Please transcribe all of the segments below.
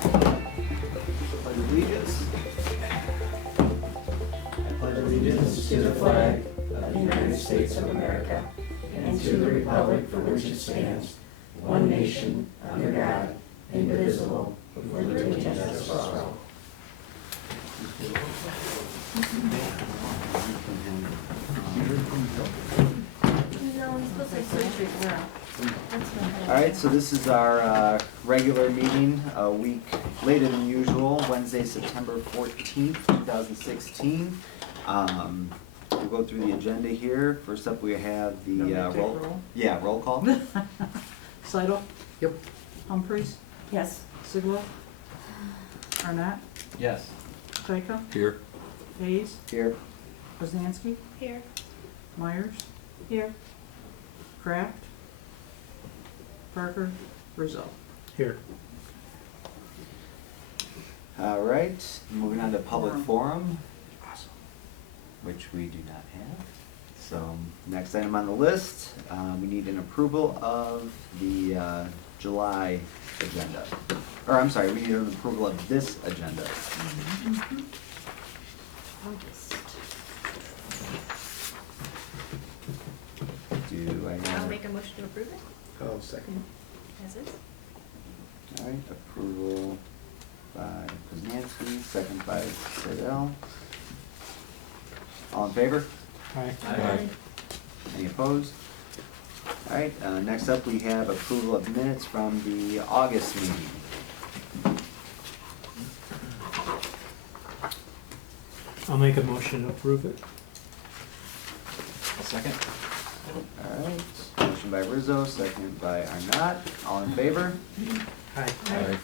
Pledge allegiance. I pledge allegiance to the flag of the United States of America and to the republic for which it stands, one nation, under God, indivisible, with liberty and justice for all. No, he's supposed to have surgery tomorrow. All right, so this is our regular meeting, a week later than usual, Wednesday, September 14th, 2016. We'll go through the agenda here. First up, we have the roll. Yeah, roll call. Seidel? Yep. Humphries? Yes. Siglo? Arnett? Yes. Jacob? Here. Hayes? Here. Poznanski? Here. Myers? Here. Kraft? Parker? Rizzo? Here. All right, moving on to public Forum. forum, which we do not have. So next item on the list, we need an approval of the July agenda. Or I'm sorry, we need an approval of this agenda. August. Do I have? I'll make a motion to approve it, Oh, second. as is. All right, approval by Poznanski, second by Seidel. All in favor? Aye. Any opposed? All right, next up, we have approval of minutes from the August meeting. I'll make a motion to approve it. Second. All right, motion by Rizzo, second by Arnott. All in favor? Aye. Aye.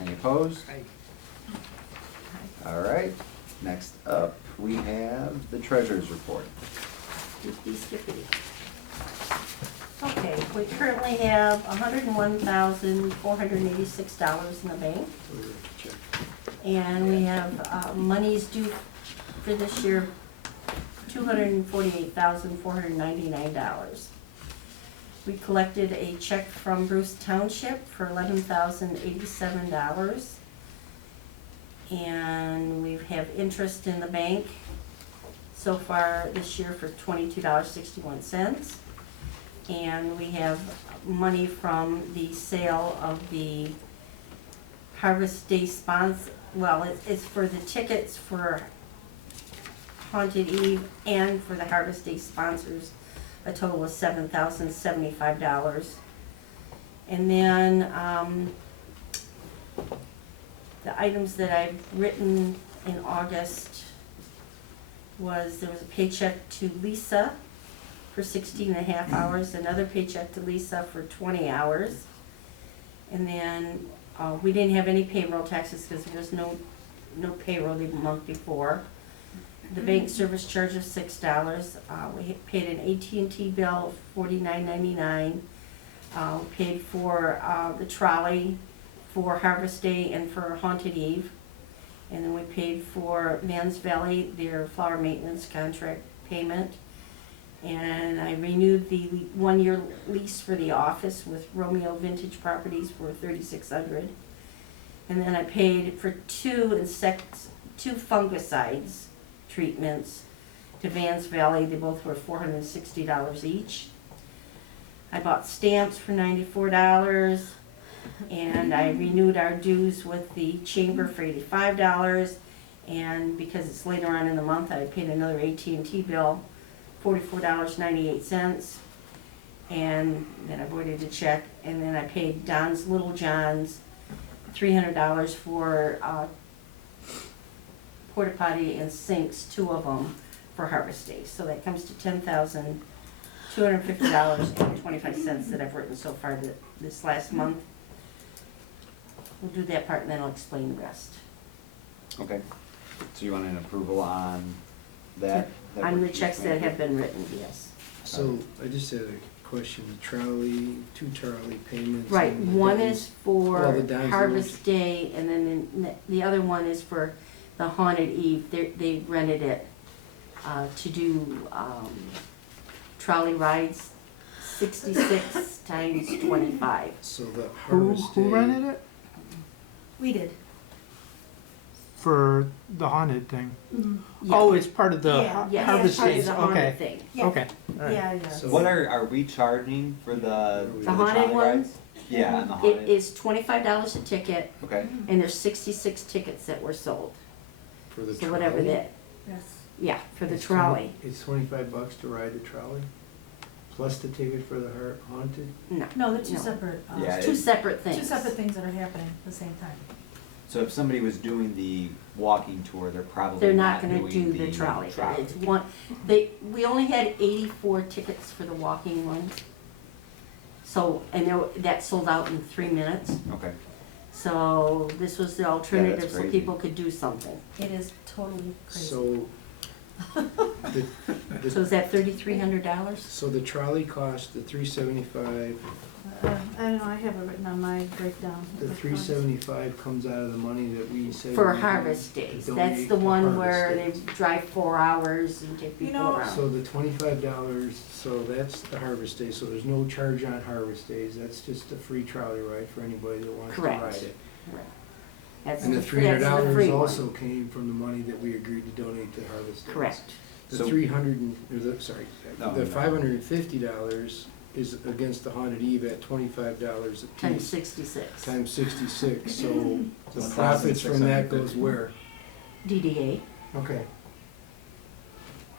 Any opposed? Aye. All right, next up, we have the treasurer's report. Skippity. Okay, we currently have $101,486 in the bank. And we have monies due for this year, $248,499. We collected a check from Bruce Township for $11,087. And we have interest in the bank so far this year for $22.61. And we have money from the sale of the Harvest Day sponsor. Well, it's for the tickets for Haunted Eve and for the Harvest Day sponsors, a total of $7,075. And then the items that I've written in August was, there was a paycheck to Lisa for 16 and a half hours, another paycheck to Lisa for 20 hours. And then we didn't have any payroll taxes because there was no payroll the month before. The bank service charge of $6. We paid an AT&T bill of $49.99. We paid for the trolley for Harvest Day and for Haunted Eve. And then we paid for Vans Valley, their flower maintenance contract payment. And I renewed the one-year lease for the office with Romeo Vintage Properties for $3,600. And then I paid for two fungicides treatments to Vans Valley. They both were $460 each. I bought stamps for $94. And I renewed our dues with the chamber for $85. And because it's later on in the month, I paid another AT&T bill, $44.98, and then I voided a check, and then I paid Don's Little John's $300 for porta potty and sinks, 2 of them, for Harvest Day. So that comes to $10,250.25 that I've written so far this last month. We'll do that part and then I'll explain the rest. Okay, so you want an approval on that? On the checks that have been written, yes. So I just had a question, the trolley, 2 trolley payments. Right, and the one Don's- is for Well, the Don's Harvest Day, and then the other one is for the Haunted Eve. They rented it to do trolley rides, 66 times 25. So the Who Harvest Day. rented it? We did. For the haunted thing? Yeah. Oh, it's part of the Yeah, Yeah, harvest that's part of days, the haunted okay, thing. Yeah. okay, alright. Yeah. So- What are we charging for the The haunted trolley rides? ones, Yeah, and the it haunted. is $25 a ticket, Okay. and there's 66 tickets that were sold. For the So whatever trolley? that, Yes. yeah, for the It's trolley. It's $25 to ride the trolley, plus the ticket for the haunted? No, No, they're two No. separate, Yeah, two separate things. two separate things that are happening at the same time. So if somebody was doing the walking tour, they're probably They're not not gonna doing do the trolley. trolley. It's one, we only had 84 tickets for the walking ones. So, and that sold out in 3 minutes. Okay. So this was the alternative so crazy. people could do something. It is totally crazy. So, So is that $3,300? so the trolley cost the $375, I don't know, I have it written on my breakdown. the $375 comes out of the money that we say. For we harvest donate days. That's the to one harvest where they days. drive 4 hours and take You people know, around. So the $25, so that's the harvest day, so there's no charge on harvest days, that's just a free trolley ride for anybody that wants to Correct. ride it. Correct. That's And the that's the $300 free one. also came from the money that we agreed to donate to harvest days. Correct. The So- 300 and, or the, sorry, No, the no. $550 is against the haunted eve at $25 a Times piece. 66. Times 66, so the profits from that goes where? DDA. Okay.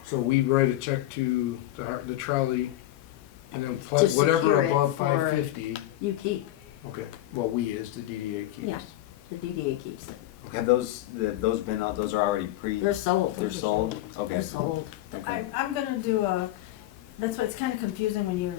So we write a check to the trolley, and then To plus whatever secure it above for- 550, You keep. okay, well, we as the DDA keeps. Yeah. The DDA keeps it. Have those been out? Those are already They're sold. They're sold. Okay. They're sold. Okay. I'm gonna do that's why it's kinda confusing when you're.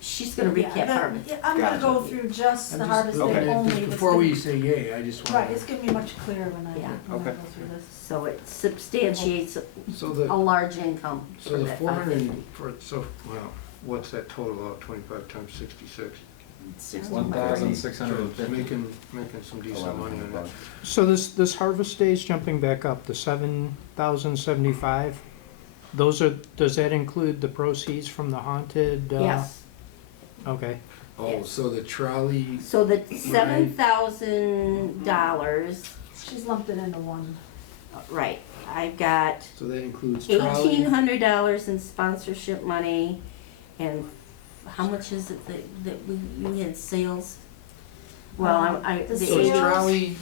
She's gonna Yeah, recap the- harvest. yeah, I'm gonna go Gotcha. through just I'm the just harvest okay. day only. Just It's before gonna- we say yay, I just want. Right, it's gonna be much clearer when I Yeah. go Okay. through this. So it substantiates So a the, large income so for the that 400, 550. well, what's that total out, 25 times 66? 1,650. So making some decent money on that. So this harvest days, jumping back up, the 7,075, those are, does that include the proceeds from the haunted? Yes. Okay, Oh, Yes. so the trolley, So the $7,000, She's lumped it into one. right, I've got so that includes trolley, $1,800 in sponsorship money, and how much is it that you had sales? Well, The so sales- it's trolley,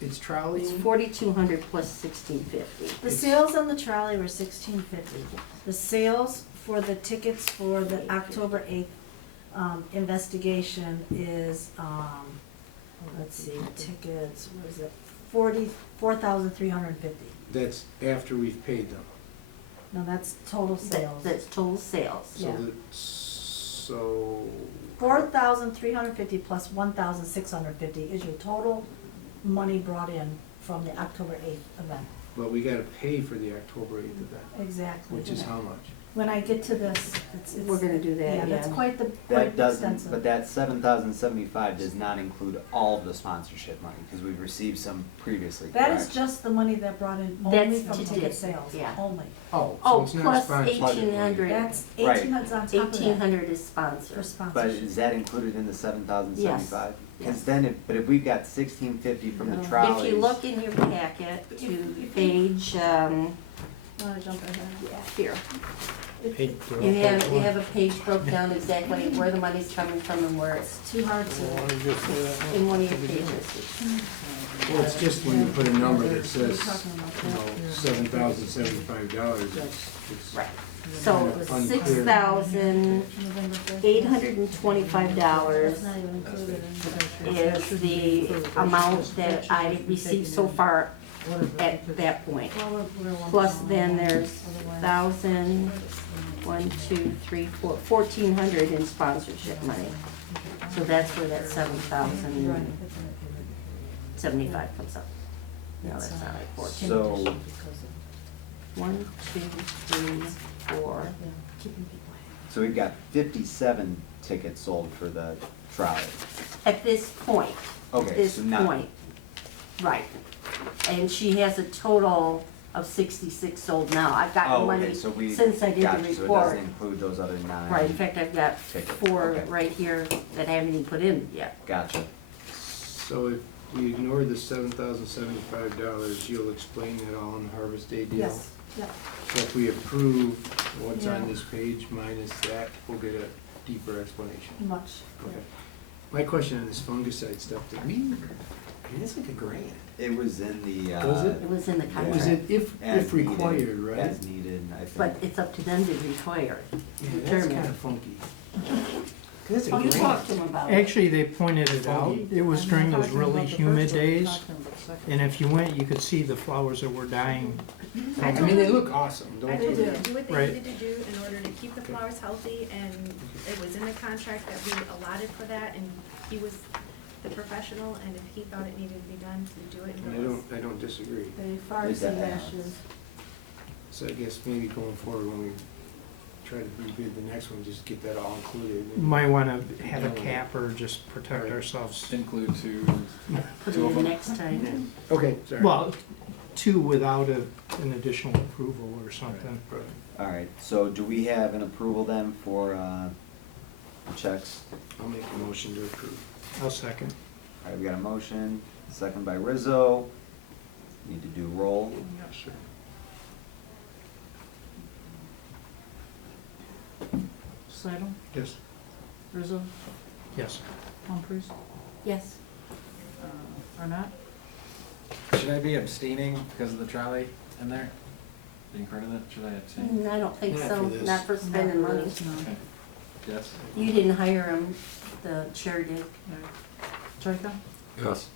it's trolley, It's 4,200 plus 1,650. The sales on the trolley were $16.50. The sales for the tickets for the October 8th investigation is, let's see, tickets, what is it? $44,350. that's after we've paid them. No, that's total sales. That's total sales. So Yeah. so, 4,350 plus 1,650 is your total money brought in from the October 8th event. but we gotta pay for the October 8th event, Exactly. which is how much? When I get to this, it's. We're gonna do that, Yeah, that's yeah. quite That doesn't, extensive. but that 7,075 does not include all of the sponsorship money, because we've received some previously, That correct? is just the money that brought in only That's from to ticket date, sales, yeah. only. Oh, so Oh, it's not plus sponsored. 1,800. That's Right. 1,800 on top of that 1,800 is for sponsored. But sponsorship. is that included in the 7,075? Yes. Because then, but if we've got 1,650 from the No. trolleys. If you look in your packet to page, Wanna jump ahead? here, Paid you have a page broke down exactly where the money's coming from and where it's, It's too hard to. in one of your pages. Well, it's just when you put a number that says, We're talking about you know, that. $7,075, it's. Right. So Unclear. $6,825 That's not even included in is the amount that I received so far at that point. Well, we're Plus one then song. there's Otherwise- 1,200 in sponsorship money. So that's where that 7,075 comes up. No, that's not right, 14. So, 1, 2, 3, 4. Keeping people so we've got 57 tickets sold for the trolley. At this point. Okay, This so now- point. Right. And she has a total of 66 sold now. I've gotten Oh, money okay, so we. since I did gotcha, the So it report. doesn't include those other 9. Right, in fact, I've got Tickets, 4 okay. right here that I haven't even put in yet. Gotcha. So if, we ignore the $7,075, you'll explain that all in the Harvest Day deal? Yes, yeah. So if we approve what's on Yeah. this page minus that, we'll get a deeper explanation. Much. Okay. My question on this fungicide stuff, I mean, it's like $1,000. It was in the, Was it? It was in the Yeah. Was contract, it as if required, needed, right? As needed, I think. but it's up to them to require it. Yeah, that's Determine. kinda funky. 'Cause that's Oh, you $1,000. talked to them about it. Actually, they pointed it out. It was during those really humid days, And and if you went, you could see the flowers that were dying. I mean, they look awesome, I don't told they? them to do what they Right. needed to do in order to keep the flowers healthy, and it was in the contract that we allotted for that, and he was the professional, and if he thought it needed to be done, to do it. And I don't disagree. They There's that balance. So I guess maybe going forward, when we try to rebid the next one, just get that all included. and- Might wanna have a cap or just protect Right. ourselves. Include two. Put it Two of in them. next time. Okay, sorry. Well, two without an additional approval or something. Right. All right, so do we have an approval then for, checks? I'll make a motion to approve. I'll second. All right, we got a motion, second by Rizzo. Need to do roll. Yeah, sure. Sidle, Yes. Rizzo, Yes. Humphries, Yes. Arnott, Should I be abstaining because of the trolley in there? Being part of it, should I abstain? I don't think Not so, for this. not for spending money. No. Okay. Yes. You didn't hire him, the chair did. Chika, Yes.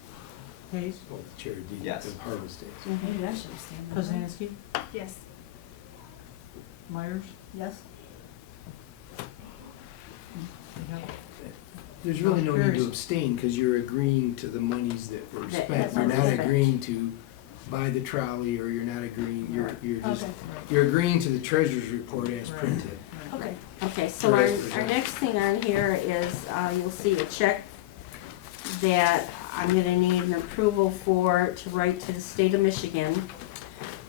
Hayes, Oh, the chair did Yes. the harvest days. Mm-hmm. Maybe I should have seen Poznanski, Yes. Myers. Yes? There's really no need to Yours. abstain, because you're agreeing to the monies that were That- spent. that's You're what not was spent. agreeing to buy the trolley, or you're not agreeing, you're just, Okay. you're agreeing to the treasurer's report as Right. printed. Okay. Okay, so our, Correct. our next thing on here is, you'll see a check that I'm gonna need an approval for to write to the state of Michigan.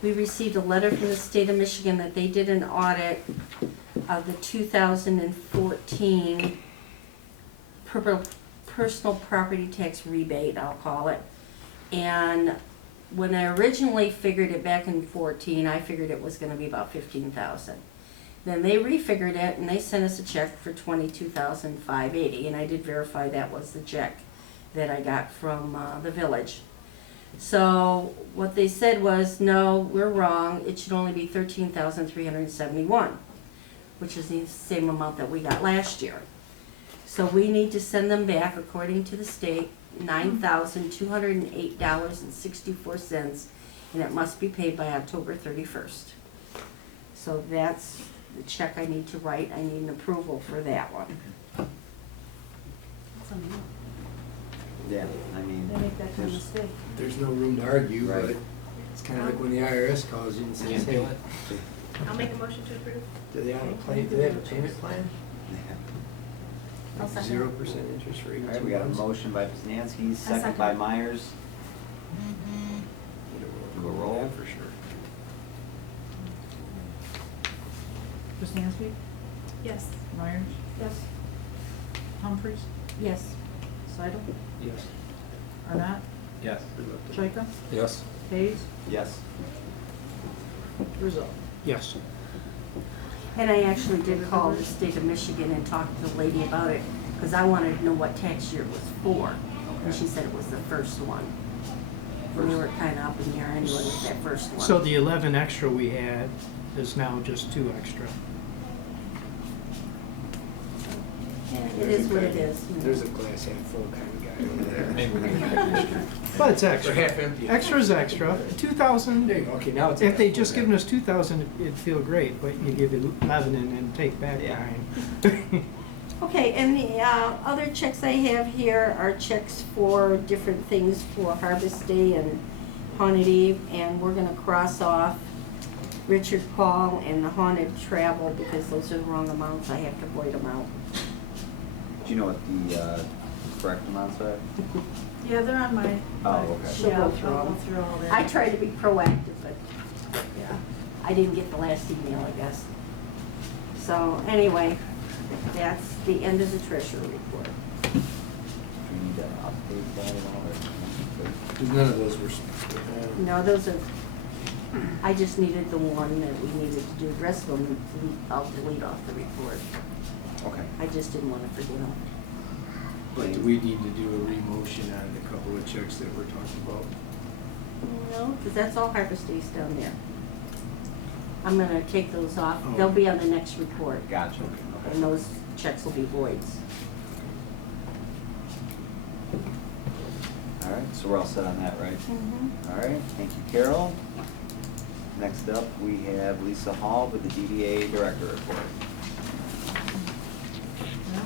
We received a letter from the state of Michigan that they did an audit of the 2014 personal property tax rebate, I'll call it. And when I originally figured it back in 14, I figured it was gonna be about 15,000. Then they refigured it and they sent us a check for 22,580, and I did verify that was the check that I got from the village. So what they said was, no, we're wrong, it should only be 13,371, which is the same amount that we got last year. So we need to send them back, according to the state, $9,208.64, and it must be paid by October 31st. So that's the check I need to write, I need an approval for that one. Yeah, I mean, They make that kind of there's- mistake. There's no room to argue, but Right. it's kind of like when the IRS calls you and says, Can't hey, do it. I'll make a motion to approve. do they have a plan, do they have a payment plan? I'll second. 0% interest rate. all right, we got a motion by Poznanski, second second. by Myers. Do a roll. Yeah, for sure. Poznanski, Yes. Myers, Yes. Humphries, Yes. Sidle, Yes. Arnott, Yes. Chika, Yes. Hayes, Yes. Rizzo. Yes. And I actually did call the state of Michigan and talk to the lady about it, because I wanted to know what tax year it was for. And she said it was the first one. And we were kind of up in the air anyway with that first one. So the 11 extra we had is now just 2 extra. Yeah, it is what it is. There's a glass half full kind of guy over there. Maybe we can back next year. But it's Or extra. half empty. Extra's extra. 2,000. There you go, okay, now it's. If they half just full given guy. us 2,000, it'd feel great, but you give it 11 and then take back Yeah. 9. Okay, and the other checks I have here are checks for different things for Harvest Day and Haunted Eve, and we're gonna cross off Richard Paul and the Haunted Travel, because those are the wrong amounts, I have to void them out. Do you know what the, correct amounts are? Yeah, they're on my. Oh, okay. She'll go through I'll go them. through all that. I tried to be proactive, but, yeah, I didn't get the last email, I guess. So, anyway, that's the end of the treasurer report. Do we need to update that at all, or? Because none of those were, No, those are, I just needed the one that we needed to do. The rest of them, I'll delete off the report. Okay. I just didn't want to forget them. but do we need to do a re-motion on the couple of checks that we're talking about? No, because that's all harvest days down there. I'm gonna take those off. Oh. They'll be on the next report, Gotcha. and those checks will be voids. All right, so we're all set on that, right? Mm-hmm. All right, thank you, Carol. Next up, we have Lisa Hall with the DDA Director Report. No,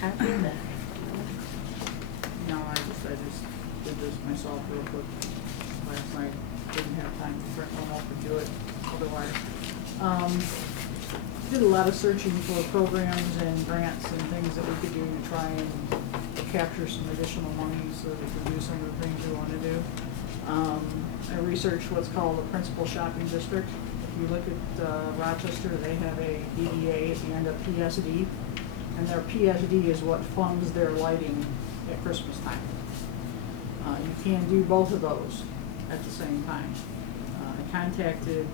Copy of that. I just did this myself real quick last night. Didn't have time to print one off and do it otherwise. Did a lot of searching for programs and grants and things that we could do to try and capture some additional money so that we could do some of the things we want to do. I researched what's called a principal shopping district. If you look at Rochester, they have a DDA at the end of PSD, and their PSD is what funds their lighting at Christmas time. You can do both of those at the same time. I contacted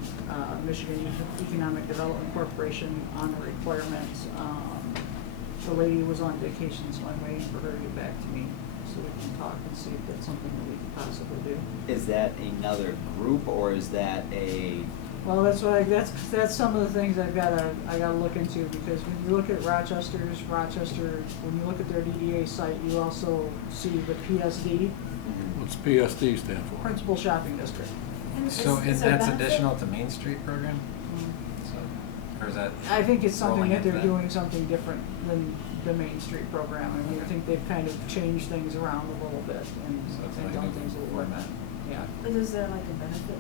Michigan Economic Development Corporation on the requirements. The lady was on vacation, so I'm waiting for her to get back to me so we can talk and see if that's something that we could possibly do. Is that another group or is that a, Well, that's some of the things I gotta look into, because when you look at Rochester, when you look at their DDA site, you also see the PSD, What's PSD stand for? Principal Shopping District. So is that's additional to Main Street program? Mm. So, or is that? I think it's something rolling that into they're doing something different than the Main Street program. I mean, I think they've kind of changed things around a little bit and So it's and like a done new things a little format. bit. Yeah. But is there like a benefit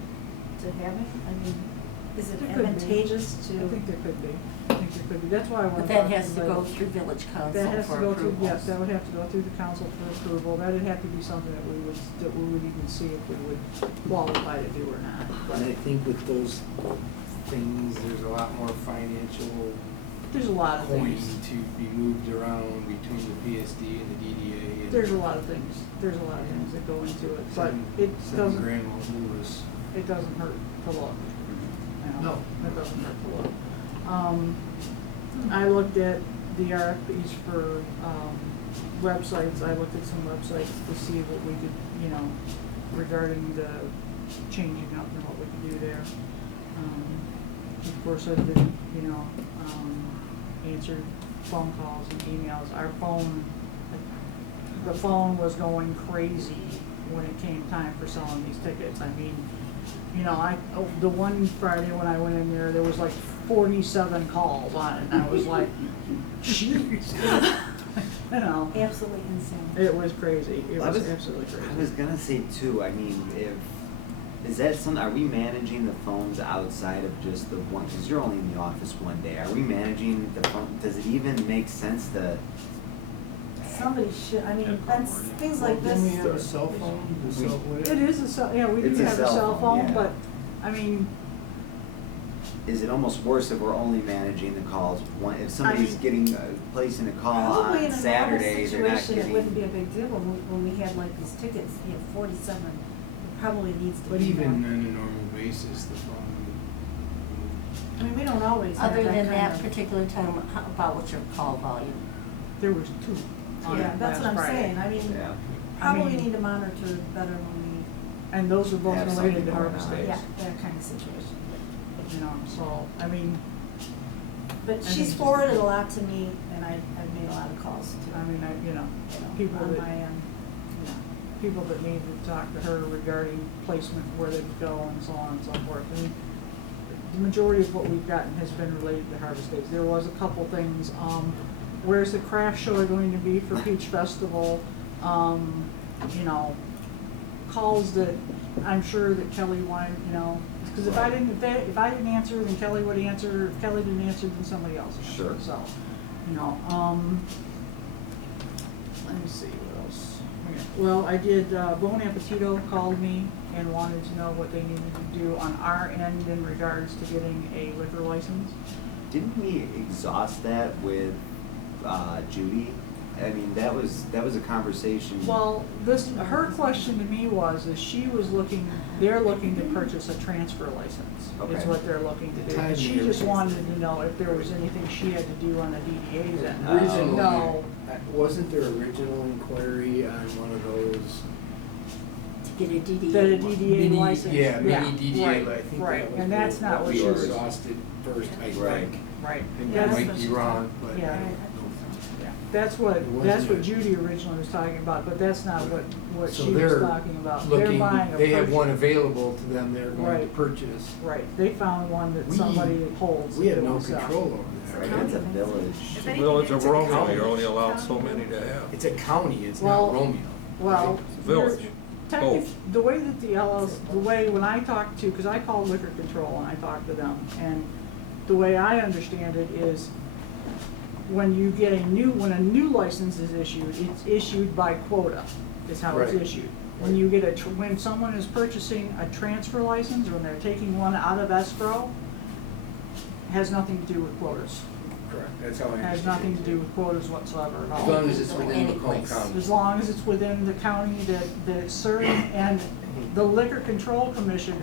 to having, I mean, is it There could be. advantageous I to? think there could be. I think there could be. That's why I want But to. that has to go through village council That has to for go through, approval. yes, that would have to go through the council for approval. That'd have to be something that we would even see if we would qualify to do or not. And I think with those things, there's a lot more financial There's a lot of coin things. to be moved around between the PSD and the DDA. And There's a lot of things. There's a lot of things that go into it, but it $7 doesn't, grand won't move us. it doesn't hurt to look. You know, No. it doesn't hurt to look. I looked at the RFPs for, websites. I looked at some websites to see what we could, regarding the changing up and what we could do there. Of course, I did, answered phone calls and emails. The phone was going crazy when it came time for selling these tickets. I mean, the one Friday when I went in there was like 47 calls on it, and I was like, jeez. Absolutely insane. It was crazy. It I was was- absolutely I was crazy. gonna say too, I mean, is that something, are we managing the phones outside of just the one, because you're only in the office one day, are we managing the phone, does it even make sense to? Somebody should, I mean, that's, things like this. Didn't we have a cell phone? It is a cell, yeah, we do It's a have a cell cell phone, phone, yeah. but, I mean, Is it almost worse if we're only managing the calls one, if somebody's mean- getting, placing a call Probably on in a normal Saturday, they're not situation, it wouldn't be getting? a big deal when we had like these tickets, 47, it probably needs to be. But even more. on a normal basis, the phone. I mean, we don't always have Other that than kind that of. particular time, how about what's your call volume? there was two on Yeah, it that's what I'm last Friday. saying, I mean, Yeah. probably mean- need to monitor better when And those are both Have related to something harvest going on. we, days. yeah, that kind of situation. So, I mean, But I she's think- forwarded a lot to me, and I've made a lot of calls to, people people that, on my end. people that need to talk to her regarding placement, where they could go and so on and so forth. And the majority of what we've gotten has been related to harvest days. There was a couple things, where's the craft show going to be for Peach Festival? Calls that I'm sure that Kelly wanted, because if I didn't answer, then Kelly would answer. If Kelly didn't answer, then somebody else answered. Sure. So, let me see what else. Okay. Well, I did, Bon Appetito called me and wanted to know what they needed to do on our end in regards to getting a liquor license. Didn't we exhaust that with, Judy? I mean, that was a conversation. Well, her question to me was, is she was looking, they're looking to purchase a transfer license, is Okay. what they're looking to do. Time And she here. just wanted to know if there was anything she had to do on the DDA's end. Originally, No, wasn't there original inquiry on one of those? To get a DDA. that a one. DDA Mini- license. Yeah, mini DDA, right, but I think right, that was. and that's not what she was, Exhausted first, I Right. think. right. And That's- I might be wrong, but. Yeah. I don't know. Yeah, That's what, It wasn't that's what a- Judy originally was talking about, but that's not what So she was they're talking about. They're Looking, buying a they have purchase- one available to them they're going to Right. purchase. Right, they found one that We- somebody holds. We that have they no wanna sell. control over Right, that. that's a village. The village of Romeo, you're only allowed so many to have. It's a county, it's Well, not Romeo. Well, It's a village. the way that the LLC, the way when I talked to, because I called liquor control and I talked to them, and the way I understand it is when you get when a new license is issued, it's issued by quota, is how it's Right. issued. When you get when someone is purchasing a transfer license, or when they're taking one out of escrow, has nothing to do with quotas. Correct, that's how I understand it. Has nothing to do with quotas whatsoever at all. As long as it's within Any Macomb place. County. As long as it's within the county that it's served, and the Liquor Control Commission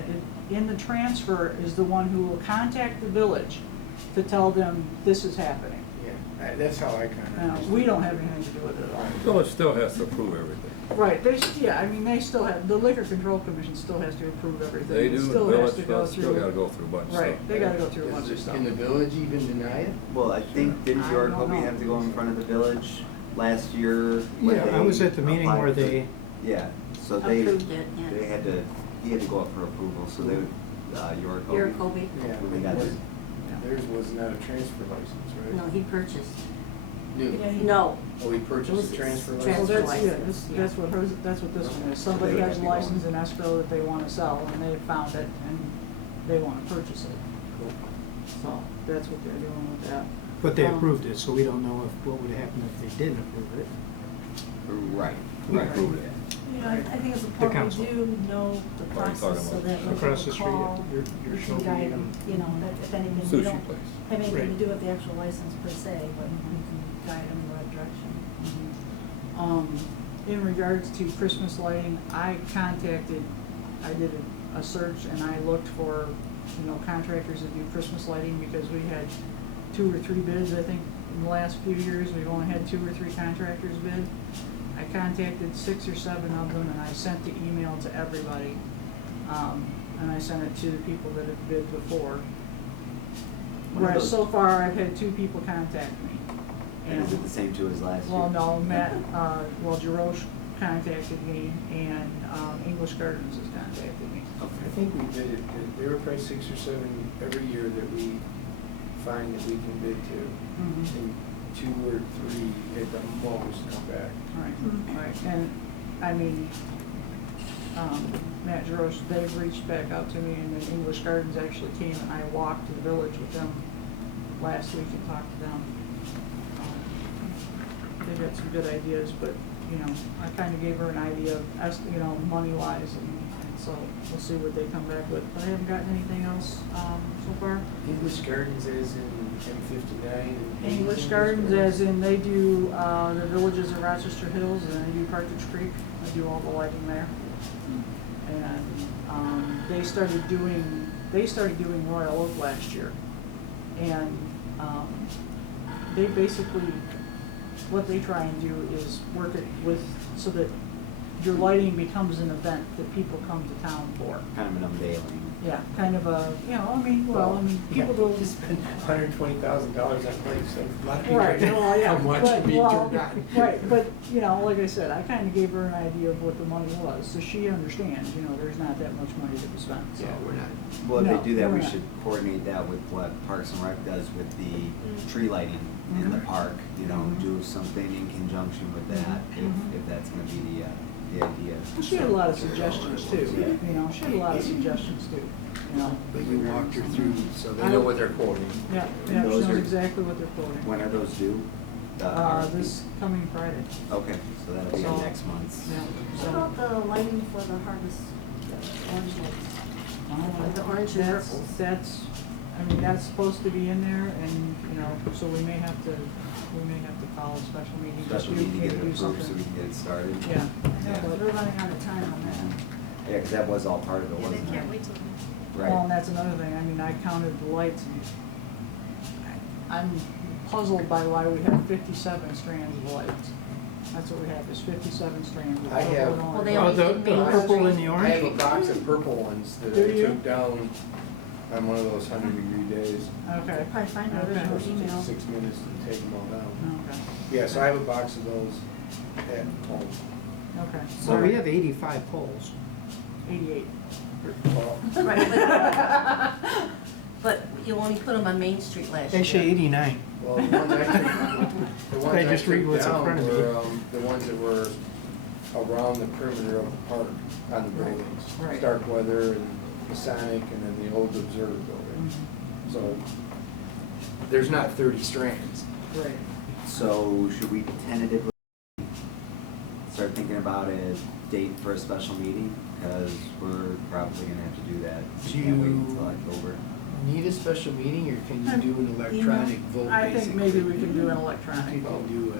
in the transfer is the one who will contact the village to tell them this is happening. Yeah, that's how I kind of understand. We don't have anything to do with it at all. Village still has to approve everything. Right, I mean, they still have, the Liquor Control Commission still has to approve everything. They It do, the still has village to go still gotta through, go through a bunch of stuff. right, they gotta go through a bunch of stuff. Can the village even deny it? Well, I think, didn't I York don't Hobie know. have to go in front of the village last year? when Yeah, I they was at the meeting applied where for- they, Yeah, so they Approved it, yeah. he had to go up for approval, so they would, York Hobie. Your Kobe? Yeah. When they got was- this- Theirs was not a transfer license, right? No, he purchased. New. No, Oh, he It purchased was a transfer transfer Well, license? that's, yeah, license, that's what that's what this one is. Somebody would has have a to go license on. in escrow that they wanna sell, and they found it, and they wanna purchase it. So, that's what they're doing with that. but they Um, approved it, so we don't know what would happen if they didn't approve it. Right, We right. approved it. You know, I think it's The important council. we do know the What are you process talking so about? that when Across the people street, call, your we can Showbie guide them, and- you know, that if anything, we Sushi don't place. have anything Right. to do with the actual license per se, but we can guide them in the right direction. In regards to Christmas lighting, I did a search and I looked for, contractors that do Christmas lighting because we had 2 or 3 bids, I think, in the last few years, we've only had 2 or 3 contractors bid. I contacted 6 or 7 of them and I sent the email to everybody. And I sent it to the people that have bid before. One of Whereas those- so far, I've had 2 people contact me. And is it the same two as last year? Well, no, Jarosh contacted me, and English Gardens has contacted me. I Okay. think we did it, there were probably 6 or 7 every year that we find that we can bid to. And 2 or 3 at the most come back. Right, and, I mean, Matt Jarosh, they've reached back out to me, and then English Gardens actually came, and I walked to the village with them last week and talked to them. They've got some good ideas, but, I kinda gave her an idea of, money-wise, and so we'll see what they come back with. But I haven't gotten anything else, so far. English Gardens is in M59 and. English Gardens, as in they do, the villages of Rochester Hills, and they do Partridge Creek, they do all the lighting there. And, they started doing Royal Oak last year. And, they basically, what they try and do is work it so that your lighting becomes an event that people come to town for. Kind of an unveiling. Yeah, kind of a, people You do. spend $120,000 on lights, so a lot of people. Right, well, yeah, Come watch but, it be well, turned on. right, but, like I said, I kinda gave her an idea of what the money was, so she understands, there's not that much money to be spent, so. Yeah, we're not. Well, if No, they do that, we're we not. should coordinate that with what Parks and Rec does with the tree lighting in the Mhm. park, Mhm. do something in conjunction with that, Mhm. if that's gonna be the idea. And she had a lot of suggestions too, she had a lot of suggestions too, But you walked her through, so they know what they're quoting. Yeah, And yeah, she those knows are- exactly what they're quoting. When are those due? This coming Friday, Okay, so that'll be So- next month's. yeah, What so. about the lighting for the harvest, the orange lights? The orange and That's- purples. That's, I mean, that's supposed to be in there, and, you know, so we may have to call a special meeting. Special just meeting to get it do approved so we something. can get it started. Yeah, Yeah. We're running out of time on that. Yeah, because that was all part of it, Yeah, wasn't they it? can't wait till. Right. well, and that's another thing, I mean, I counted the lights, and I'm puzzled by why we have 57 strands of lights. That's what we have, is 57 strands of I have- purple and Well, they orange. Oh, only the made purple and the I have a orange? box of purple ones that Do I you? took down on one of those 100-degree days. Okay, Probably find the Okay. original It email. took 6 minutes to take them all down. okay, Yeah, so I have a box of those at home. okay. So we have 85 poles. 88. Well, Right, but you only put them on Main Street last year. Actually, 89. well, the ones I took, the ones I I just read took what's in down front of me. were, the ones that were around the perimeter of the park on the buildings. Right. Starkweather and the Sonic and then the old Observer building. Mhm. So there's not 30 strands. Right. So should we tentatively start thinking about a date for a special meeting? Because we're probably gonna have to do that. Do Can't wait you- until October. Need a special meeting, or can you do an electronic vote, I think maybe we basically? can do an electronic People vote. do,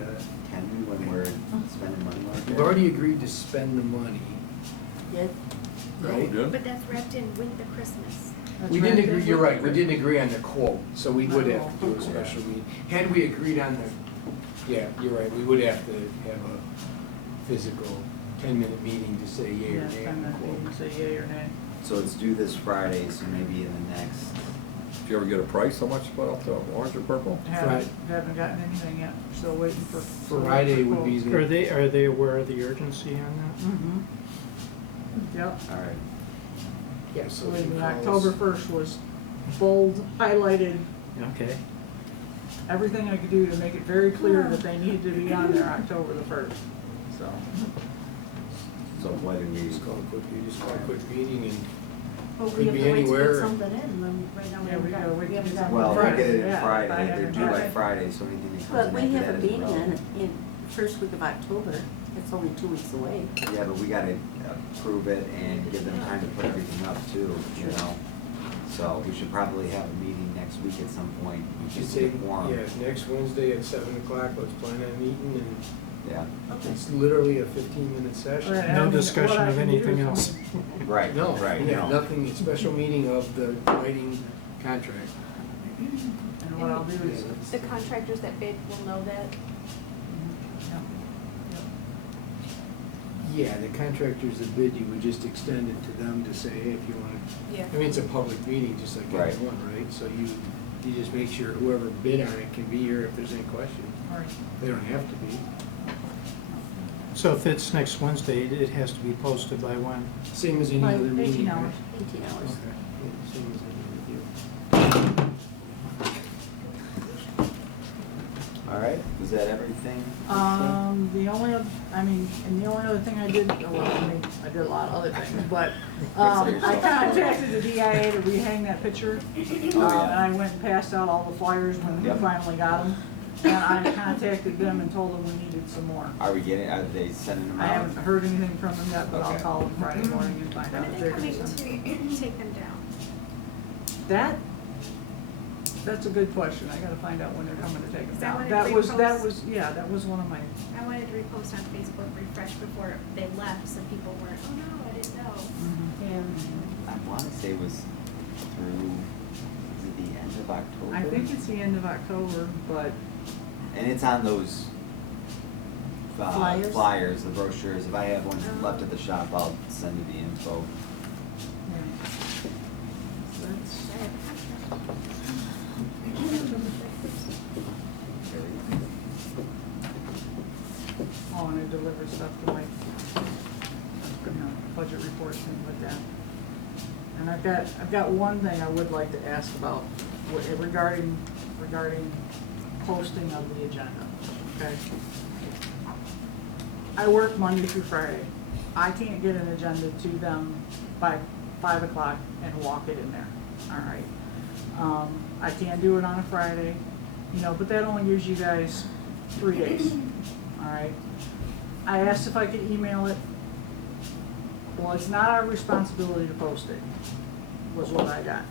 Can we when we're spending money like that? we've already agreed to spend the money, Yeah. right? Good. But that's wrapped in with the Christmas. That's We didn't right. agree, you're right, we didn't agree on the quote, so we would have to do a Oh, special meeting. Had we agreed on the, yeah, you're right, we would have to have a physical 10-minute meeting to say yea or Yeah, nay I'm on the not quote. even say yea or nay. So it's due this Friday, so maybe in the next, Did you ever get a price, how much about the orange or purple? Haven't gotten anything yet, still waiting for. Friday would be the. Are they aware of the urgency on Mm-hmm. Yep. all right. Yeah, so So if you call us- October 1st was bold, highlighted, that? Okay. everything I could do to make it very clear that they need to be on there October the 1st, so. So whether we, You just call a quick meeting and But Could we have be to wait to anywhere. put something in, when, right now we Yeah, we haven't gotta got, wait we to haven't get got. some- well, we'll Friday, get it yeah, Friday, I they're haven't due got by it. Friday, so anything that But comes we in have after a that is meeting relevant. in first week of October. It's only 2 weeks away. Yeah, but we gotta approve it and give them time to put everything up too, you know? So we should probably have a meeting next week at some point, we just should say, take one. yeah, next Wednesday at 7 o'clock, let's plan on meeting, and Yeah, it's literally a 15-minute session. Right. No mean, discussion what I of can do anything is- else. right, No, right, yeah, no. nothing, a special meeting of the lighting contract. And what I'll do is. The contractors that bid will know that. Yeah, the contractors that bid, you would just extend it to them to say, hey, if you want to, Yeah. I mean, it's a public meeting, just like Right. any one, right? So you just make sure whoever bid on it can be here if there's any question. Right. They don't have to be. So if it's next Wednesday, it has to be posted by when? Same as any Like other meeting. 18 right? hours. 18 hours. Okay, yeah, same as any other deal. All right, was that everything? The only, and the only other thing I did, well, I did a lot of other things, but, I contacted the DIA to rehang that picture. And I went and passed out all the flyers when we Yep. finally got them. And I contacted them and told them we needed some more. Are they sending them I out? haven't heard anything from them yet, but I'll Okay. call them Friday morning and find out When if are they're they gonna coming send. to take them down? That's a good question. I gotta find out when they're coming to take them Is that down. when it That reposts? was, yeah, that was one of my, I wanted to repost on Facebook, refresh before they left, so people weren't, oh no, I didn't know. Yeah. I wanna say it was through, is it the end of October? I think it's the end of October, but And it's on those Flyers? flyers, the brochures. If I have one left at the shop, I'll send you the info. yeah. So that's- I have a contract. Oh, and I deliver stuff to my, budget reports, things like that. And I've got one thing I would like to ask about regarding posting of the agenda, okay? I work Monday through Friday. I can't get an agenda to them by 5 o'clock and walk it in there, all right? I can't do it on a Friday, but that only gives you guys 3 days, all right? I asked if I could email it. Well, it's not our responsibility to post it, was what I got.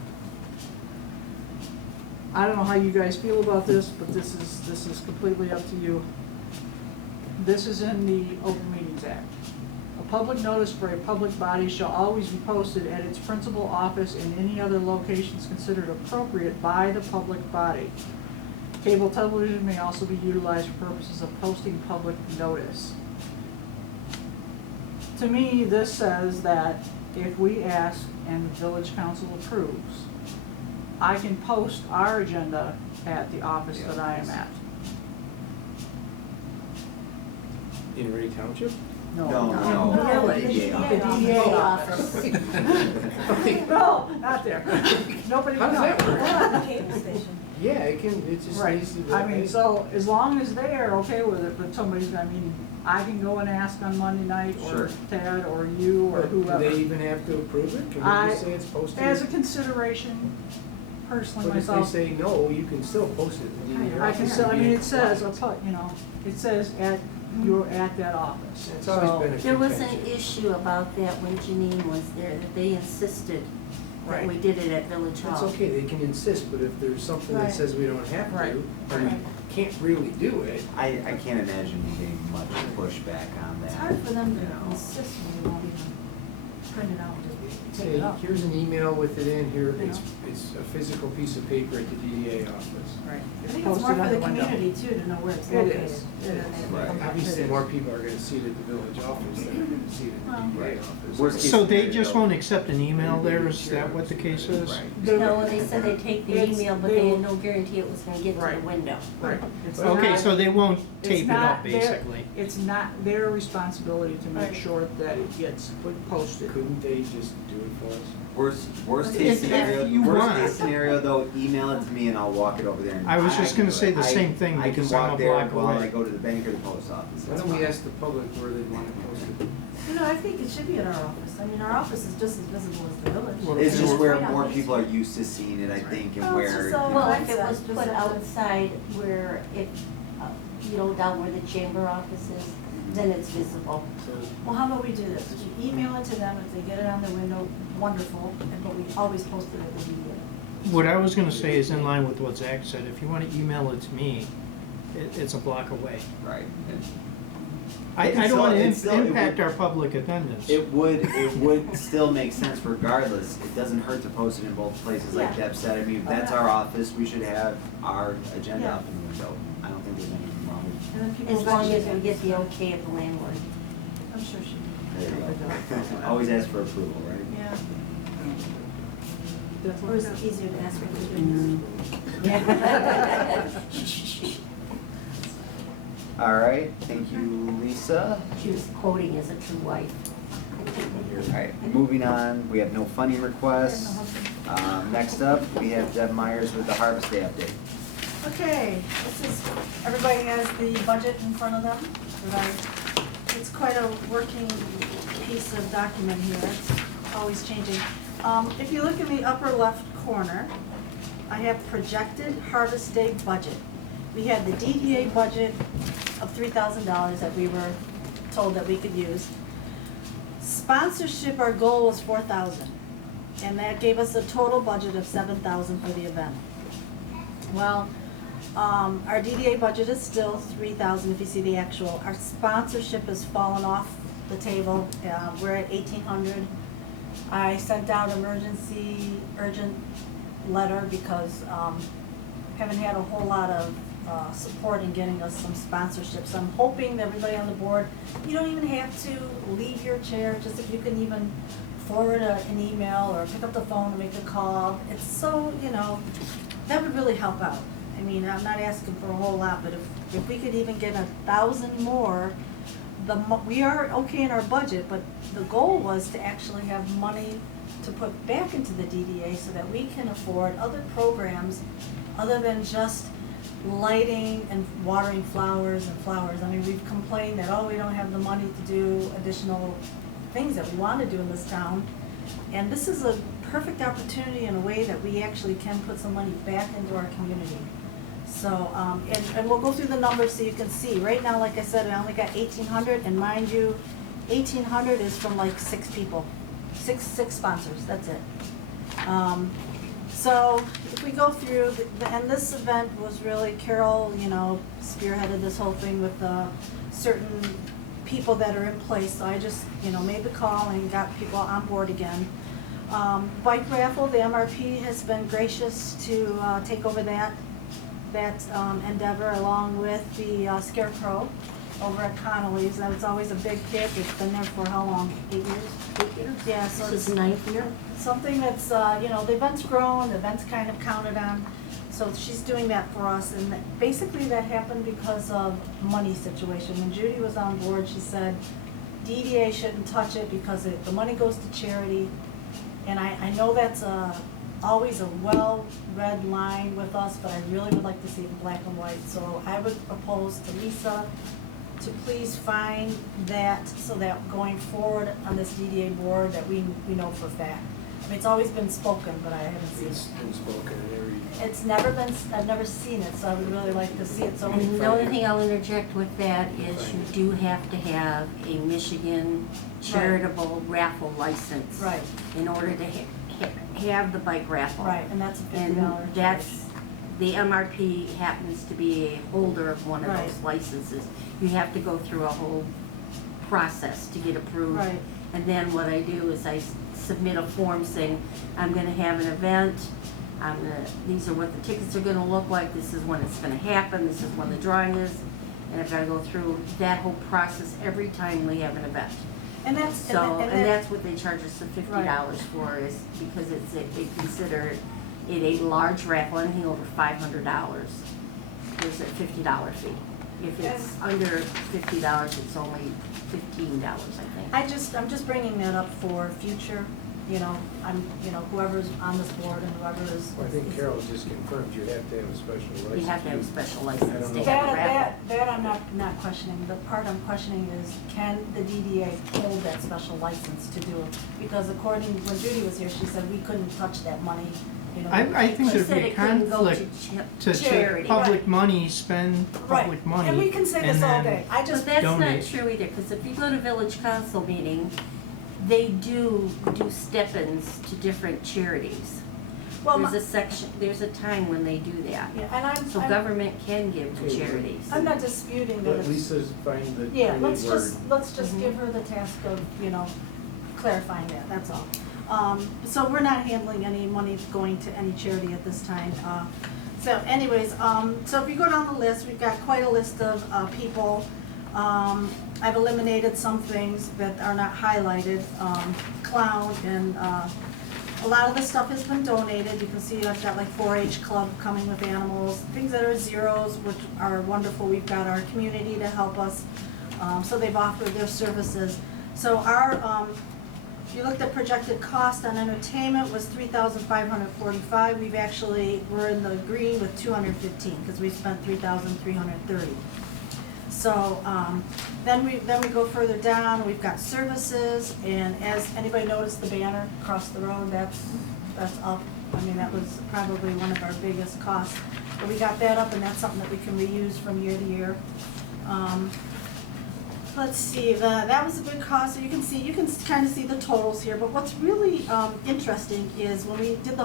I don't know how you guys feel about this, but this is completely up to you. This is in the Open Meetings Act. A public notice for a public body shall always be posted at its principal office and any other locations considered appropriate by the public body. Cable television may also be utilized for purposes of posting public notice. To me, this says that if we ask and the village council approves, I can post our agenda at the office that I am at. In Ray Township? No, in the village, DDA the DDA office. No, not there. Nobody How does that work? knows. Cable station. Yeah, it can, it just Right, needs to be. I mean, so as long as they're okay with it, but somebody's, I mean, I can go and ask on Monday night, or Sure. Ted, or you, or But do whoever. they even have to approve it? Can I- we just say it's posted? As a consideration, personally But if they myself, say no, you can still post it in the DDA. I can still, I mean, it says, you know, it says you're at that office. It's always So- been a There was an contention. issue about that when Janine was there, that they insisted that Right. we did it at Village That's Hall. okay, they can insist, but if there's something that Right. says we don't have Right. to, or we can't really do it, I can't imagine getting much pushback on It's that. hard for them You know. to insist when they won't even print it out and just take say, it up. here's an email with it in, here, You it's a physical piece of paper at the DDA office. Right. I think it's posted more on for the window. community too, to know where it's It located. is. It is. Right. Obviously, more people are gonna see it at the village office than are gonna see it at the DDA Right. office. Worst case So they scenario, just won't accept an email there, is that what the case is? Right. No, they said they'd take the It's- email, but they they will- had no guarantee it was gonna get to Right. the window. Right. It's Okay, not- so they won't it's tape it not up, their- basically. It's not their responsibility to make Right. sure that it gets posted. Couldn't they just do it for us? Worst If- case if scenario, you worst want. case scenario though, email it to me and I'll walk it over there. And I was just can gonna do say it. the same thing, I because can I'm walk a there block while away. I go to the bank or the post office. Why That's don't we fine. ask the public where they want it posted? You know, I think it should be at our office. I mean, our office is just as visible as the village. Well, It's just where Right on more Main people are Street. used to seeing it, I think, and Well, it's where. just so- you know, Well, Well, if it was just put have to- outside where it, you know, down where the chamber office is, then it's visible. So, Well, how about we do this? We email it to them, if they get it on their window, wonderful, but we always post it at the DDA. What I was gonna say is in line with what Zach said, if you wanna email it to me, it's a block away. Right. And I It's don't wanna still- it's still- it impact would- our public attendance. It would still make sense regardless. It doesn't hurt to post it in both places, like Yeah. Deb said. I mean, Oh, that's yeah. our office, we should have our agenda Yeah. up in the window. I don't think there's anything wrong with And then people. As long as budget we get the it. okay of the landlord. I'm sure she. There you go. Always ask for approval, right? Yeah. That's Or what is it it is. easier to ask for forgiveness? All right, thank you, Lisa. She was quoting as a true wife. All right, moving on, we have no funding requests. Next up, we have Deb Myers with the Harvest Day update. Okay, this is, everybody has the budget in front of them, it's quite a working piece of document here, it's always changing. If you look in the upper left corner, I have projected Harvest Day budget. We had the DDA budget of $3,000 that we were told that we could use. Sponsorship, our goal was $4,000, and that gave us a total budget of $7,000 for the event. Well, our DDA budget is still $3,000 if you see the actual. Our sponsorship has fallen off the table. We're at $1,800. I sent out urgent letter because haven't had a whole lot of support in getting us some sponsorships. I'm hoping that everybody on the board, you don't even have to leave your chair, just if you can even forward an email or pick up the phone and make a call. It's so, you know, that would really help out. I mean, I'm not asking for a whole lot, but if we could even get 1,000 more, we are okay in our budget, but the goal was to actually have money to put back into the DDA so that we can afford other programs other than just lighting and watering flowers and flowers. I mean, we've complained that, oh, we don't have the money to do additional things that we want to do in this town. And this is a perfect opportunity in a way that we actually can put some money back into our community. So, and we'll go through the numbers so you can see. Right now, like I said, I only got 1,800, and mind you, 1,800 is from like 6 people, six sponsors, that's it. So if we go through, and this event was really, Carol, you know, spearheaded this whole thing with certain people that are in place. So I just, you know, made the call and got people on board again. Bike raffle, the MRP has been gracious to take over that endeavor along with the Scarecrow over at Connolly's. That was always a big hit. It's been there for how long? 8 years? 8 years? Yeah, so This it's is ninth year. something that's, you know, the event's grown, the event's kind of counted on. So she's doing that for us, and basically that happened because of money situation. When Judy was on board, she said DDA shouldn't touch it because the money goes to charity. And I know that's always a well-read line with us, but I really would like to see it in black and white. So I would propose to Lisa to please find that, so that going forward on this DDA board, that we know for a fact. I mean, it's always been spoken, but I haven't seen It's it. been spoken in every. It's never been, I've never seen it, so I would really like to see it, so. And the only thing I'll interject with that is you do have to have a Michigan charitable raffle license. Right, In order to have the bike raffle. right, and that's a $50 And charge. that's, the MRP happens to be a holder of one of Right. those licenses. You have to go through a whole process to get approved. Right. And then what I do is I submit a form saying, I'm gonna have an event, these are what the tickets are gonna look like, this is when it's gonna happen, this is when the drawing is, and I've gotta go through that whole process every time we have an event. And that's, So, and and that, that's what they charge us the $50 for, is because they consider it a large raffle, anything over $500, there's a $50 fee. If it's under $50, it's only $15, I think. I'm just bringing that up for future, you know, whoever's on this board and whoever is. Well, I think Carol just confirmed you have to have a special license. You have to have a special I license don't to know. have a raffle. That I'm not questioning. The part I'm questioning is, can the DDA hold that special license to do it? Because according, when Judy was here, she said we couldn't touch that money, you know. I think She there'd said be a it couldn't go conflict to charity. public money, spend Right. public money. And we can say this and all then- day. I But just, that's not donate. true either, because if you go to village council meeting, they do stipends to different charities. well, There's a section, there's a time when they do that. yeah, and So government can give to Okay. charities. I'm not disputing that Let it's. Lisa's find the. Yeah, the let's word. just Mhm. give her the task of, you know, clarifying that, that's all. So we're not handling any money going to any charity at this time. So anyways, so if you go down the list, we've got quite a list of, people. I've eliminated some things that are not highlighted, clown, and, a lot of the stuff has been donated. You can see I've got like 4-H club coming with animals, things that are zeros, which are wonderful. We've got our community to help us, so they've offered their services. So our, if you looked at projected cost on entertainment was $3,545. We've actually, we're in the green with 215, because we spent 3,330. So, then we go further down, we've got services, and as anybody noticed the banner across the road, that's up. I mean, that was probably one of our biggest costs. But we got that up, and that's something that we can reuse from year to year. Let's see, that was a big cost, so you can kind of see the totals here, but what's really, interesting is when we did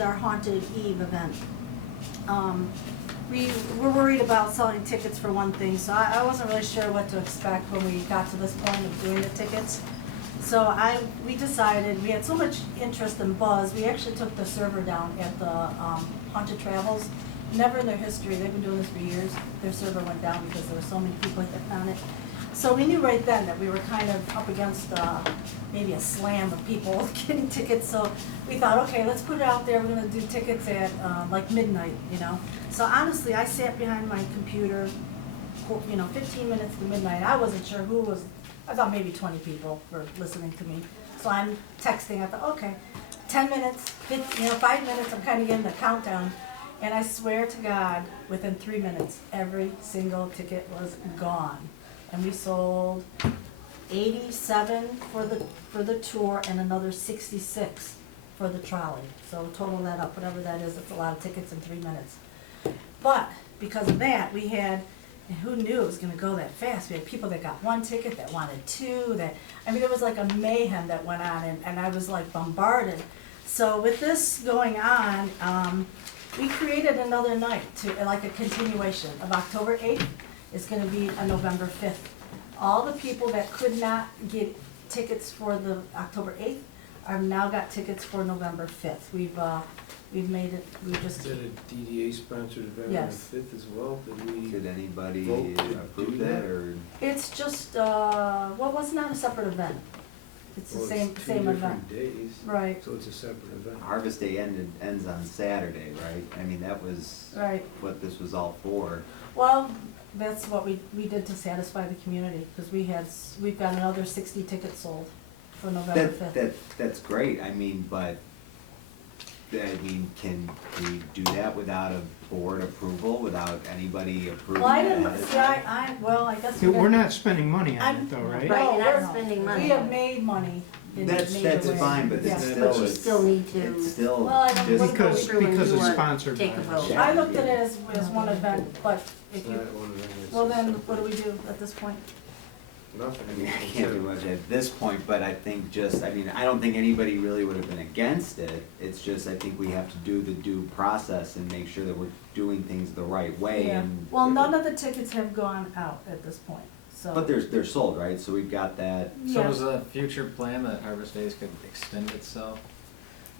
our Haunted Eve event, we were worried about selling tickets for one thing, so I wasn't really sure what to expect when we got to this point of doing the tickets. So we decided, we had so much interest and buzz, we actually took the server down at the Haunted Travels. Never in their history, they've been doing this for years, their server went down because there were so many people hitting on it. So we knew right then that we were kind of up against maybe a slam of people getting tickets, so we thought, okay, let's put it out there, we're gonna do tickets at like midnight, you know. So honestly, I sat behind my computer, 15 minutes to midnight. I wasn't sure who was, I thought maybe 20 people were listening to me. So I'm texting, I thought, okay, 10 minutes, 5 minutes, I'm kind of getting the countdown. And I swear to God, within 3 minutes, every single ticket was gone. And we sold 87 for the tour and another 66 for the trolley. So total that up, whatever that is, it's a lot of tickets in 3 minutes. But because of that, we had, and who knew it was gonna go that fast? We had people that got 1 ticket, that wanted 2, there was like a mayhem that went on, and I was like bombarded. So with this going on, we created another night to, like a continuation of October 8th. It's gonna be on November 5th. All the people that could not get tickets for the October 8th are now got tickets for November 5th. We've made it, we just, Is that a DDA sponsored event on the Yes. 5th as well? Did anybody Vote to approve do that, that? or? it's just, well, it's not a separate event. It's the Well, same, it's same two event. different days, Right, so it's a separate event. Harvest Day ends on Saturday, right? I mean, that was right. what this was all for. Well, that's what we did to satisfy the community, because we've got another 60 tickets sold for November 5th. That's great, I mean, but, can we do that without a board approval, without anybody approving Well, I it didn't, ahead of see, time? well, I guess. Yeah, we're we're gonna- not spending money on I'm- it though, right? Right, you're not No, spending money. We have made money in That's major ways. fine, but Yeah. it's But still, you it's, still need to- it's still Well, I don't- just. Because, Sure, when because you it's want- sponsored by take a us. vote. I looked at it as one event, but It's if you, not one of them, it's well a then, separate- what do we do at this point? Nothing. I mean, I can't do much at this point, but I think I don't think anybody really would have been against it. It's just, I think we have to do the due process and make sure that we're doing things the right way Yeah. and. Well, none of the tickets have gone out at this point, so. But they're sold, right? So we've got that. So Yeah. is a future plan that Harvest Days could extend itself?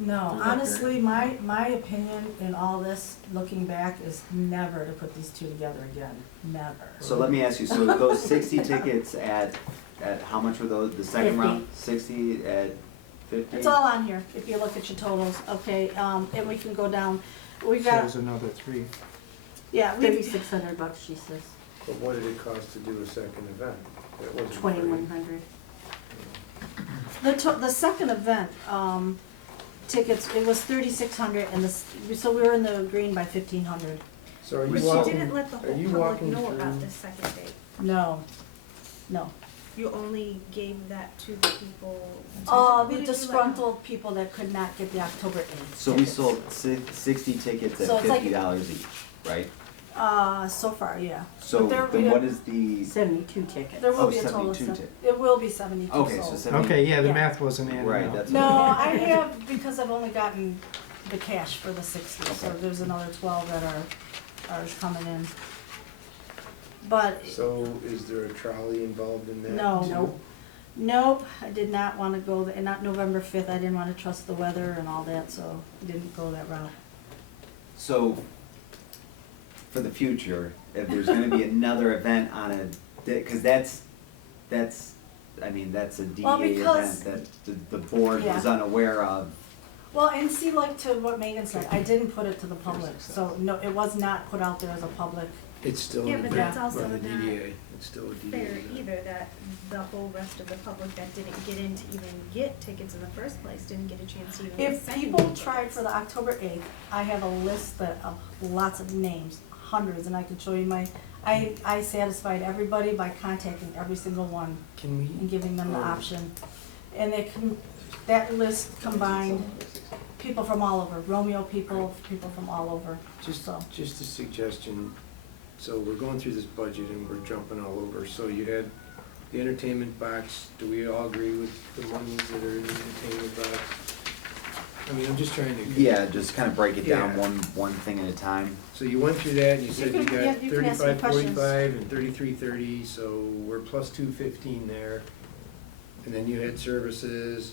No, Is that honestly, my opinion in all this, looking back, is never to put these two together again, never. So let me ask you, so those 60 tickets at how much were those, the second 50. round? 60 at 50? It's all on here, if you look at your totals, okay, and we can go down, we've got, Shows another 3. yeah, we, $3,600, she says, But what did it cost to do a second event? That wasn't free. 2,100. the second event, tickets, it was 3,600, and so we were in the green by 1,500. So are But you you walking, didn't let the are whole you public walking know about through- this second date. No. You only gave that to the people. The Who did you let know? disgruntled people that could not get the October 8th. So we tickets. sold 60 tickets So at it's like- $50 each, right? So far, yeah. So But there- then what is the, 72 tickets. There will Oh, be a total of 72 it will be 72 okay, so sold. 70. Okay, yeah, the Yeah. math wasn't adding Right, up. that's. No, what- I have, because I've only gotten the cash for the 60, so there's another 12 that are coming in. But, so is there a trolley involved in that? no. too? Nope, I did not wanna go, and not November 5th, I didn't wanna trust the weather and all that, so I didn't go that route. So, for the future, if there's gonna be another event on cause that's a Well, DEA because- event that the board was Yeah. unaware of. Well, and see, like to what Megan said, I didn't put it to the public, so no, it was not put out there as a public. It's still Yeah, an but event that's by also the not DDA. It's still a DDA Fair event. either, that the whole rest of the public that didn't get in to even get tickets in the first place didn't get a chance to even get If second people tickets. tried for the October 8th, I have a list of lots of names, hundreds, and I can show you I satisfied everybody by contacting every single one Can we? and giving them the option. And that list combined people from all over, Romeo people from all over, Just so. a suggestion, so we're going through this budget and we're jumping all over, so you had the entertainment box, do we all agree with the monies that are in the entertainment box? I mean, I'm just trying to. Yeah, just kind of break it down Yeah. one thing at a time. So you went through that and you said you can- yeah, got you can ask me 35, questions. 45 and 3330, so we're plus 215 there. And then you had services,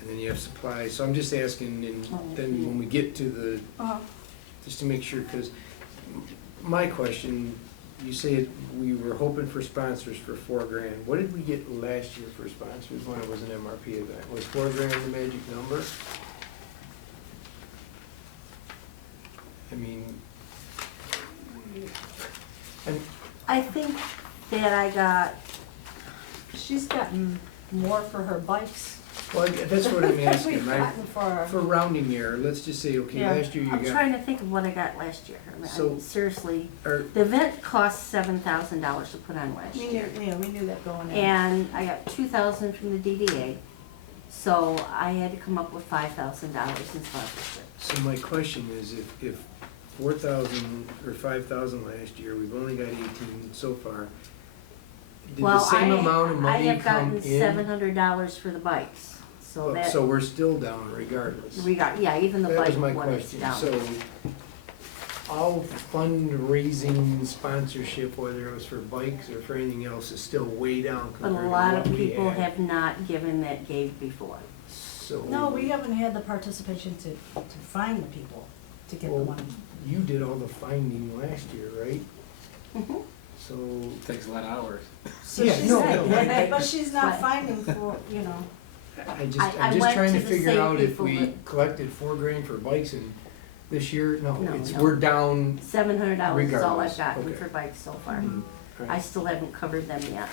and then you have supplies, so I'm just asking, and then when we get to the just to make sure, because my question, you say we were hoping for sponsors for $4,000. What did we get last year for sponsors when it was an MRP event? Was $4,000 the magic number? I mean, I think that I got, She's gotten more for her bikes. well, that's what I'm than asking. we've gotten for. For rounding error, let's just say, okay, Yeah. last year you I'm got, trying to think of what I got last year. I So- mean, seriously, or, the event cost $7,000 to put on last We year. knew, yeah, we knew that going in. And I got $2,000 from the DDA, so I had to come up with $5,000 in sponsorship. so my question is, if 4,000 or 5,000 last year, we've only got 18 so far, did the Well, same amount of I money have come gotten in? $700 for the bikes, So that, So we're still down regardless. yeah, even the That was bike my one is question. down. So, all fundraising sponsorship, whether it was for bikes or for anything else, is still way down But a compared to lot what of we people had. have not given that gave before. So. No, we haven't had the participation to find the people to get the Well, money. you did all the finding last year, right? Mhm. So, Takes a lot of hours. So Yeah, she's no, not- no, but she's not Right. finding for, you know, I just, I I'm just went trying to to the figure same out if people we that- collected $4,000 for bikes and this year, no, No, it's, no. we're down. $700 is all I've Regardless, gotten okay. for bikes so far. Mhm. I still haven't covered them yet,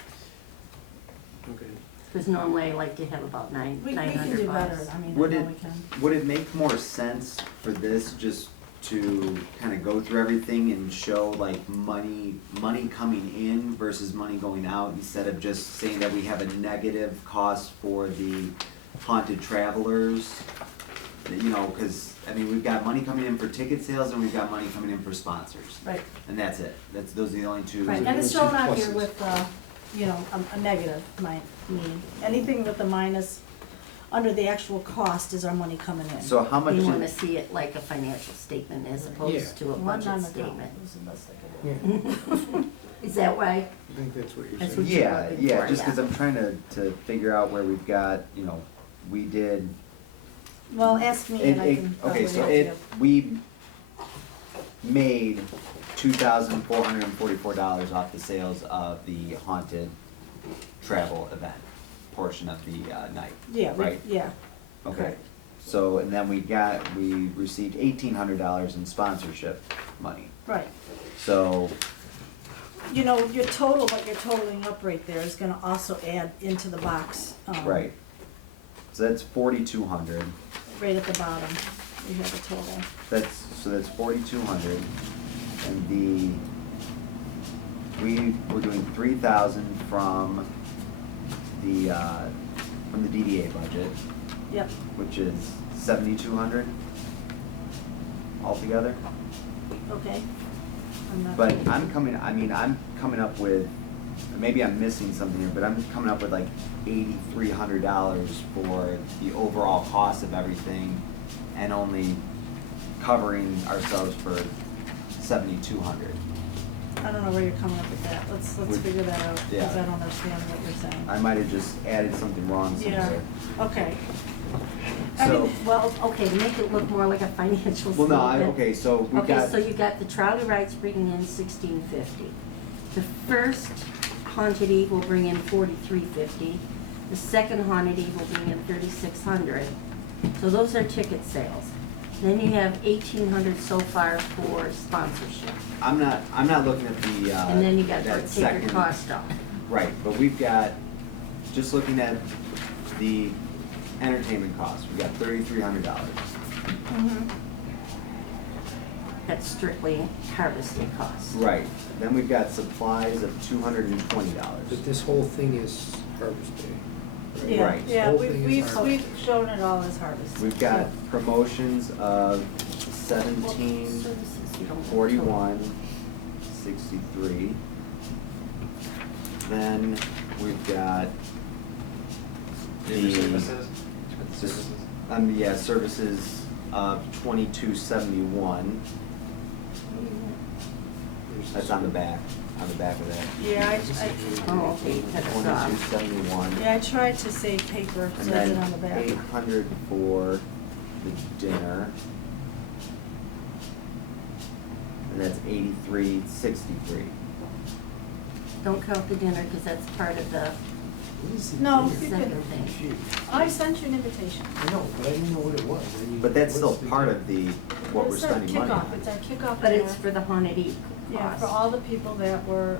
Okay. because normally I like to have about we can $900. do better, I mean, I Would know it- we can. Would it make more sense for this just to kind of go through everything and show like money coming in versus money going out, instead of just saying that we have a negative cost for the haunted travelers? You know, cause I mean, we've got money coming in for ticket sales and we've got money coming in for sponsors, Right, and that's it. Those are the only two. right, Those are and the it's two shown out here pluses. with, you know, a negative, meaning, anything with the minus, under the actual cost is our money coming in. So how much? You did- wanna see it like a financial statement as Yeah. opposed to a One budget on the statement. is the best I could do. Is that right? I think that's what you're That's saying. what you're Yeah, looking yeah, for, just yeah. cause I'm trying to figure out where we've got, you know, we did. Well, ask me and I can probably Okay, so help you. we made $2,444 off the sales of the haunted travel event portion of the night. Yeah, right. yeah, Okay, Correct. so, and then we received $1,800 in sponsorship money, right. so, You know, your total, what you're totaling up right there is gonna also add into the box. right. So that's 4,200, Right at the bottom, you have a total. that's 4,200, and we were doing 3,000 from the DDA budget, Yep, which is 7,200 altogether. okay. I'm not- But I'm coming up with, maybe I'm missing something here, but I'm coming up with like $8,300 for the overall cost of everything, and only covering ourselves for 7,200. I don't know where you're coming up with that, let's Would- figure that out, because yeah. I don't understand what you're saying. I might have just added something wrong Yeah, somewhere. okay. I So, mean, Well, okay, to make it look more like a financial well, statement. no, okay, so we Okay, got, so you got the trolley rides bringing in $1,650. The first Haunted Eve will bring in $4,350. The second Haunted Eve will bring in $3,600. So those are ticket sales. Then you have $1,800 so far for sponsorship. I'm not looking at the, And then you got to that take second. your cost off. Right, but we've got, just looking at the entertainment costs, we got $3,300. mhm. That's strictly harvesting costs. Right, then we've got supplies of $220. But this whole thing is Harvest Day. Yeah, Right. yeah, Whole we've, thing is we've, harvest. we've shown it all as harvest. We've got promotions of 17, Services, you don't have 41, 63. Then we've got Your the, services? Services? yeah, services of 2271. That's on the back of that. Yeah, Oh, okay, that's, 2271. yeah, I tried to save paper, And so I did then on the back. 800 for the dinner. And that's 8363. don't count the dinner, because that's part of the No, the you second could, thing. I sent you an invitation. I know, but I didn't know what it was. I mean, But that's still what's the part deal? of the, what we're It's our spending money kickoff. on. It's our kickoff But dinner. it's for the Haunted Eve Yeah, cost. for all the people that were,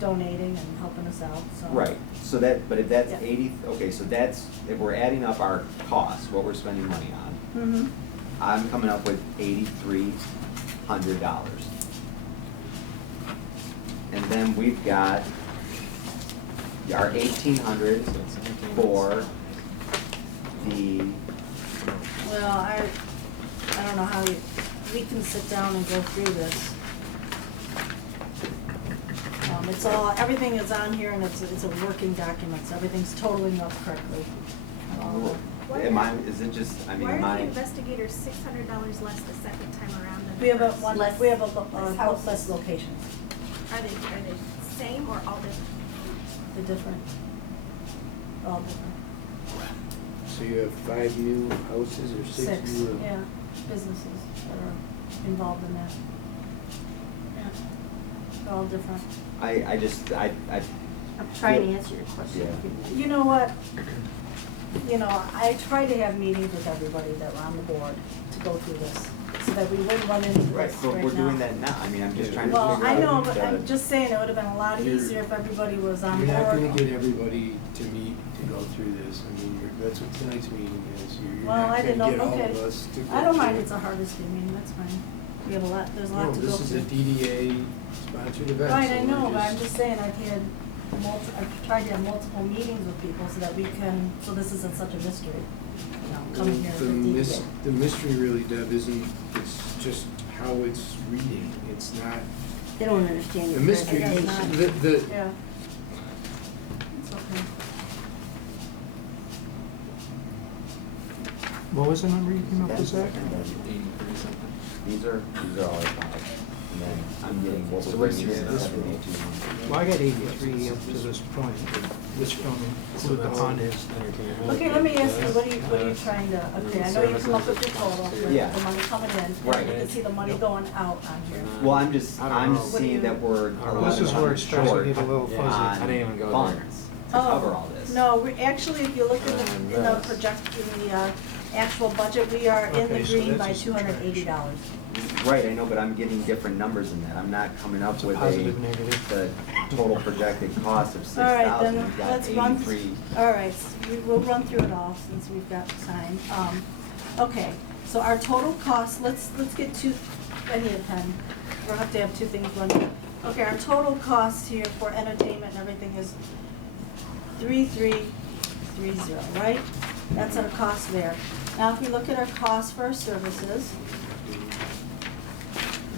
donating and helping us out, so. Right, so that, but if that's Yeah. 80, okay, so that's, if we're adding up our costs, what we're spending money on, Mm-hmm, I'm coming up with $8,300. And then we've got our 1,800 for the, well, I don't know how we can sit down and go through this. It's all, everything is on here and it's a working document, so everything's totaling up correctly. And all is it just, I mean, Why am are the I, investigators $600 less the second time around than We have a the first? one, Less- we have less a less locations. Are they same or all different? They're different. All different. So you have 5 new houses or 6 Six, new? yeah, businesses that are involved in that. Yeah, they're all different. I just, I, I'm trying to answer your question. Yeah. You know what? You know, I try to have meetings with everybody that were on the board to go through this, so that we wouldn't run into right, this but right we're doing now. that now, I mean, I'm just trying to Well, figure I out know, but the- I'm just saying, it would have been a lot You're- easier if everybody was on You're board. not gonna get everybody to meet to go through this. I mean, that's what tonight's meeting is. You're Well, I not didn't gonna know, get all okay. of us to go I don't through mind, it. it's a harvesting meeting, that's fine. We have a lot, there's a No, lot to go this is a through. DDA sponsored event. Right, so I we're know, but I'm just saying, I've tried to have multiple meetings with people so that we can, so this isn't such a mystery, you know, coming here The with DDA. The mystery really, Deb, isn't, it's just how it's reading. It's not, They don't understand the your mystery, presentation. the, Yeah. It's okay. What was the number you came up with, Zach? 83 something. These are all our five, and then I'm getting what So we're what's bringing in this at one? 72. Well, I got 83 up to this point, which don't include the haunted. Okay, let me ask you, what are you trying to, okay, I know you come up with your total, with Yeah. the money coming in, Right. and you can see the money going out on here. Well, I don't know. I'm What do seeing you- that we're This is where it starts to short get a little Yeah. fuzzy. I didn't even go on there. funds to cover all this. No, we, actually, if you look in And the this. in the actual budget, we are in the Okay, so green that's by a $280. Right, I know, but I'm getting different numbers in that, I'm not coming up It's a with positive, negative. the total projected cost of All right, 6,000, then, we've got let's run, 83. all right, we'll run through it all since we've got time. Okay, so our total cost, let's get two, I need a pen. We'll have to have two things running. Okay, our total cost here for entertainment and everything is 3330, right? That's our cost there. Now, if we look at our cost for our services,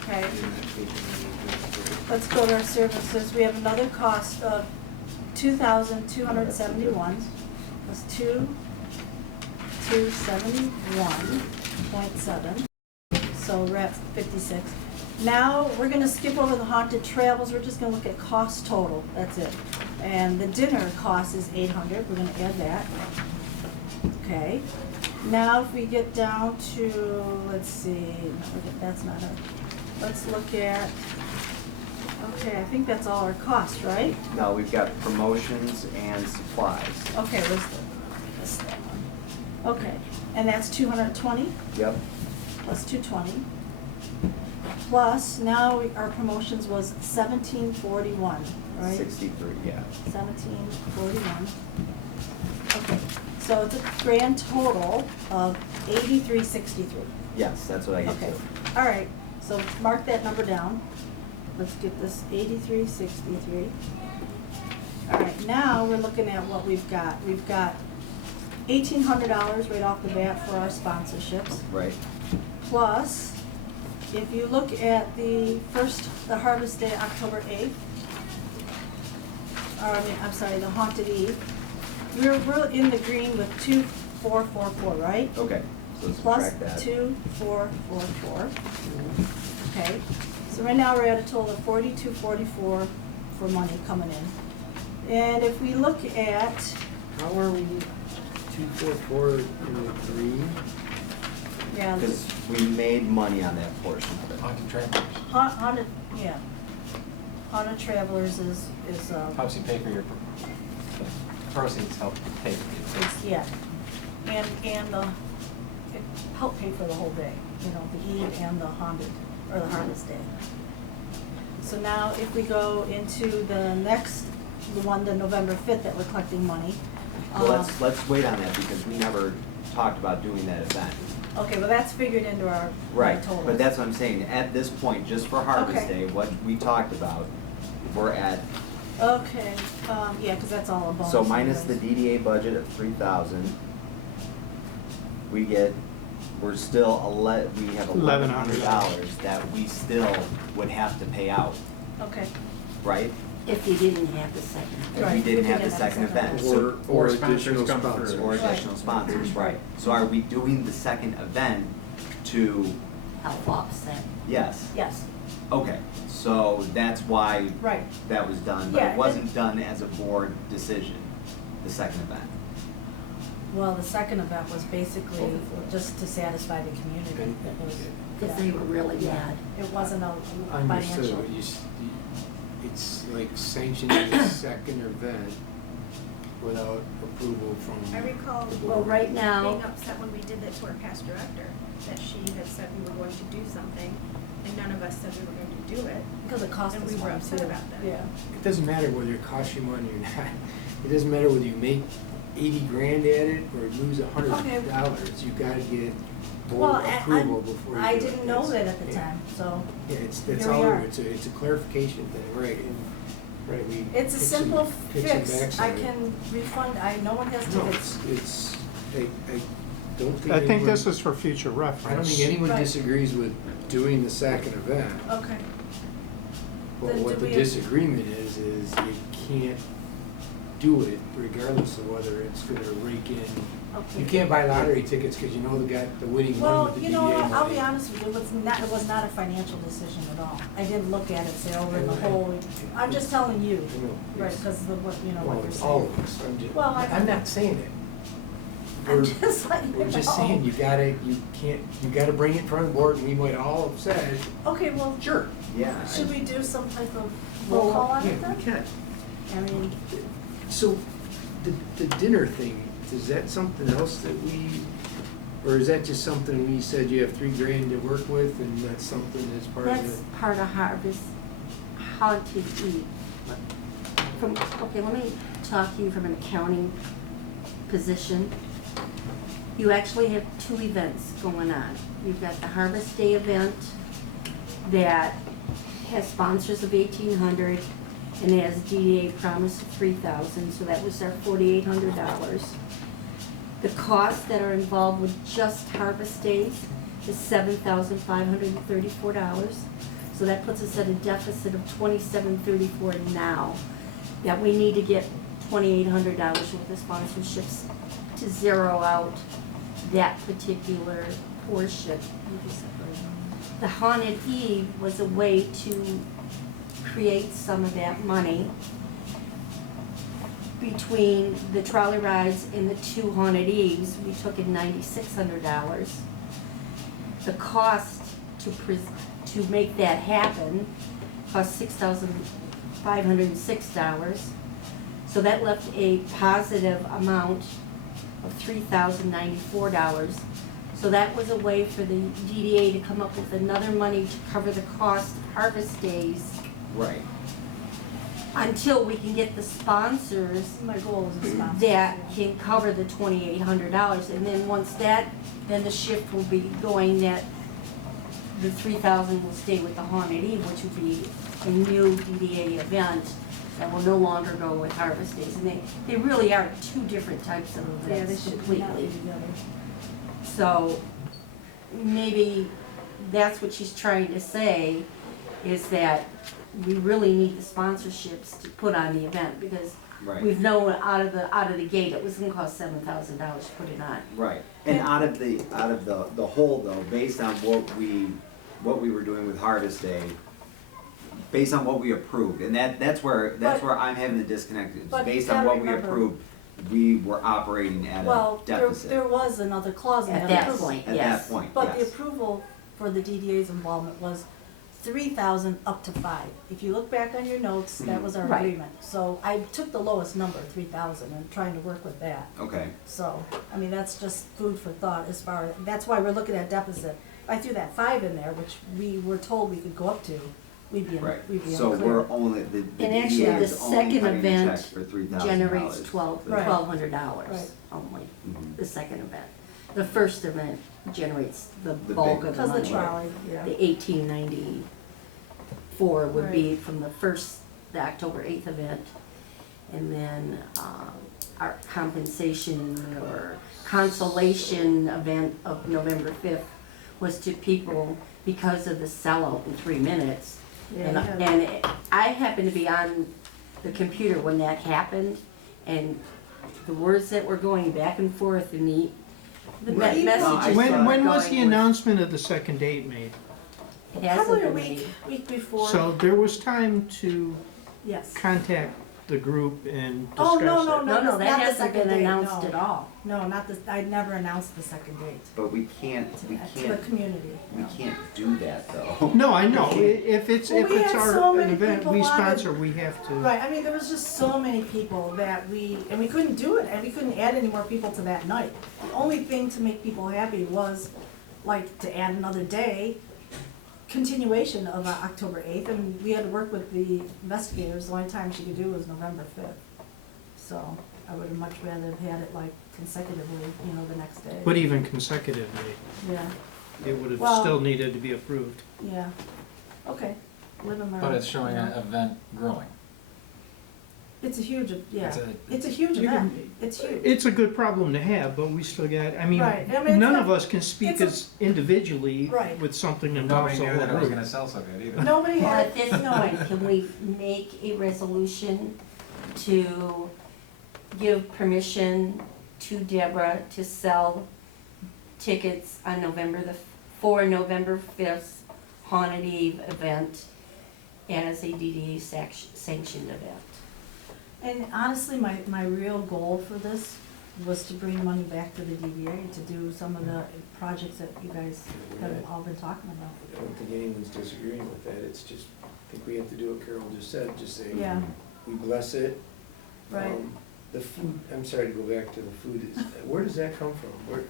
okay, let's go to our services. We have another cost of 2,271. That's 271.7. So we're at 56. Now, we're gonna skip over the haunted travels. We're just gonna look at cost total. That's it. And the dinner cost is 800. We're gonna add that. Okay. Now, if we get down to, let's see, that's not it. Let's look at, okay, I think that's all our costs, right? No, we've got promotions and supplies. Okay, where's that one? Okay, and that's 220 Yep, plus 220. Plus, now our promotions was 1741, right? 63, yeah. 1741. Okay, so it's a grand total of 8363. Yes, that's what I get Okay, to. all right, so mark that number down. Let's get this 8363. All right, now we're looking at what we've got. We've got $1,800 right off the bat for our sponsorships. Right, Plus, if you look at the Harvest Day, October 8th, or I'm sorry, the Haunted Eve, we're in the green with 2444, right? okay, so let's Plus subtract that. 2444. Okay, so right now we're at a total of 4244 for money coming in. And if we look at, how are we 244 in the green? yeah, Because we made money on that portion of it. Haunted travelers. Haunted, yeah. Haunted Travelers is, Helps you pay for your, the proceeds help pay for your. yeah. And it helped pay for the whole day, you know, the Eve and the Haunted, or the Harvest Day. So now if we go into the next, the one, the November 5th that we're collecting money. Well, let's wait on that because we never talked about doing that event. Okay, well, that's figured into our Right, totals. but that's what I'm saying, at this point, just for Harvest Okay. Day, what we talked about, we're at, Okay, yeah, because that's all a bonus. so minus the anyways. DDA budget of 3,000, we're still, we have $1,100 that we still would have to pay out, Okay, right? If you didn't have the second. If we didn't have the second event. Or sponsors additional come sponsors. through. Or additional sponsors, right. So are we doing the second event to, Help offset. yes, Yes, okay, so that's why right. that was done, but Yeah, it and wasn't done as a board decision, the second event. Well, the second event was basically just to satisfy the community. It was, Because they were really mad. it wasn't a Understood, financial. but it's like sanctioning the second event without approval from. I recall Well, right now, being upset when we did that to our past director, that she had said we were going to do something, and none of us said we were going to do it. Because it cost us And money we were upset too. about that. Yeah. It doesn't matter whether it costs you money or not. It doesn't matter whether you make 80 grand at it or lose $100. You gotta get Well, board approval before you do it. I didn't know It's- that at the yeah. time, so Yeah, that's Here we all, are. it's a clarification thing, right, and, right, we. it's a kicked some- simple kicked some fix. backs I on it. can refund, no one has No, tickets. I don't think I think anyone- this is for future reference. I don't think anyone Right. disagrees with doing the second event, Okay. but Then what do the we- disagreement is you can't do it regardless of whether it's gonna rake in. Okay. You can't buy lottery tickets because you know the winning one Well, with the you DDA know money. what, I'll be honest with you, it was not a financial decision at all. I didn't look at it, say, over the whole, I'm just telling you, I know, right, it's- because of what, you know, Well, what you're it's all saying. of us, Well, I'm not saying it. I'm We're- just letting you know. We're just saying, you gotta bring it in front of the board, and we might all have said, Okay, well, sure. Yeah. should we do some type of roll call on it Yeah, then? we can. I mean, So, the dinner thing, is that something else that we, or is that just something we said you have $3,000 to work with, and that's something that's part of that's it? part of Harvest Haunted Eve. Okay, let me talk to you from an accounting position. You actually have two events going on. You've got the Harvest Day event that has sponsors of 1,800 and has DDA promise of 3,000, so that was our $4,800. The costs that are involved with just Harvest Days is $7,534. So that puts us at a deficit of $2,734 now. That we need to get $2,800 worth of sponsorships to zero out that particular portion. The Haunted Eve was a way to create some of that money between the trolley rides and the two Haunted Eves. We took in $9,600. The cost to make that happen cost $6,506. So that left a positive amount of $3,094. So that was a way for the DDA to come up with another money to cover the cost of Harvest Days Right. until we can get the sponsors my goal is a sponsor. that can cover the $2,800. And then once that, then the shift will be going that the 3,000 will stay with the Haunted Eve, which will be a new DDA event that will no longer go with Harvest Days. And they really are two different types of Yeah, they events should not completely. be together. So maybe that's what she's trying to say, is that we really need the sponsorships to put on the event, because Right. we've known out of the gate, it was gonna cost $7,000 to put it on. Right, and out of the whole though, based on what we were doing with Harvest Day, based on what we approved, and that's where But- I'm having the disconnect, is but based you on gotta what we remember- approved, we were operating at a Well, deficit. there was another clause in At the that approval. point, At yes. that point, But the yes. approval for the DDA's involvement was 3,000 up to 5. If you look back on your notes, that was our Right. agreement. So I took the lowest number, 3,000, and trying to work with that. Okay, So, I mean, that's just food for thought as far as, that's why we're looking at deficit. If I threw that 5 in there, which we were told we could go up to, we'd be in right, the so clear. we're only, the And actually, DDA the is only second cutting a check event for $3,000. generates Right. $1,200 Right. only, Mhm. the second event. The first event generates the The bulk big- of the Because the money. trolley, yeah. The 1894 would be from the October 8th event. And then our compensation or consolation event of November 5th was to people because of the sellout in 3 minutes. Yeah, And yeah. and I happened to be on the computer when that happened, and the words that were going back and forth and the Right. messages No, I that saw were When was going the was- announcement of the second date made? It hasn't Probably a been week, made. week before. So there was time to Yes. contact the group and discuss Oh, no, it. no, No, no, not that the hasn't second been date, announced no. at all. No, not the, I never announced the second date But we can't to the community. we can't do that though. No, I know, if it's, Well, if we it's had our so many event people we wanted- sponsor, we have to. Right, I mean, there was just so many people that we couldn't do it, and we couldn't add any more people to that night. The only thing to make people happy was, like, to add another day, continuation of October 8th, and we had to work with the investigators, the only time she could do was November 5th. So, I would have much rather have had it like consecutively, the next day. But even consecutively, Yeah, it would have Well- still needed to be approved. yeah, okay, live and learn. But it's showing you an know. event growing. It's a huge, yeah, It's a- it's a huge You can- event, it's huge. It's a good problem to have, but we still got, I mean, Right, I mean, it's none not- of us can speak it's a- as individually Right. with something that Nobody involves knew the that it whole was group. gonna sell so good either. Nobody Well, had, at this point, can we make a resolution to give permission to Deborah to sell tickets on for November 5th Haunted Eve event as a DDA sanctioned event? and honestly, my real goal for this was to bring money back to the DDA and to do some of the projects that you guys have all been talking about. I don't think anyone's disagreeing with that, it's just, I think we have to do what Carol just said, just say, Yeah, we bless it. right. The food, I'm sorry to go back to the food, where does that come from?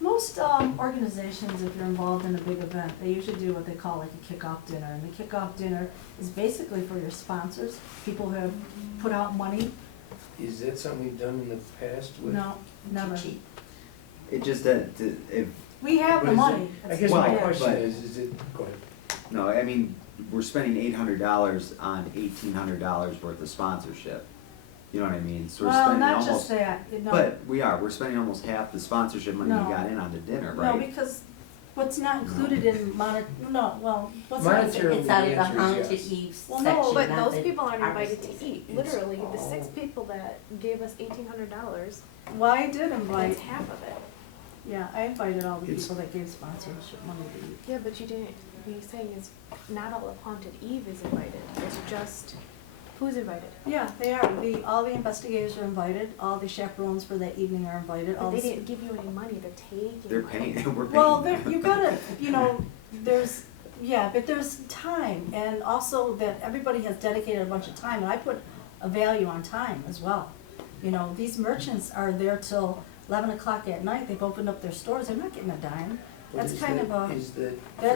Most organizations, if you're involved in a big event, they usually do what they call like a kickoff dinner. And the kickoff dinner is basically for your sponsors, people who have put out money. Is that something we've done in the past with? No, never. Cheap. It just that if We have What the is money. I That's guess what my we have. question but- is it, go ahead. no, I mean, we're spending $800 on $1,800 worth of sponsorship. You know what I mean? So we're Well, spending not just almost, that, no. but we're spending almost half the sponsorship money No. we got in on the dinner, No, right? because what's not included in what's not, Monetary- It's out of the The answer is Haunted yes. Eve Well, section, no, but not those the people aren't invited harvesting to eat, section. literally, the 6 people that gave us $1,800, well, I did invite, that's half of it. yeah, I invited all the It's- people that gave sponsorship money to eat. Yeah, but you didn't, what you're saying is, not all of Haunted Eve is invited, it's just, who's invited? Yeah, they are, all the investigators are invited, all the chaperones for that evening are invited, all But the. they didn't give you any money, they're taking They're money. paying, we're paying. Well, them. there, you gotta, but there's time, and also that everybody has dedicated a bunch of time, and I put a value on time as well. These merchants are there till 11 o'clock at night, they've opened up their stores, they're not getting a dime. But That's is kind that- of a, Is that?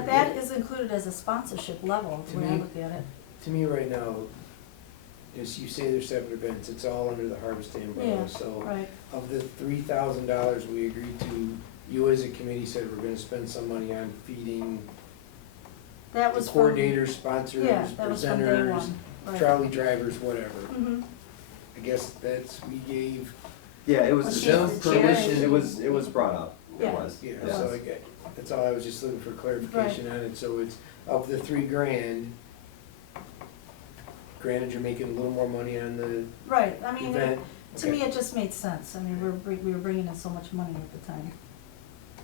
that is included as a sponsorship level, To the way I me- look at it. To me right now, as you say there's separate events, it's all under the Harvest Yeah, umbrella, so right, of the $3,000 we agreed to, you as a committee said we're gonna spend some money on feeding that the was from, coordinators, sponsors, yeah, that was from day presenters, one, right. trolley drivers, whatever. Mhm. I guess we gave, Yeah, it Well, was, she's them the chair. permission. it was brought up, it Yeah. was. yeah, Yes. so that's all I was just looking for clarification on it, so it's, of the $3,000, granted you're making a little more money on the Right, I mean, event. to me, it just made sense, I mean, we were bringing in so much money at the time.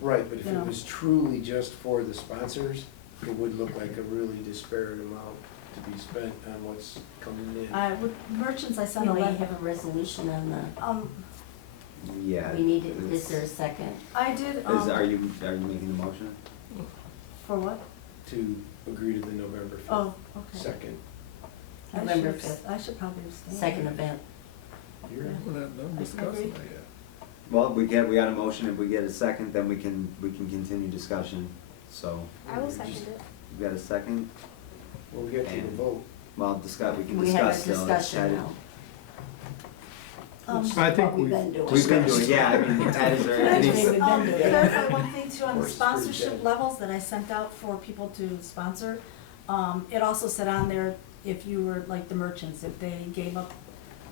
Right, but if you it know. was truly just for the sponsors, it would look like a really disparate amount to be spent on what's coming in. With merchants, I sent a No, you letter, have a resolution on the, Yeah. we need it, it's- is there a second? I did, Are you making the motion? for what? To agree to the November Oh, okay. 2nd. I November should- 5th. I should probably abstain. Second event. You're, Yeah. We're not done I discussing agree. that yet. Well, we got a motion, if we get a second, then we can continue discussion, so. I will second it. You got a second? well, we get to the And- vote. Well, we can We have discuss a still. discussion now. Um, I think What we've we, been doing. We've been doing, yeah, I mean, Ted, is there Can I any? just, We've been doing. clarify one thing too, on the Horse is pretty sponsorship dead. levels that I sent out for people to sponsor? It also said on there, if you were like the merchants, if they gave up,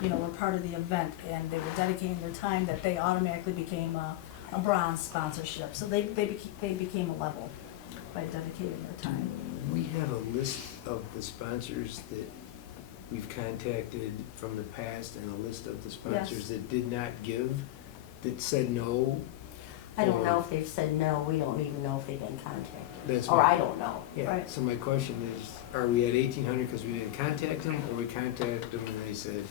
were part of the event and they were dedicating their time, that they automatically became a bronze sponsorship. So they became a level by dedicating their time. We had a list of the sponsors that we've contacted from the past and a list of the sponsors Yes. that did not give, that said no? I don't Or- know if they've said no, we don't even know if they've been contacted, That's or my- I don't know. Yeah, Right. so my question is, are we at 1,800 because we didn't contact them, or we contacted them and they said,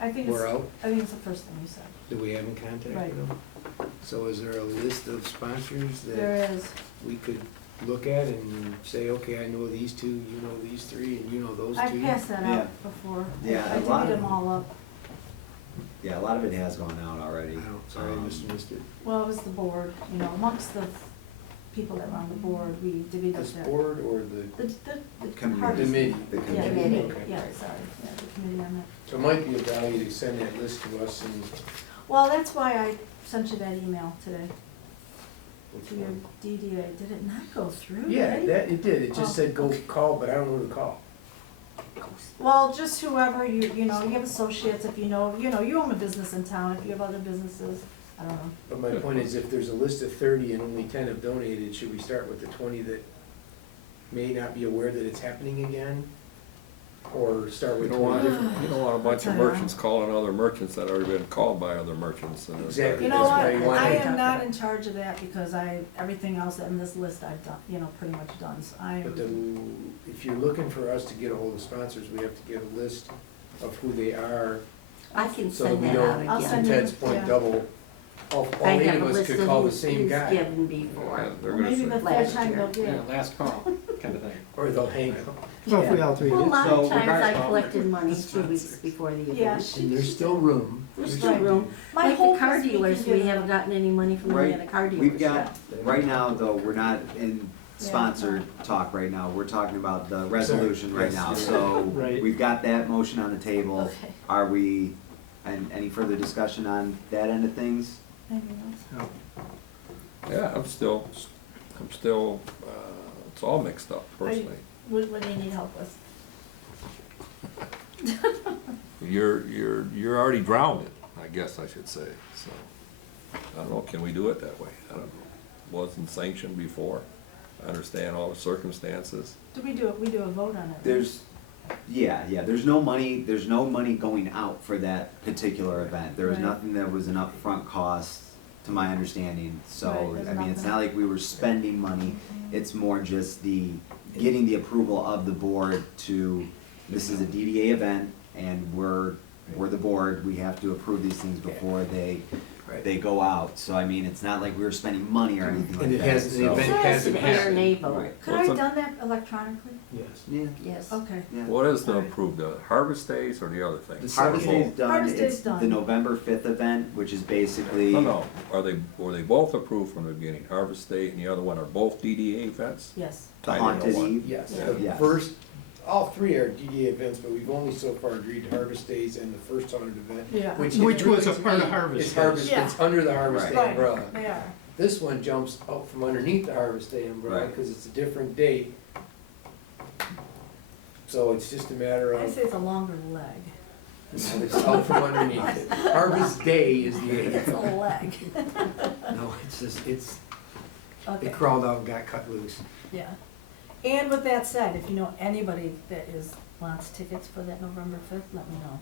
I think we're out, I think it's the first thing you said. that we haven't contacted Right. them? So is there a list of sponsors that There is. we could look at and say, okay, I know these two, you know these three, and you know those two? I passed that Yeah. out before. Yeah, I a lot divvied of- them all up. Yeah, a lot of it has gone out already. Oh, sorry, I missed it. Well, it was the board, you know, amongst the people that were on the board, we divvied up This that. board or the The Committee. harvest- committee? The Yeah, committee. committee, Okay. yeah, sorry, yeah, the committee on that. So it might be of value to send that list to us and. Well, that's why I sent you that email today, which to your one? DDA. Did it not go through? Yeah, Did it? that, it did, it just Oh, said go okay. call, but I don't know who to call. Well, just whoever you know, you have associates, if you own a business in town, if you have other businesses, I don't know. But my point is, if there's a list of 30 and only 10 have donated, should we start with the 20 that may not be aware that it's happening again? Or start You with don't 20 want, different? you don't want a bunch of I know. merchants calling other merchants that already been called by other merchants. And it's like- Exactly. You know That's what, why you want I it. am not in charge of that because everything else in this list I've done, pretty much done, so I But am, if you're looking for us to get a hold of sponsors, we have to get a list of who they are, I can so that send we that don't, out I'll to again. send you- Ted's point, yeah. double. All I eight have of a us list could of call the who's same guy, given before. Yeah, they're well, gonna maybe say. the third Last time year. they'll get Yeah, it. last call, kind of thing. or they'll hang out. Well, if we all three Well, a did. lot So of times I regardless- collected money 2 weeks before the Yeah. event. And there's still room. There's still room. My Like hope the car is we can dealers, get we a- haven't gotten any money from any of the car dealers. We've got, right now though, we're not in Yeah. sponsored talk right now, we're talking about the resolution right Yes, now, you're so Right. we've got that motion on the table. Okay. Are we, and any further discussion on that end of things? Anything else? Yeah, I'm still, it's all mixed up personally. What do you need help with? You're already drowned in, I guess I should say, so. I don't know, can we do it that way? I don't know. Wasn't sanctioned before. I understand all the circumstances. We do a vote on it. There's, yeah, there's no money going out for that particular event. There was Right. nothing that was an upfront cost, to my understanding, so, Right, there's I mean, it's nothing. not like we were spending money, it's more just getting the approval of the board to, this is a DDA event, and we're the board, we have to approve these things before they go out, so I mean, it's not like we were spending money or anything like And it that, hasn't- the so- event So that's hasn't an air happened. nay vote. Right. Could I have done that electronically? Yes. Yeah, Yes. Okay. yeah. What is the Alright. approved, the harvest days or the other thing? The Harvest second- Day's done, Harvest Day's it's done. the November 5th event, which is basically. No, were they both approved from the beginning? Harvest Day and the other one are both DDA events? Yes. The I didn't know Haunted what. Eve. Yes, Yeah. the Yes. first, all three are DDA events, but we've only so far agreed to Harvest Days and the first Haunted event. Yeah. Which was a part of Harvest It's Days. Harvest, Yeah. it's under the Harvest Right. Day Right, umbrella. they are. This one jumps out from underneath the Harvest Day umbrella, Right. cause it's a different date. So it's just a matter I of, say it's a longer leg. it's out from underneath it. Harvest Day is the It's a eighth. leg. No, it's just, it Okay, crawled out and got cut loose. yeah. And with that said, if you know anybody that wants tickets for that November 5th, let me know,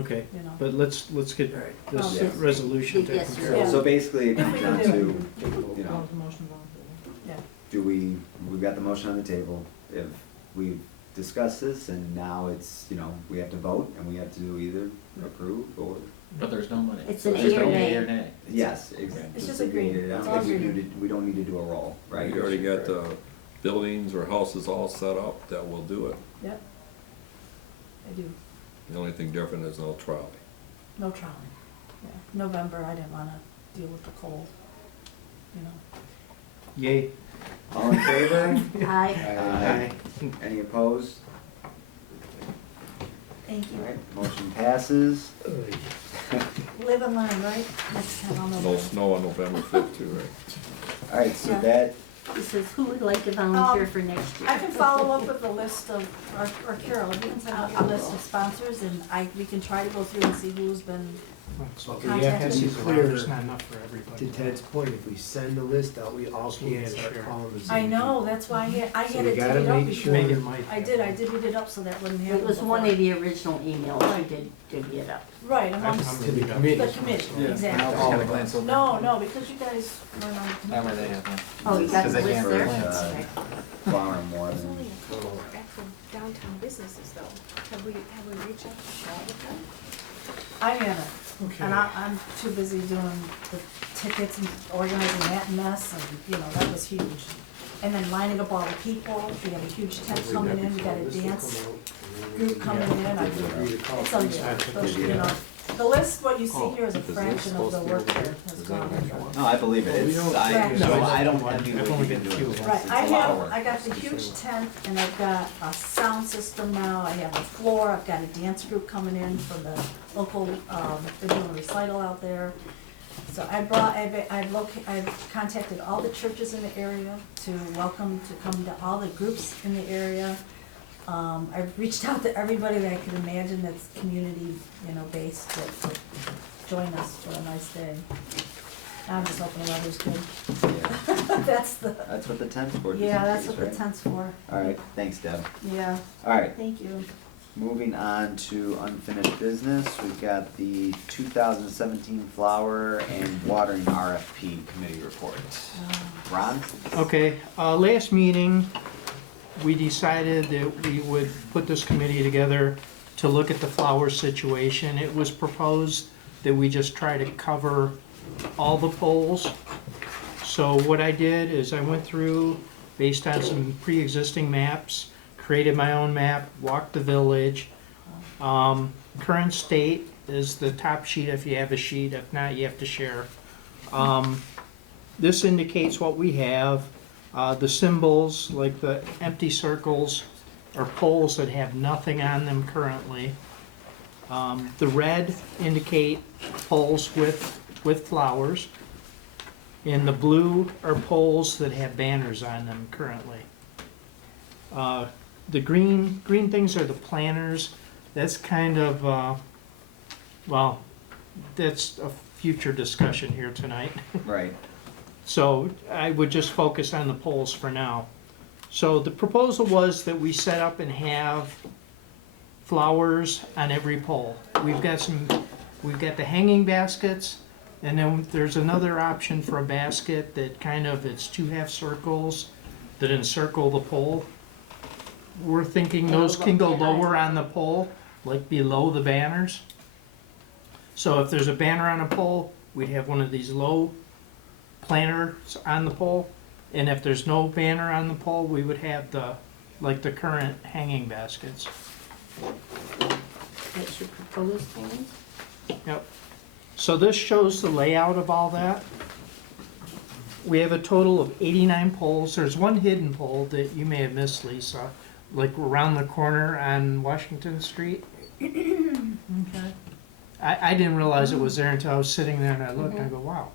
Okay, But let's get Right. this Oh, yes. resolution taken Yes, care Yeah. of. So basically, it If comes we down can to, do Take a vote. you know, Motion. Yeah. we've got the motion on the table. If we've discussed this and now it's, we have to vote and we have to either approve or, But there's no money. It's So an there's a or no nay. yea or nay. yes, It's just just agree agreed. it. I It's don't all think agreed. we don't need to do a roll, right? You already got the buildings or houses all set up, that will do it. Yep. I do. The only thing different is no trolley. No trolley. Yeah. November, I didn't wanna deal with the cold, Yay. All in favor? I, Aye. Any opposed? Thank you. All right, motion passes. Live and learn, right? Next time I'll know. No better. snow on November 5th too, right? All right, so Yeah. that, this is who would like to volunteer for next year? I can follow up with a list of, or Carol, you can send out a list of sponsors and we can try to go through and see who's been So Okay, the you have to FS be is clear there's not enough for everybody. To Ted's point, if we send the list out, we all So we can't gotta start share. calling the same I know, people. that's why I So had we it gotta divvied up make before. sure- Megan might. I did, I divvied it up so that wouldn't happen It was before. one of the original emails, I did divvy it up. Right, I'm amongst To the read up. committee. the committee, Yeah, exactly. I'll just kind of glance over. No, because you guys weren't on the committee. That way they have one. Oh, you got Because the they list can't there? glance. Okay. Flower more There's than, only a couple actual downtown businesses though. Have we reached out to all of them? I haven't, and I'm too busy doing the tickets and organizing that mess, and, you know, that was huge. And then lining up all the people, we have a huge tent coming in, we got a dance group coming in, I do, it's a deal. You know, the list, what you see here is a fraction of the work that has gone into it. no, I believe it, it's, I, Right. so I don't envy I've what only you've been got a few doing. of them. Right, It's I a lot of have, work. I got the huge tent, and I've got a sound system now, I have a floor, I've got a dance group coming in for the local, they're doing a recital out there. So I've contacted all the churches in the area to welcome to come to all the groups in the area. I've reached out to everybody that I could imagine that's community, you know, based, to join us for a nice day. I'm just hoping the weather's good. Yeah. That's what the tent's for, just yeah, in that's case, what the right? tent's for. Alright, thanks Deb. Yeah, Alright, thank you. moving on to unfinished business, we've got the 2017 flower and watering RFP committee report. Ron? Okay, last meeting, we decided that we would put this committee together to look at the flower situation. It was proposed that we just try to cover all the poles. So what I did is I went through, based on some pre-existing maps, created my own map, walked the village. Current state is the top sheet if you have a sheet, if not, you have to share. This indicates what we have. The symbols, like the empty circles, are poles that have nothing on them currently. The red indicate poles with flowers. And the blue are poles that have banners on them currently. The green things are the planters. That's kind of, well, that's a future discussion here tonight. Right. So I would just focus on the poles for now. So the proposal was that we set up and have flowers on every pole. We've got the hanging baskets, and then there's another option for a basket that kind of, it's two half circles that encircle the pole. We're thinking those can go lower on the pole, like below the banners. So if there's a banner on a pole, we'd have one of these low planters on the pole. And if there's no banner on the pole, we would have like the current hanging baskets. That's your proposed plans? Yep. So this shows the layout of all that. We have a total of 89 poles. There's one hidden pole that you may have missed, Lisa, like around the corner on Washington Street. Okay. I didn't realize it was there until I was sitting there and I looked and I go, wow,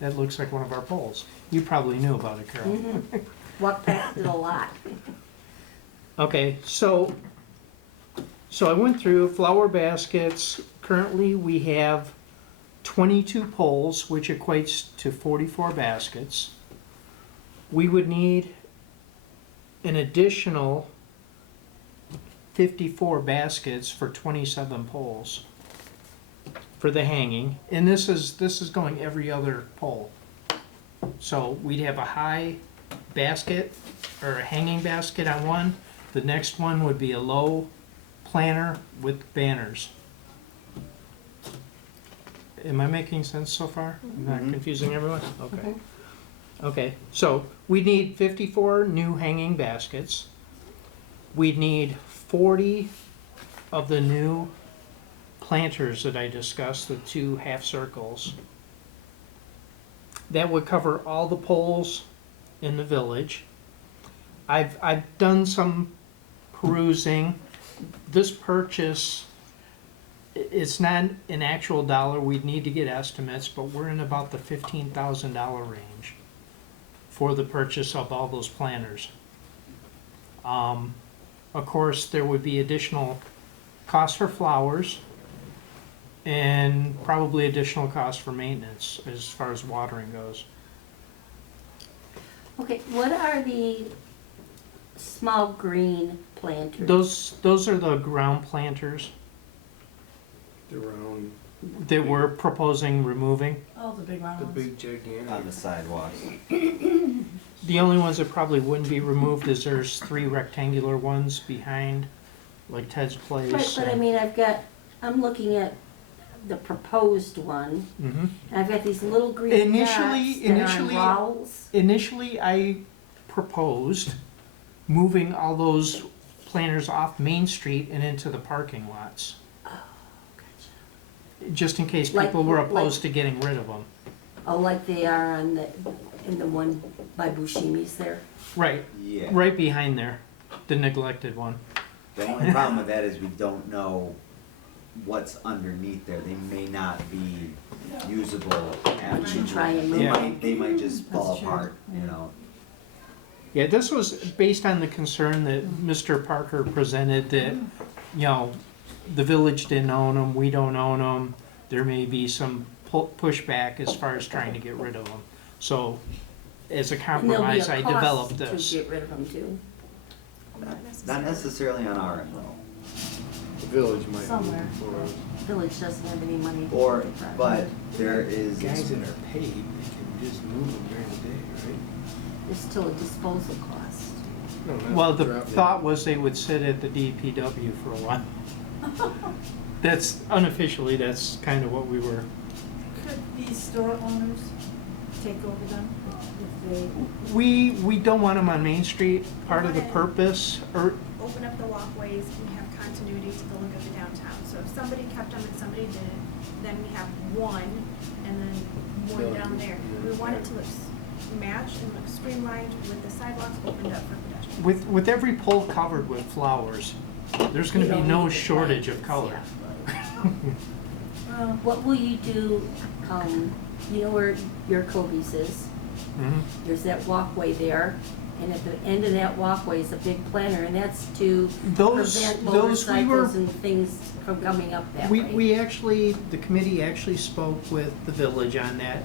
that looks like one of our poles. You probably knew about it, Carol. Walked past it a lot. Okay, so I went through flower baskets. Currently, we have 22 poles, which equates to 44 baskets. We would need an additional 54 baskets for 27 poles for the hanging, and this is going every other pole. So we'd have a high basket or a hanging basket on one. The next one would be a low planter with banners. Am I making sense so far? I'm not confusing everyone? Okay. Okay, so we need 54 new hanging baskets. We'd need 40 of the new planters that I discussed, the two half circles. That would cover all the poles in the village. I've done some perusing. This purchase, it's not an actual dollar, we'd need to get estimates, but we're in about the $15,000 range for the purchase of all those planters. Of course, there would be additional costs for flowers. and probably additional cost for maintenance as far as watering goes. Okay, what are the small green planters? Those are the ground planters The round, that we're proposing removing. Oh, the big round the ones. big gigantic. On the sidewalks. The only ones that probably wouldn't be removed is there's 3 rectangular ones behind, like Ted's Place. Right, but I mean, I'm looking at the proposed one, Mhm. and I've got these little green dots that are Initially- on rowels. Initially, I proposed moving all those planters off Main Street and into the parking lots, Oh, gotcha. just in case Like- people were like- opposed to getting rid of them. Oh, like they are in the one by Buscemi's there? Right, Yeah. right behind there, the neglected one. The only problem with that is we don't know what's underneath there. They may not be usable after We should you try and move. move them. They might just fall That's true. apart, you know. Yeah, this was based on the concern that Mr. Parker presented that, you know, the village didn't own them, we don't own them. There may be some pushback as far as trying to get rid of them. So, as a And there'll be compromise, I a cost developed this. to get rid of them too. Not necessarily on our end though. The village might. Somewhere. Or Village doesn't have any money. to Or, do that. but there is. guys that are paid, they can just move them during the day, right? There's still a disposal cost. No, not Well, the drop thought dead. was they would sit at the DPW for a while. That's, unofficially, that's kind of what we were. Could these store owners take over them if they? We don't want them on Main Street. Part of the purpose, or, Open up the walkways, we have continuity to the look of the downtown. So if somebody kept them and somebody didn't, then we have one and then one down there. We want it to look matched and look streamlined with the sidewalks opened up for pedestrians. with every pole covered with flowers, there's gonna You be don't no need the shortage of planters, color. yeah. What will you do, you know where your Kobe's is? Mhm. There's that walkway there, and at the end of that walkway is a big planter, and that's to Those prevent we were, motorcycles and things from coming up that way. we actually, the committee actually spoke with the village on that,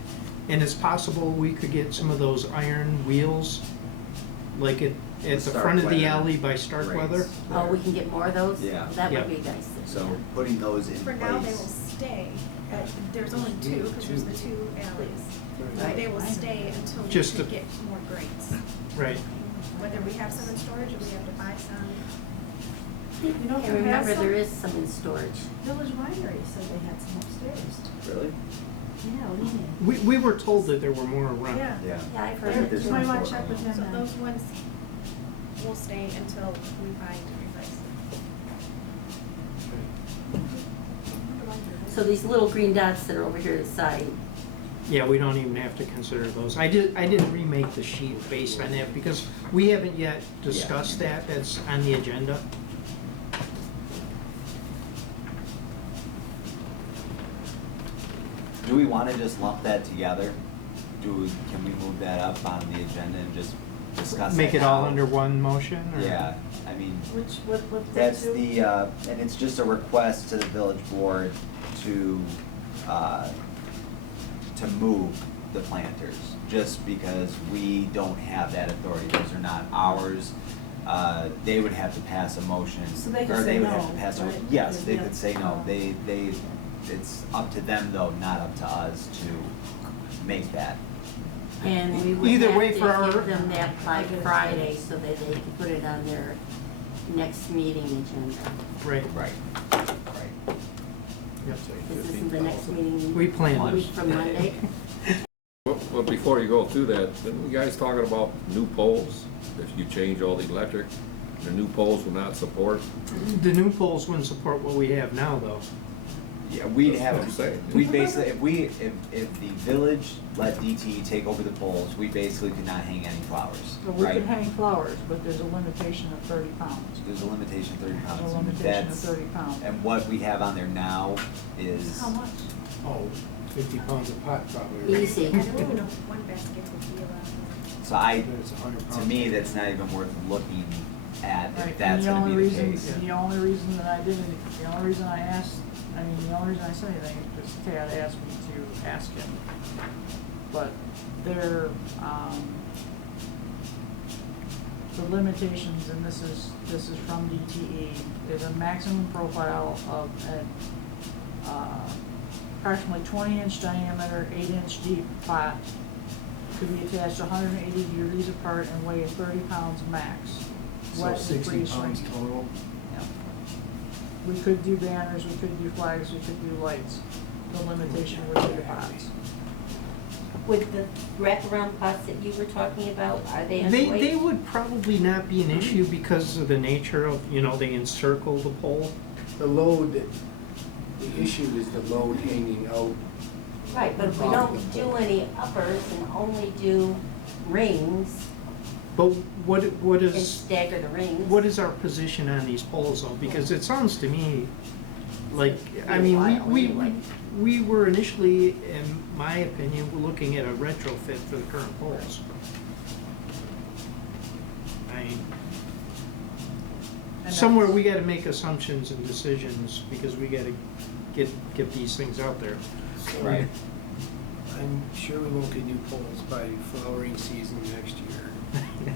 and it's possible we could get some of those iron wheels, like at the front of the Starkweather alley by Starkweather. rates Oh, there. we can get more of those? Yeah. That Yeah. would be nice. So putting those in For now, they will place. stay. There's only two, because there's the two alleys. Right. They will stay until we Just can to- get more grates. Right. Whether we have some in storage or we have to buy some. You know, And remember, there is some in storage. Village Winery said they had some upstairs. Really? Yeah, Leaning. We were told that there were more around. Yeah. Yeah. Yeah, I've There- heard it there's too. You might one want to for- check with them So then. those ones will stay until we find a replace. So these little green dots that are over here to the side, Yeah, we don't even have to consider those. I didn't remake the sheet based on that because we haven't yet discussed that. That's on the agenda. Do we wanna just lump that together? Can we move that up on the agenda and just discuss Make it it all now? under one motion? Or? Yeah, I mean, What that's the, and it's just a request to the village board to move the planters, just because we don't have that authority, those are not ours. They would have to pass a motion, So they could or say they would have no, to pass a, right? yes, they Yeah. could say no, it's up to them though, not up to us to make that. and we would Either way, have for to our- give them that by Friday so that they can put it on their next meeting agenda. Right. Right, right. Yep. This isn't the next meeting. We planned A it. week from Monday. Well, before you go through that, didn't you guys talking about new poles? If you change all the electric, the new poles will not support? The new poles wouldn't support what we have now, though. Yeah, we'd That's have, what I'm saying. we basically, if the village let DTE take over the poles, we basically could not hang any flowers, But we right? can hang flowers, but there's a limitation of 30 pounds. There's a limitation of 30 There's pounds. a limitation of That's- 30 pounds. And what we have on there now is, How much? Oh, 50 pounds a pot probably. Easy. I don't even know if one basket would be allowed. so I, There's 100 to pounds. me, that's not even worth looking at Right, if that's and gonna be the case. the only reason that I didn't, the only reason I asked, I mean, the only reason I said anything is because Tad asked me to ask him. But there, the limitations, and this is from DTE, is a maximum profile of an, approximately 20-inch diameter, 8-inch deep pot could be attached 180 degrees apart and weigh 30 pounds max. So Wet and 60 freeze pounds free. total. Yeah. We could do banners, we could do flags, we could do lights. The limitation would be the pots. With the wraparound pots that you were talking about, are they They underweight? would probably not be an issue because of the nature of, they encircle the pole. The load, the issue is the load hanging out. Right, but if we don't do any uppers and only do rings But what and is, stagger the rings. what is our position on these poles though? Because it sounds to me like, Be a while anyway. we were initially, in my opinion, looking at a retrofit for the current poles. I mean, And somewhere that's- we gotta make assumptions and decisions because we gotta get these things out there. So Right. I'm sure we won't get new poles by flowering season next year.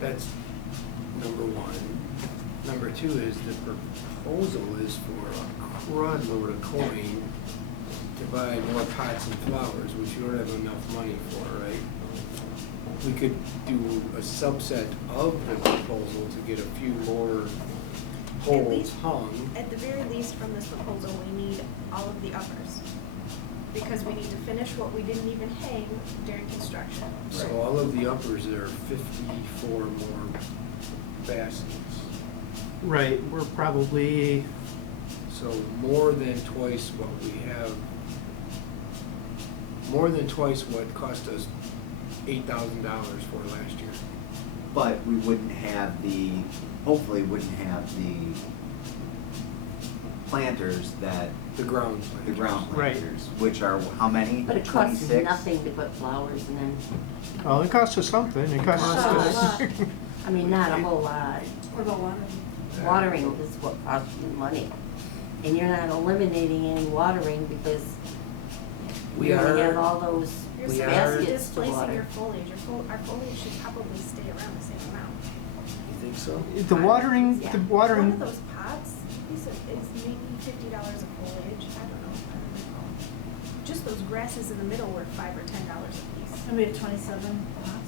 That's number one. Number two is the proposal is for a crud load of coin to buy more pots and flowers, which you don't have enough money for, right? We could do a subset of the proposal to get a few more poles least- hung. At the very least, from this proposal, we need all of the uppers. Because we need to finish what we didn't even hang during construction. So all of the uppers, there are 54 more baskets. Right, we're probably, So more than twice what we have, more than twice what cost us $8,000 for last year. But we wouldn't have hopefully wouldn't have the planters that, The ground the planters. ground Right. planters, which are how many? But it costs 26? nothing to put flowers in them. well, it costs us something, it costs Costs a us. lot. I mean, not a whole lot. What about watering? Watering is what costs you money. And you're not eliminating any watering because We you only are- have all those You're We supposed to baskets to displacing water. your foliage. Our foliage should probably stay around the same amount. You think so? The watering, Yeah. the One watering, of those pots, it's maybe $50 a foliage, I don't know. Just those grasses in the middle were $5 or $10 a piece. And we have 27 pots.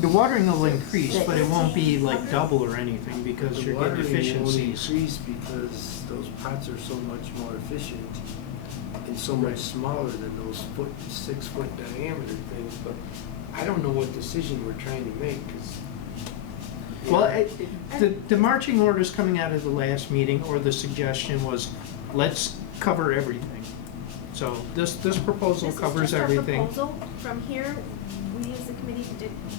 the watering will increase, but it won't be like double or anything because The you're watering getting will efficiencies. increase because those pots are so much more efficient and so much smaller than those 6-foot diameter things, but I don't know what decision we're trying to make, 'cause. Well, the marching orders coming out of the last meeting, or the suggestion was, let's cover everything. So this proposal covers everything. This is just our proposal. From here, we as a committee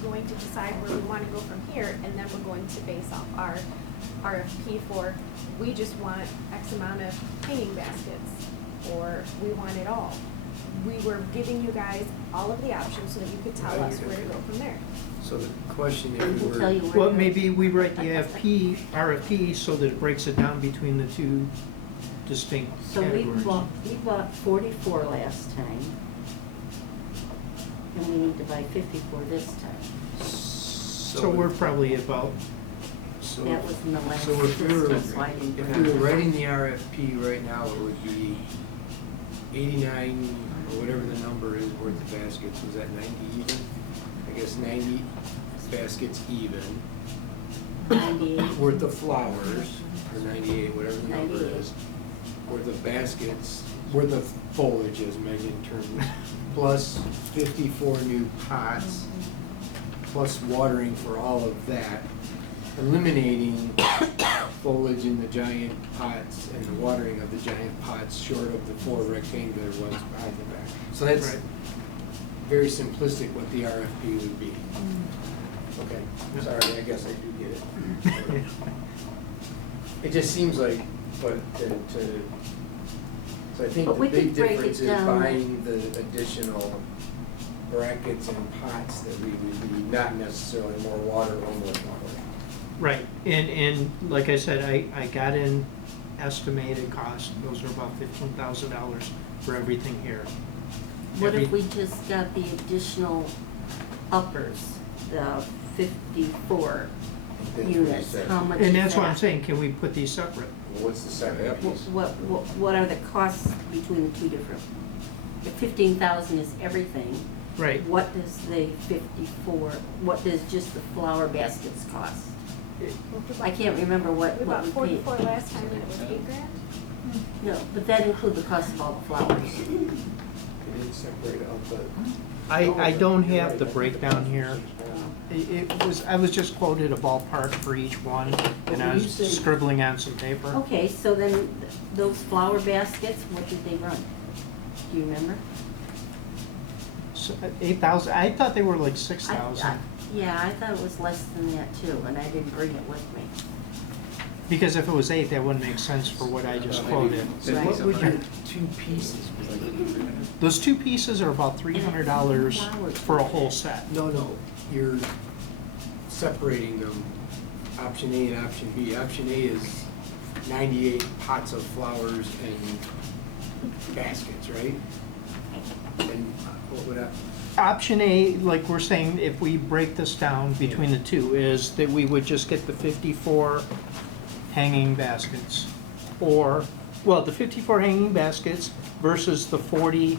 going to decide where we want to go from here, and then we're going to base off our RFP for, we just want X amount of hanging baskets, or we want it all. We were giving you guys all of the options so that you could tell us where to go from there. So the question, We if can we tell you were, where Well, to go. maybe we write the RFP so that it breaks it down between the two distinct So we categories. bought 44 last time. And we need to buy 54 this time. So we're probably about, so, That was in the last so if we were, system, so I didn't. if we were writing the RFP right now, it would be 89, or whatever the number is, worth of baskets. Was that 90 even? I guess 90 baskets even. 98. Worth of flowers, or 98, whatever the number 98. is. Worth of baskets, worth of foliage, as Megan termed it, plus 54 new pots, plus watering for all of that, eliminating foliage in the giant pots and the watering of the giant pots short of the 4 rectangular ones behind the back. So that's Right. very simplistic what the RFP would be. Okay, sorry, I guess I do get it. It just seems like, but so I think But the we big could break it difference is down. buying the additional brackets and pots that we would need, not necessarily more water or more flour. Right, and like I said, I got in estimated cost, those are about $15,000 for everything here. What if Every- we just got the additional uppers, the 54 That's units, what I said. how much is that? And that's what I'm saying, can we put these separate? Well, what's the second Yeah. piece? What are the costs between the two different? If 15,000 is everything, Right, what does the 54, what does just the flower baskets cost? I can't remember We what bought we paid. 44 last time and it was $8,000. No, but that includes the cost of all the flowers. It did separate out the. I don't have the breakdown here. I was just quoted a ballpark for each one, and I was scribbling on some paper. Okay, so then those flower baskets, what did they run? Do you remember? So, 8,000, I thought they were like I- 6,000. Yeah, I thought it was less than that too, and I didn't bring it with me. Because if it was 8, that wouldn't make sense for what I just quoted. So what would your two pieces be? Those two pieces are about $300 for a whole set. No, you're separating them, option A and option B. Option A is 98 pots of flowers and baskets, right? And what would I, Option A, like we're saying, if we break this down between the two, is that we would just get the 54 hanging baskets. Or, well, the 54 hanging baskets versus the 42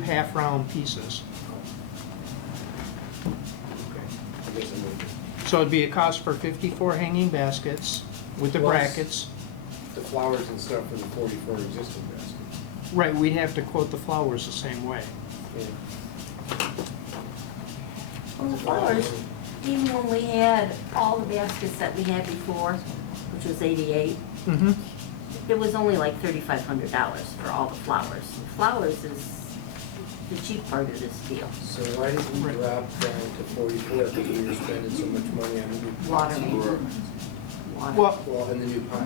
half-round pieces. okay, I guess I'm with you. So it'd be a cost for 54 hanging baskets with the Plus- brackets. The flowers and stuff for the 44 existing baskets. Right, we'd have to quote the flowers the same way. Yeah. Well, the flowers, even when we had all the baskets that we had before, which was 88, Mm-hmm. it was only like $3,500 for all the flowers. Flowers is the cheap part of this deal. So why did we drop down to 44 if we were spending so much money on the new? Water main. Water. Well, And the new pot.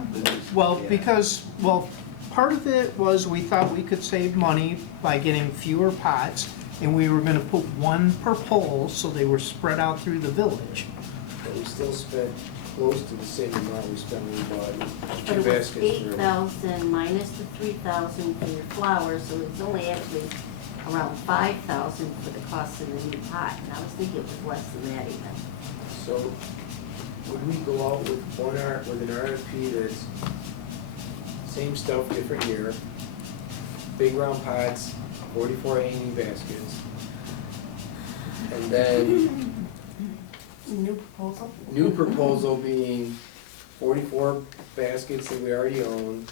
Well, Yeah. because, part of it was we thought we could save money by getting fewer pots, and we were gonna put one per pole, so they were spread out through the village. But we still spent close to the same amount we spent when we bought But two it was baskets for. 8,000 minus the 3,000 for your flowers, so it was only actually around 5,000 for the cost of the new pot. And I was thinking it was less than that even. So would we go out with an RFP that's same stuff, different year, big round pots, 44 hanging baskets, and then New proposal? new proposal being 44 baskets that we already own,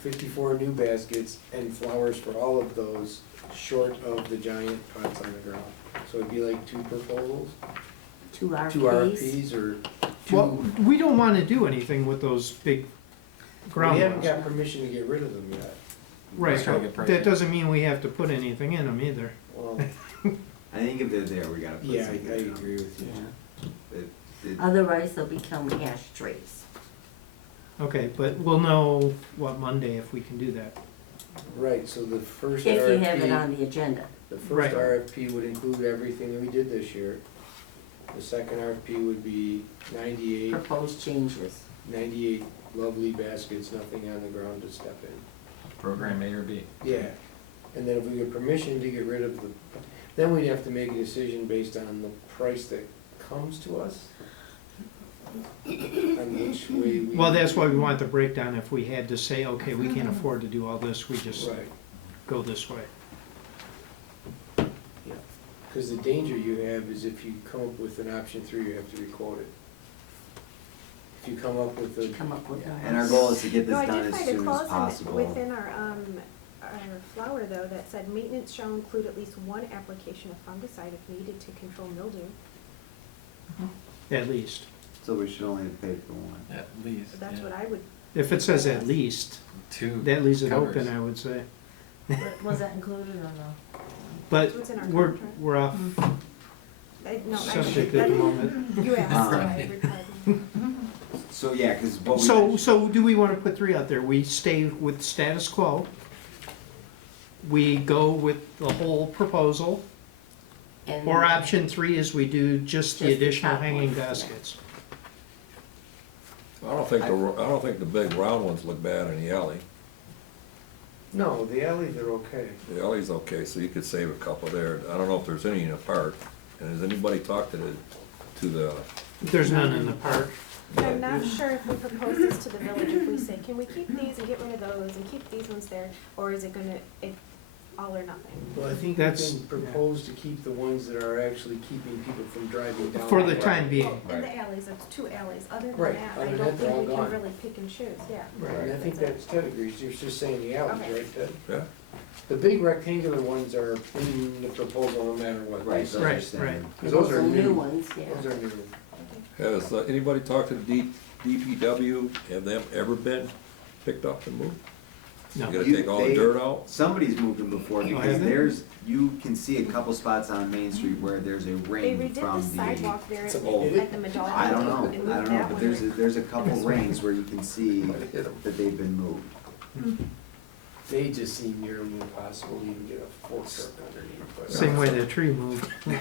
54 new baskets, and flowers for all of those, short of the giant pots on the ground. So it'd be like two proposals, Two RFPs? two RFPs, or two. Well, we don't wanna do anything with those big ground We haven't ones. got permission to get rid of them yet. Right, Just trying to get that pricing. doesn't mean we have to put anything in them either. Well, I think if they're there, we gotta put yeah, I something in them. agree with you. Otherwise, they'll become ashtrays. Okay, but we'll know, Monday if we can do that. Right, so the first If you have it RFP, on the agenda. the first Right. RFP would include everything that we did this year. The second RFP would be 98 Proposed changes. lovely baskets, nothing on the ground to step in. Program A or B. Yeah, and then if we get permission to get rid of the, then we'd have to make a decision based on the price that comes to us. On which way we. Well, that's why we want the breakdown, if we had to say, okay, we can't afford to do all this, we just Right, go this way. because the danger you have is if you come up with an option 3, you have to requote it. If you come up with a. Come up with And our goal is to get this No, I done did as find a soon as clause in possible. within our flower though, that said maintenance shall include at least one application of fungicide if needed to control mildew. At least. So we should only pay for one. At least, So that's yeah. what I would, If it says at least, Two. that leaves it covers. open, I would say. Was that included or no? But It's what's in our we're, contract. we're off no, I subject at the moment. You asked, so I Um, replied. So, yeah, cause what we. So do we wanna put 3 out there? We stay with status quo? we go with the whole proposal, And or option 3 is we do just the Just the additional top hanging ones, yeah. baskets. I don't think the big round ones look bad in the alley. No, the alley, they're okay. The alley's okay, so you could save a couple there. I don't know if there's any in the park. And has anybody talked to the, There's none in the park. I'm not sure if we propose this to the village, if we say, can we keep these and get rid of those and keep these ones there, or is it gonna, all or nothing? Well, I think we That's- can propose to keep the ones that are actually keeping people from driving down. For the road. time being. Well, in the alleys, it's 2 alleys, other than Right, that, other I than don't that, they're all think we can gone. really pick and choose, yeah. Right, and I think that's Ted agrees, you're just saying the alleys, Okay. right, Ted? yeah? The big rectangular ones are in the proposal no matter what. Right, those are Right, standard. right. Because those are Some new new. ones, yeah. Those are new. Has anybody talked to the DPW? Have them ever been picked up and moved? No. You gotta take all the dirt out? Somebody's moved them before, Oh, because have they? you can see a couple spots on Main Street where there's a They ring redid from the sidewalk there So at they did it? the Madonna. I don't know, and moved I don't know, that but one there's a right- couple rings where you can see Might have hit 'em. that they've been moved. They just seem nearly impossible to even get a fork truck underneath. but- Same way the tree moved. Yeah,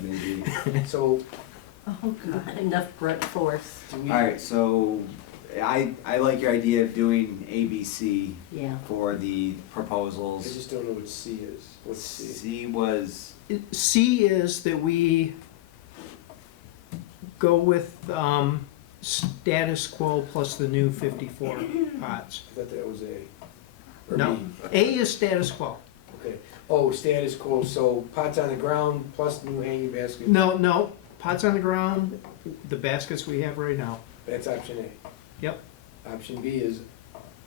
maybe. So, Oh, God, enough brunt force, do we? Alright, so I like your idea of doing ABC yeah. for the I proposals. just don't know what C is. What's C? C was, C is that we go with status quo plus the new 54 pots. I thought that was A. Or No, B. A is status quo. Okay. Oh, status quo, so pots on the ground plus new hanging basket. No, pots on the ground, the baskets we have right now. That's option A. Yep. Option B is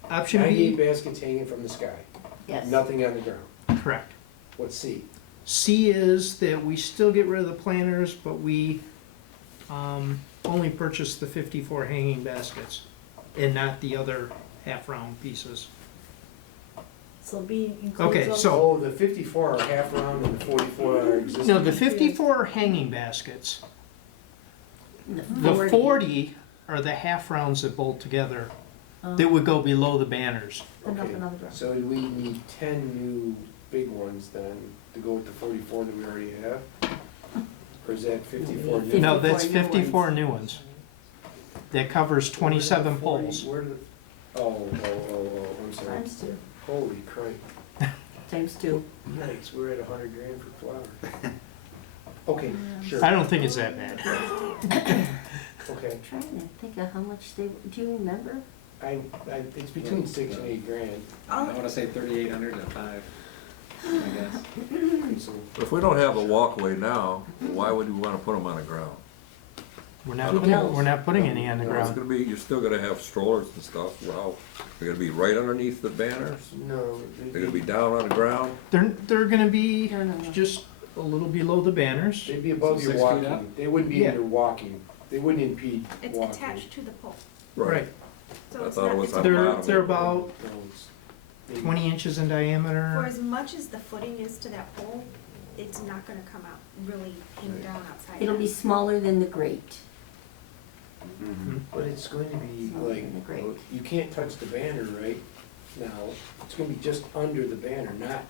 Option 98 B, baskets hanging from the sky. Yes. Nothing on the ground. correct. What's C? C is that we still get rid of the planters, but we only purchase the 54 hanging baskets and not the other half-round pieces. So B includes. Okay, those- so- Oh, the 54 are half round and the 44 are existing. No, the 54 are hanging baskets. The The 40 are the half-rounds that bolt together, Oh. that would go below the banners. And Okay, nothing on the ground. so do we need 10 new big ones then to go with the 44 that we already have? Or is that 54 new? No, 54 that's new 54 new ones. That covers 27 poles. Where did, oh, I'm sorry. Times 2. Holy crap. Times 2. Nice, we're at 100 grand for flour. Okay, sure, I don't think it's that bad. okay. Trying to think of how much they, do you remember? It's between 6 and 8 grand. I wanna say 3,800 and 5, I guess. Okay, so If we don't have a walkway now, why would we wanna put them on the ground? We're not putting any on the It's ground. gonna be, you're still gonna have strollers and stuff, well, they're gonna be right underneath the banners? No. They're gonna be down on the ground? They're gonna be No. just a little below the banners. They'd be above So your 6 feet walking. up? They wouldn't be Yeah. in your walking. They wouldn't impede It's walking. attached to the pole, Right. so I it's thought it not, was it's on a- the They're, bottom. they're about No, it's- maybe- 20 inches in for diameter. as much as the footing is to that pole, it's not gonna come out really hang down outside. It'll be smaller than the grate. mhm. But it's going to be Smaller like, than the grate. you can't touch the banner right now. It's gonna be just under the banner, not,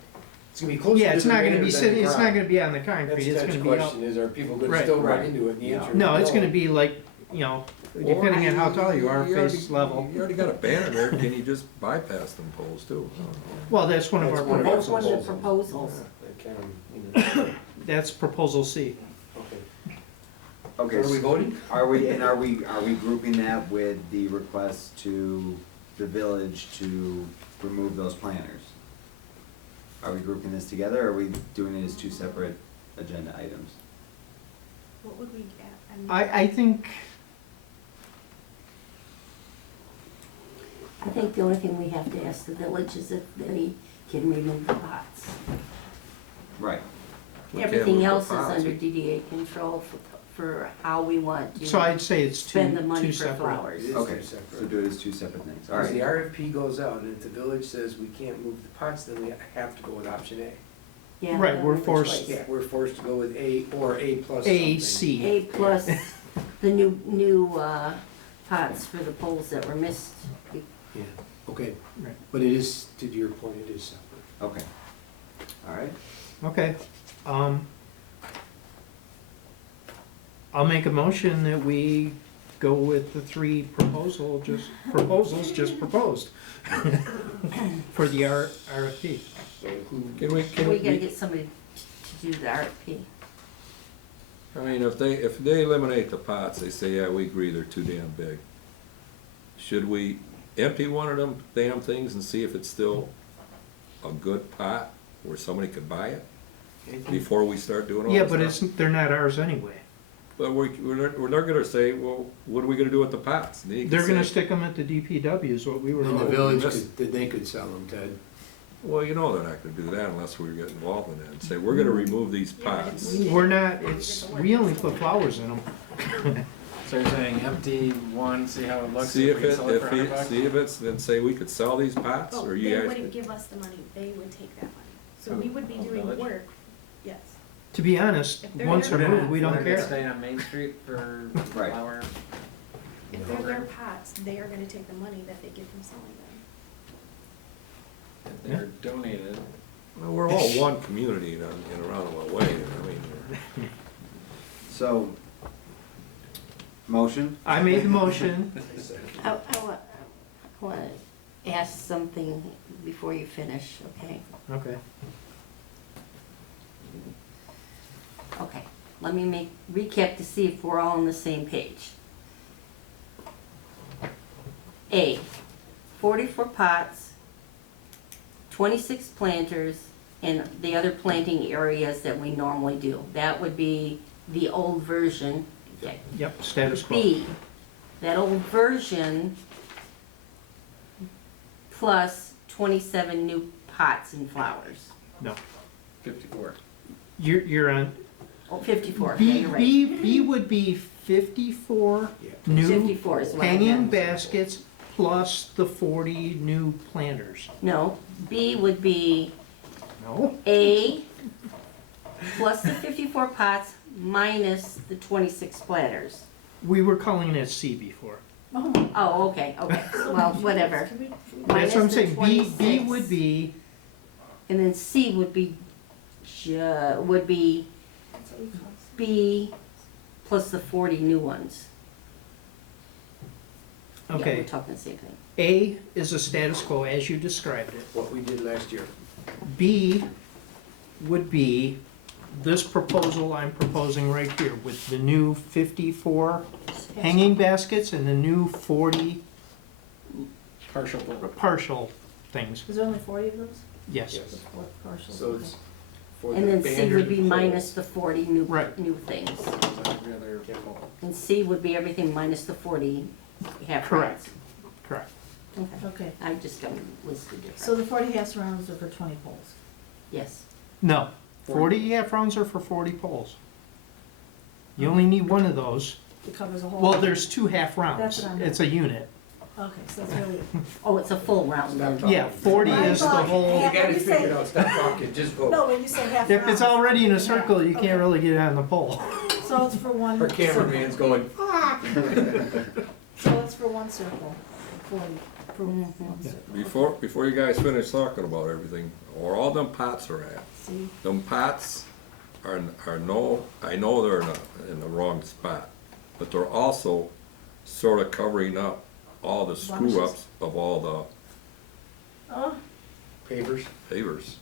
it's gonna be closer to the Yeah, banner it's not gonna be than sitting, the it's not ground. gonna be on the That's concrete, it's Ted's gonna be out. question is, are people gonna Right. still run Right. into it? And the answer is No, it's gonna be like, you know, depending on how tall you are, You already- face level. You already got a banner there, can you just bypass them poles too? Well, that's one of our That's one of That's our one of the proposals. proposals. That kind of, That's proposal C. okay. Okay, So are we so voting? are we grouping that with the request to the village to remove those planters? Are we grouping this together, or are we doing it as two separate agenda items? What would we get? I think, I think the only thing we have to ask the village is if they can remove the pots. Right. We can't Everything move the else is pots. under DDA control for how we want to so I'd say it's spend the two money for separate. flowers. It is Okay, two separate. so do it as two separate things, As the alright. RFP goes out, and if the village says we can't move the pots, then we have to go with option A. Yeah, Right, then we're we have a forced- choice. Yeah, we're forced to go with A or A plus A, something. C. A plus the new pots for the poles that were missed. Yeah, okay, Right. but it is, to your point, it is separate. Okay, All right, Okay, I'll make a motion that we go with the three proposals just proposed for the RFP. So who, Can we, We gotta get somebody to do the RFP. I mean, if they eliminate the pots, they say, yeah, we agree, they're too damn big. Should we empty one of them damn things and see if it's still a good pot where somebody could buy it before we start doing all Yeah, this but stuff? they're not ours anyway. But they're gonna say, well, what are we gonna do with the pots? And then you can They're gonna say, stick them at the DPW is what we were and the told. village that's- they could sell them, Ted. well, you know they're not gonna do that unless we get involved in that and say, we're gonna remove these Yeah, but pots. if we- We're not, we only put flowers in them. So you're saying empty one, see how it looks, See if if we can it, sell it for if $100? see if it's, then say we could sell these pots, Oh, or you they guys. wouldn't give us the money, they would take that money. So Who? we would be Oh, doing village? work, yes. To be honest, If they're once there- removed, we don't We're gonna care. stay on Main Street for Right. flower. If they're their pots, they are gonna take the money that they get from selling them. If they're donated. Well, we're all one community in a roundabout way, I mean. so, motion? I made the motion. I want to ask something before you finish, okay? Okay. Okay, let me recap to see if we're all on the same page. A, 44 pots, 26 planters, and the other planting areas that we normally do. That would be the old version. Okay. Yep, status quo. B, that old version plus 27 new pots and flowers. No, 54. you're on, Oh, 54, yeah, B, you're right. B would be 54 Yeah. new 54 is what I hanging meant. baskets plus the 40 new planters. No, B would be No? A plus the 54 pots minus the 26 platters. We were calling it C before. Oh, okay, well, whatever. That's what I'm Minus the saying, B 26. would be, And then C would be, B plus the 40 new ones. Yeah, okay, we're talking the same thing. A is a status quo as you described it. What we did last year. B would be this proposal I'm proposing right here with the new 54 hanging baskets and the new 40 Partial. partial things. Is there only 40 of those? Yes. Yes. Partial. So it's for the And then C banner would be poles. minus the 40 new, Right. new things. Every other pole. And C would be everything minus the 40 half Correct. rounds. Correct. Okay, Okay, I just got them listed different. so the 40 half rounds are for 20 poles. Yes, No, 40 half rounds are for 40 poles. You only need one of those. It covers a whole. Well, there's two half That's rounds. what I meant. It's a unit. Okay, so it's really. oh, it's a full round Stop then. talking. Yeah, 40 I is the thought whole, half- You got it You say- figured out, stop talking, just vote. No, when you say half if rounds. it's already in a circle, you Okay. can't really get on the pole. So it's for one. Our cameraman's going, So it's for one circle, 40, for one Mhm. circle. Before you guys finish talking about everything, where all them pots are at, See, them pots are no, I know they're in the wrong spot, but they're also sort of covering up all the screw ups of all the oh, pavers. pavers.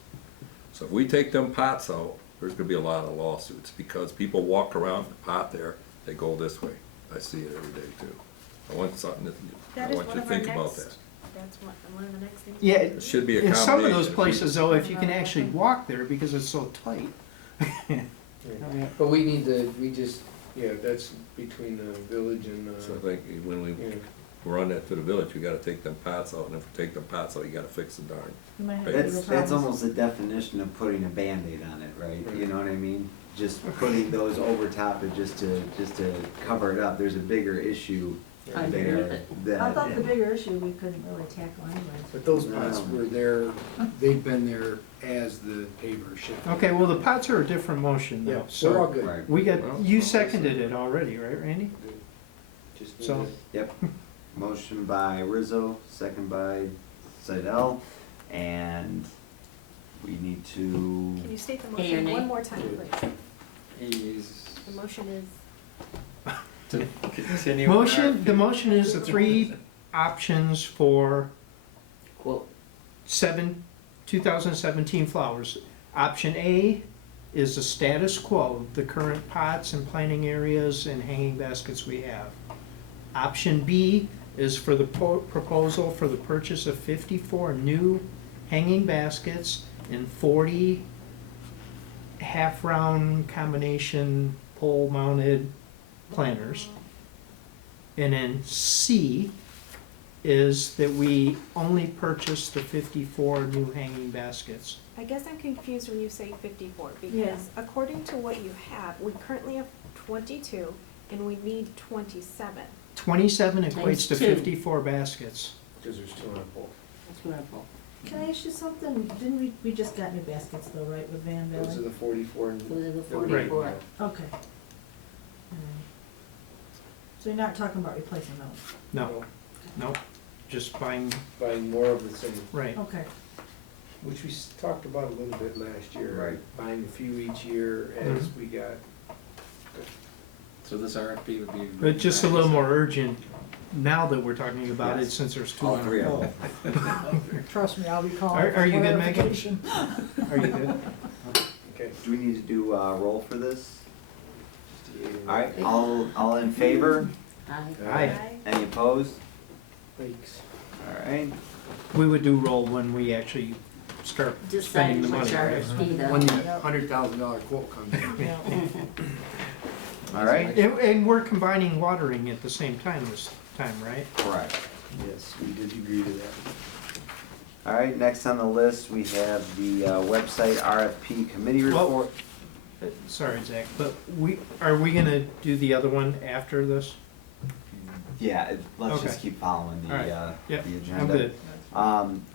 So if we take them pots out, there's gonna be a lot of lawsuits, because people walk around the pot there, they go this way. I see it every day too. I want something that, That I is want one you to of our think about next, that. that's one of the next things. Yeah, It should be a in some of those combination. places though, if you can actually walk there because it's so tight. But we need to, yeah, that's between the village and, So I think when we yeah. run that to the village, you gotta take them pots out, and if you take them pots out, you gotta fix the darn. you might have That's- bigger That's problems. almost the definition of putting a Band-Aid on it, right? You know what I mean? Just putting those over top of just to cover it up. There's a bigger issue Underneath there it. that. I thought the bigger issue we couldn't really tackle anyway. But those pots No. were there, they've been there as the paver shifted. Okay, well, the pots are a different motion Yeah, though, we're all so good. Right. we got, Well, you seconded it already, right, Randy? Just need So- to- Yep. Motion by Rizzo, second by Seidel, and we need to, Can you state the Yea or motion nay? one more time, please? He's The motion is, to continue. The motion is the three options for Quote. 2017 flowers. Option A is the status quo, the current pots and planting areas and hanging baskets we have. Option B is for the proposal for the purchase of 54 new hanging baskets and 40 half-round combination pole-mounted planters. And then C is that we only purchase the 54 new hanging baskets. I guess I'm confused when you say 54, Yeah. because according to what you have, we currently have 22, and we need 27. 27 equates Times to two. 54 baskets. Because there's two on a pole. That's wonderful. Can I ask you something? Didn't we just got new baskets though, right, with Van Those are Valley? the 44. Those are the that we 44. have. Okay. So you're not talking about replacing those? No, no, just buying, Buying more of the same, right. Okay. which we talked about a little bit last year. Right. Buying a few each year as Mhm. we got. So this RFP would be. But just a little more urgent now that we're talking about it, Yes. since there's two all on three a of pole. them. Trust me, I'll be calling. Are you good, Megan? clarification. Are you good? Okay. Do we need to do a roll for this? Just a yea or Alright, nay. all in favor? Aye. Aye. Any opposed? Thanks. Alright, We would do roll when we actually start spending Decide the which money, right? RFP When the Yep. $100,000 quote comes in. Yeah. alright, And we're combining watering at the same time this time, right? correct. Yes, we did agree to that. Alright, next on the list, we have the website RFP committee Well- report. Sorry, Zach, but are we gonna do the other one after this? Yeah, let's Okay. just keep following the, Alright. the Yep, agenda. I'm good.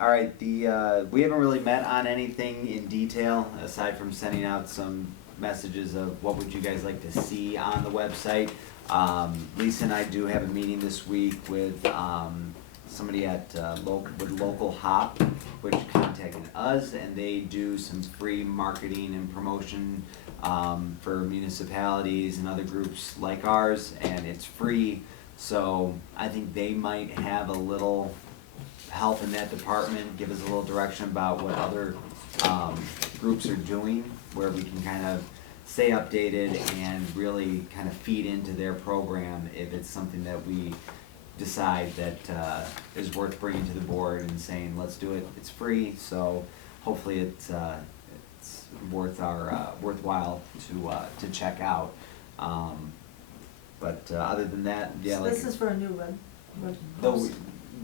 Alright, we haven't really met on anything in detail, aside from sending out some messages of what would you guys like to see on the website. Lisa and I do have a meeting this week with, somebody at, Local Hop, which contacted us, and they do some free marketing and promotion, for municipalities and other groups like ours, and it's free. So I think they might have a little help in that department, give us a little direction about what other groups are doing, where we can kind of stay updated and really kind of feed into their program if it's something that we decide that is worth bringing to the board and saying, let's do it, it's free, so hopefully it's worth our, worthwhile to check out. But other than that, yeah, So like. this is for a new web The, post?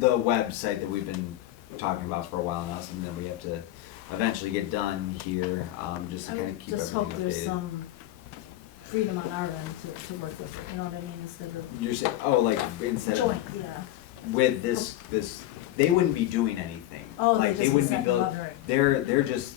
the website that we've been talking about for a while now, something that we have to eventually get done here, just to I kind would of keep just everything hope there's updated. some freedom on our end to work with it, you know what I mean, instead of You're saying, oh, like, instead joint, of, yeah. with this, they wouldn't be doing anything. Oh, Like, they they just wouldn't be set building, up, right. they're just,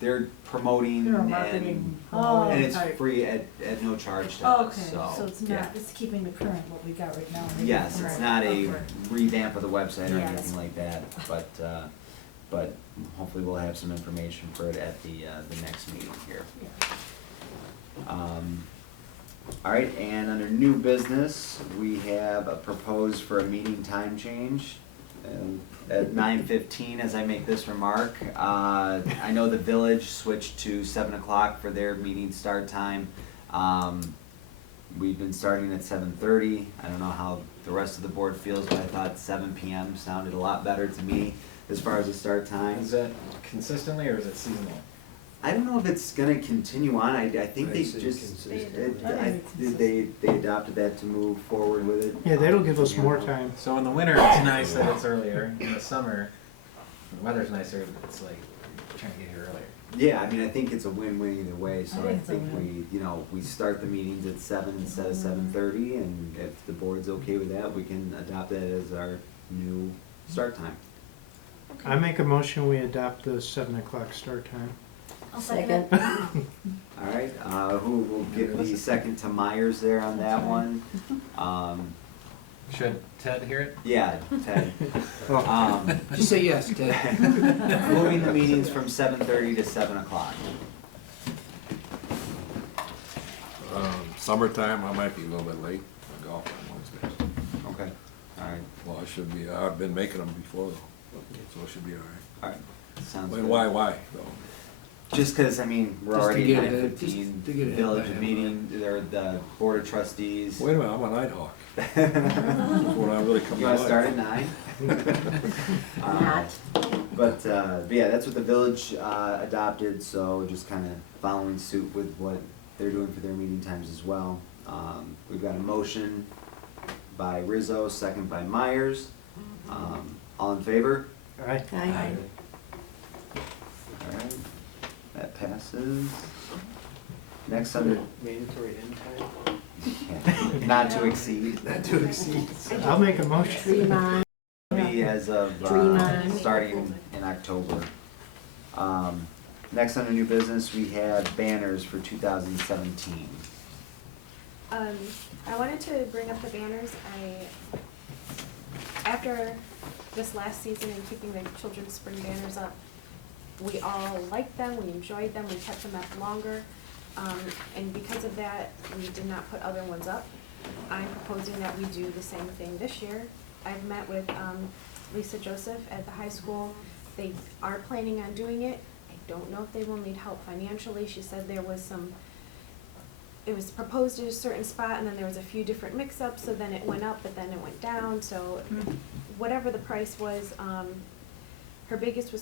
they're promoting They're a and, marketing. Oh, and it's type. free at no charge to Oh, us, okay, so, so it's yeah. not, it's keeping the current, what we got right now. maybe Yes, it's right, not a okay. revamp of the website or Yeah, anything like that, but hopefully we'll have some information for it at the next meeting here. Yeah. Alright, and under new business, we have a proposed for a meeting time change. At 9:15, as I make this remark, I know the village switched to 7 o'clock for their meeting start time. We've been starting at 7:30. I don't know how the rest of the board feels, but I thought 7 PM sounded a lot better to me as far as the start time. Is that consistently or is it seasonal? I don't know if it's gonna continue on, I think they I'd say just, consistent. they adopted that to move forward with it. Yeah, that'll give us more time. So in the winter, it's nice that it's earlier. In the summer, when the weather's nicer, it's like trying to get here earlier. Yeah, I mean, I think it's a win-win either way, so I I think it's a think win. we start the meetings at 7 instead of 7:30, and if the board's okay with that, we can adopt that as our new start time. I make a motion, we adopt the 7 o'clock start time. I'll second it. Alright, who will give the second to Myers there on that one? Should Ted hear it? Yeah, Ted. Just say yes, Ted. Moving the meetings from 7:30 to 7 o'clock. Summertime, I might be a little bit late for golf on Wednesdays. Okay, all right, Well, I should be, I've been making them before though, so it should be all right. all right, sounds Wait, good. why though? Just because, I mean, we're Just to already get at ahead- 9:15, just to get ahead village by half meeting, or the board of trustees. Wait a minute, I'm a night hawk. When I really come You to wanna life. start at 9? Not. But yeah, that's what the village adopted, so just kind of following suit with what they're doing for their meeting times as well. We've got a motion by Rizzo, second by Myers. All in favor? All right. Aye. Alright, that passes. Next under, Mandatory end time? not to exceed, Not to exceed. I'll make a motion. Dream on. be as of, Dream on. starting in October. Next under new business, we have banners for 2017. I wanted to bring up the banners. After this last season and keeping the children's spring banners up, we all liked them, we enjoyed them, we kept them up longer. And because of that, we did not put other ones up. I'm proposing that we do the same thing this year. I've met with Lisa Joseph at the high school. They are planning on doing it. I don't know if they will need help financially. She said there was some, it was proposed at a certain spot and then there was a few different mix-ups, so then it went up, but then it went down, so whatever the price was, her biggest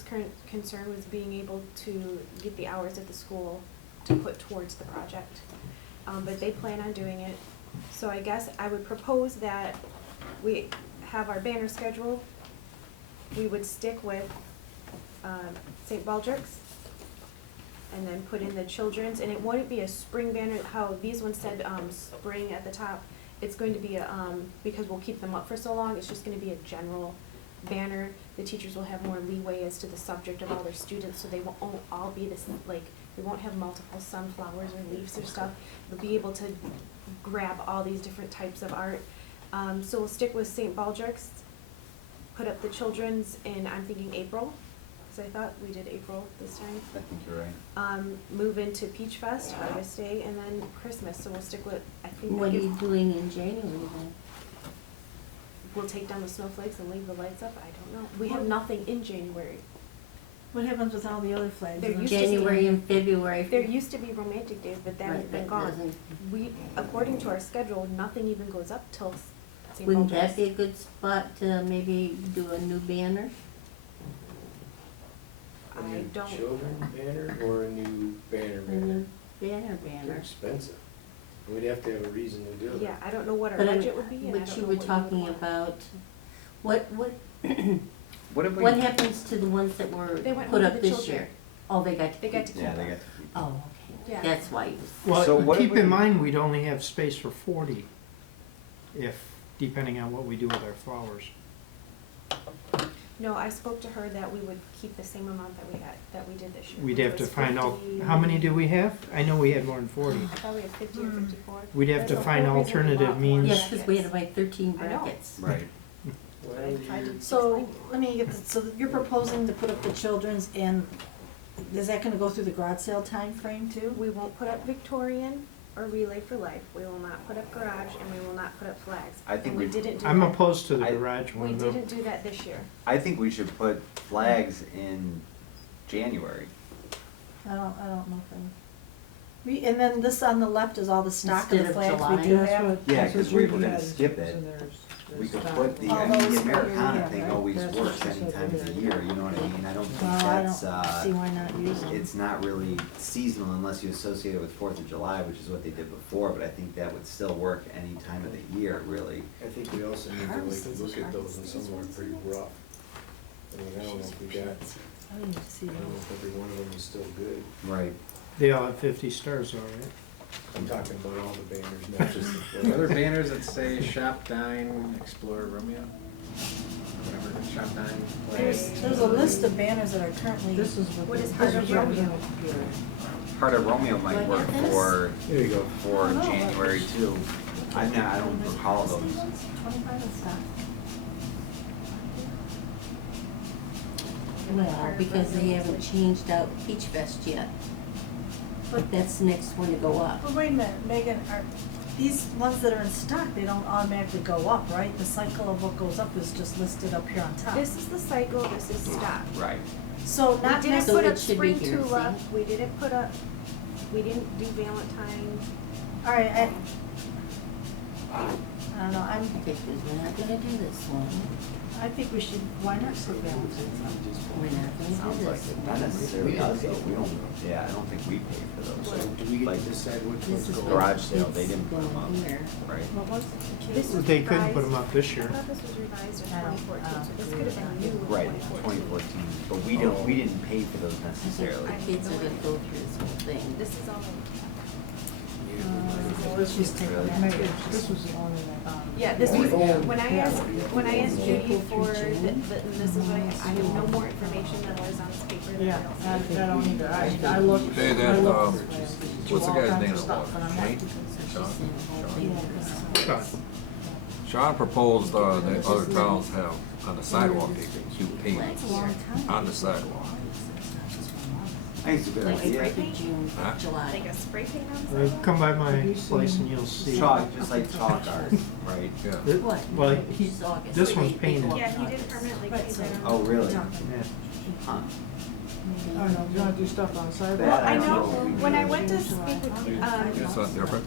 concern was being able to get the hours at the school to put towards the project. But they plan on doing it. So I guess I would propose that we have our banner schedule. We would stick with St. Baldrick's and then put in the children's, and it wouldn't be a spring banner, how these ones said spring at the top. It's going to be a, because we'll keep them up for so long, it's just gonna be a general banner. The teachers will have more leeway as to the subject of all their students, so they won't all be this, like, we won't have multiple sunflowers or leaves or stuff. They'll be able to grab all these different types of art. So we'll stick with St. Baldrick's, put up the children's in, I'm thinking April, because I thought we did April this time. I think you're right. Move into Peach Fest, Harvest Day, and then Christmas, so we'll stick with, I think What are that you doing in January then? we'll take down the snowflakes and leave the lights up, I don't know. We have nothing in January. What happens with all the other flags? There used to be- January and February. There used to be romantic days, but that has Right, been that gone. doesn't- We, according to our schedule, nothing even goes up till St. Wouldn't Baldrick's. that be a good spot to maybe do a new banner? A I new don't, children banner or a new banner A banner? new banner They're banner. expensive. We'd have to have a reason to do it. yeah, I don't know what our But budget would be, and I don't But know you what were you would talking want. about, what What if we? what happens to the ones that were They went put home up with the this children. year? Oh, they got to They keep got to it. keep Yeah, they them. got to keep. Oh, okay, Yeah. that's why you. So Well, what if keep we- in mind, we'd only have space for 40 if, depending on what we do with our flowers. No, I spoke to her that we would keep the same amount that we did this year. We'd which have to was find out, 50. how many do we have? I know we had more than 40. I thought we had 50 or 54. We'd have to There's a find whole reason we alternative bought more means. Yes, because we had to brackets. buy 13 I know. brackets. Right. Why I would tried you- to So, explain. let me get this, so you're proposing to put up the children's, and is that gonna go through the garage sale time frame too? We won't put up Victorian or Relay for Life. We will not put up Garage, and we will not put up flags. I think And we we- didn't do I'm that. opposed to the I- garage We one though. didn't do that this year. I think we should put flags in January. I don't know if and then this on the left is all the stock of Instead the of flags July. we do have. Yeah, because we were gonna skip it. We could put the, I mean, All those the Americana yeah, thing right. always That's works what she any said time of the earlier. year, you know what I mean? I don't think Well, I that's, don't see why not use them. it's not really seasonal unless you associate it with 4th of July, which is what they did before, but I think that would still work any time of the year, really. I think we also need to Harvest is like look a at those, and harvest. some of them are pretty rough. I mean, I don't know if we got, I didn't even see I don't know those. if every one of them is still good. Right. They all have 50 stars, all right? I'm talking about all the banners, not just the Are there flags. banners that say shop, dine, explore Romeo? Whatever, shop, dine, play? There's a list of banners that are currently. What is Heart of Romeo? Heart of Romeo might What work is this? for, There you go. for Oh, no, January too. I don't recall those. 25 in stock? Well, because they haven't changed out Peach Fest yet. But that's the next one to go up. But wait a minute, Megan, are these ones that are in stock, they don't automatically go up, right? The cycle of what goes up is just listed up here on top. This is the cycle, this is stock. Right. So We not didn't So put it up should spring be here, tulip, see? we didn't do Valentine. all right, I don't know, Okay, because we're not gonna do this one. I think we should, why not put Valentine's on? We're not gonna Sounds do like this it, one. not necessarily us, though, we don't, yeah, I don't think we pay for So those. do we get Like, to decide which This ones is go what up? garage sale, they it's didn't put them going up. here. Right. What was it? This was They couldn't put revised. them up this year. I thought this was revised in I don't- 2014, so this could have been new in 2014. Right, 2014, but we didn't pay for those necessarily. The kids are gonna go through this whole thing. This is all. Well, this was taken, this was the only that, Yeah, this was, Oh. when I asked Judy for, and this is what I have no more information than was on this paper. that yeah, I don't see. I don't either, I looked. Hey, that, I looked what's this way, the do all guy's kinds name of that stuff, and I'm won? like, Shane? So she's saying the whole thing. Sean. Sean proposed, that other towns have on the sidewalk, they can do payments on the sidewalk. I think it's a good Like idea. April, June, Huh? July. Like a spray paint on sidewalk? Come by my place and you'll see. Chalk, just like chalk art, right? Yeah. What? Well, Which he, is August. this one's They painted. go up Yeah, in he did August. permanently Right, paint so- it. Oh, really? Yeah. Huh. I don't know, do you wanna do stuff on the sidewalk? That I don't know, what we when I do. went to speak with, It's not different?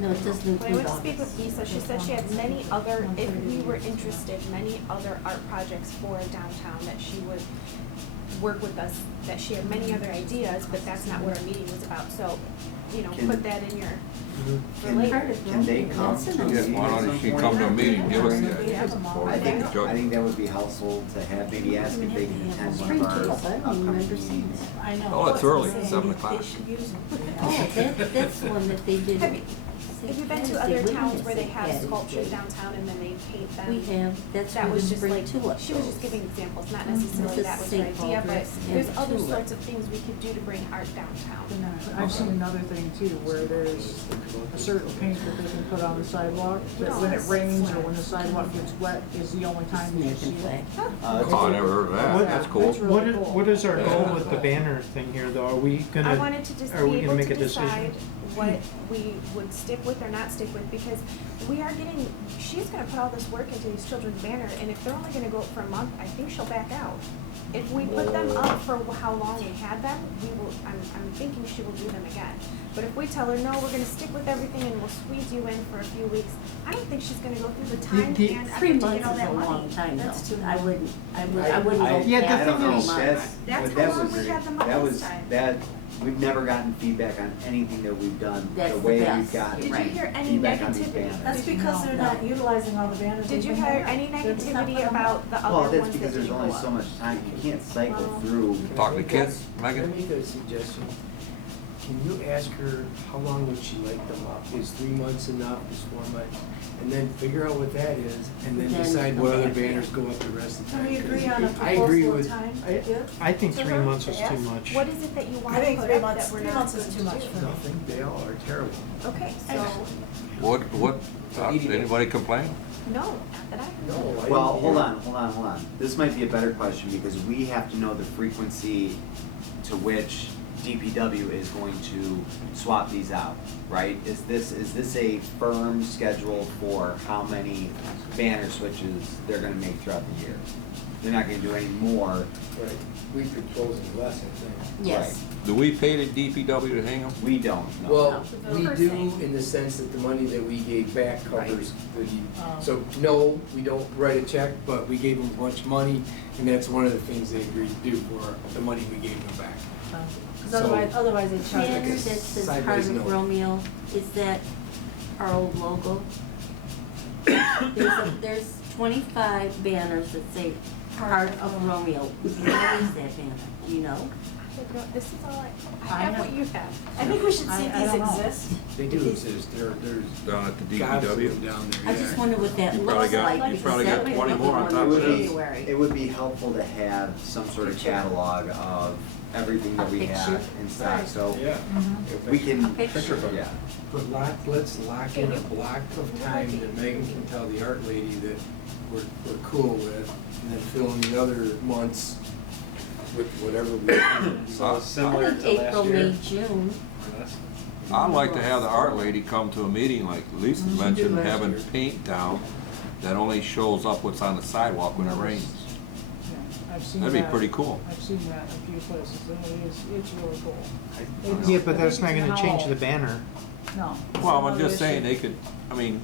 No, it doesn't when I include went to speak August. with Lisa, she said she had many other, if we were interested, many other art projects for downtown that she would work with us, that she had many other ideas, but that's not what our meeting was about, so, you know, Can- put that in your, for Can, later. can they come That's to a enough. meeting Why at don't some she point? come to a meeting, give us the We have ideas, them all. or I think, judge. I think that would be helpful to have, maybe ask if they can attend one of our Spring tulip, I don't upcoming remember seeing meetings. that. I know. Oh, it's early, They 7 should o'clock. use them. Oh, that's the one that they did. Have you- Have you been to They other wouldn't towns where they say have Patty's sculptures Day. downtown and then they paint them? We have, that's That where was the just spring like, tulip she was just goes. giving examples, not This necessarily is that was her St. idea, but Paul's there's and other tulip. sorts of things we could do to bring art downtown. I've seen another thing too, where there's a certain paint that they can put on the sidewalk, that when it rains or when the sidewalk gets wet is the only time you American see flag. it. That's Oh, I never heard of that, What- that's cool. That's really What is, cool. what is our goal with the banner thing here, though? Are we I gonna, wanted to just are be we able gonna make to a decision? decide what we would stick with or not stick with, because we are getting, she's gonna put all this work into these children's banner, and if they're only gonna go up for a month, I think she'll back out. If we put them up for how long we had them, we will, I'm thinking she will do them again. But if we tell her, no, we're gonna stick with everything and we'll squeeze you in for a few weeks, I don't think she's gonna go through the time the- and effort 3 to months get is all a that money. long time, That's though. too I long. wouldn't I go Yeah, the past thing 3 don't know, months. that's, That's but that how long was, we had them up that this was, time. that, we've never gotten feedback on anything that we've done, That's the the way best. we've gotten Did you Right. hear any feedback on these negativity? banners. That's because they're not utilizing all the banners. Did you they've been hear there. any They're just not negativity putting them up. about the Well, other that's ones that because there's didn't only go so up? much time, you can't cycle Well- through. Talk to kids, Can I Megan? make a suggestion? Can you ask her how long would she like them up? Is 3 months enough, is 4 months? And then figure out what that is, and then Then decide what come other back. banners go up the rest of the Can time. we agree on a I agree proposal with, of time? I- Yeah? I think To 3 her, months to is too ask? much. What is it that you want I to think put 3 up months, that we're 3 not months is going too to much do? for me. nothing, they all are terrible. Okay, so, What, anybody complain? no, not that I know. No, I Well, didn't hold hear- on. This might be a better question, because we have to know the frequency to which DPW is going to swap these out, right? Is this a firm schedule for how many banner switches they're gonna make throughout the year? They're not gonna do any more. Right, we've been closing less, I think. Yes. Do we pay the DPW to hang them? We don't, no. Well, No. we Per do se. in the sense that the money that we gave back covers the, Oh. so, no, we don't write a check, but we gave them a bunch of money, and that's one of the things they agreed to do for the money we gave them back. Because otherwise they charge Banner us. that says sideways part of note. Romeo, is that our old logo? There's 25 banners that say part of Romeo. Where is that banner? Do you know? This is all I I have have- what you have. I think we should see I these don't know. exist. They do exist, there's Down at the gobs of DPW. them down there, I just yeah. wonder what that You probably looks got- like. you because probably that got might 20 be more on one top It of would for this. be, January. it would be helpful to have some sort of catalog of everything that we A have picture. in stock, so Yeah. if we can, A picture. yeah. But let's lock in a block of time that Megan can tell the art lady that we're cool with, and then fill in the other months with whatever we. So similar I to think last April, year. May, June. or less. I'd like to have the art lady come to a meeting like Lisa mentioned, last having year. paint down that only shows up what's on the sidewalk when it rains. Yeah, I've seen That'd be that. pretty cool. I've seen that in a few places, and it's really cool. Yeah, but that's not gonna change the banner. No. Well, I'm Another just saying, issue. they could, I mean,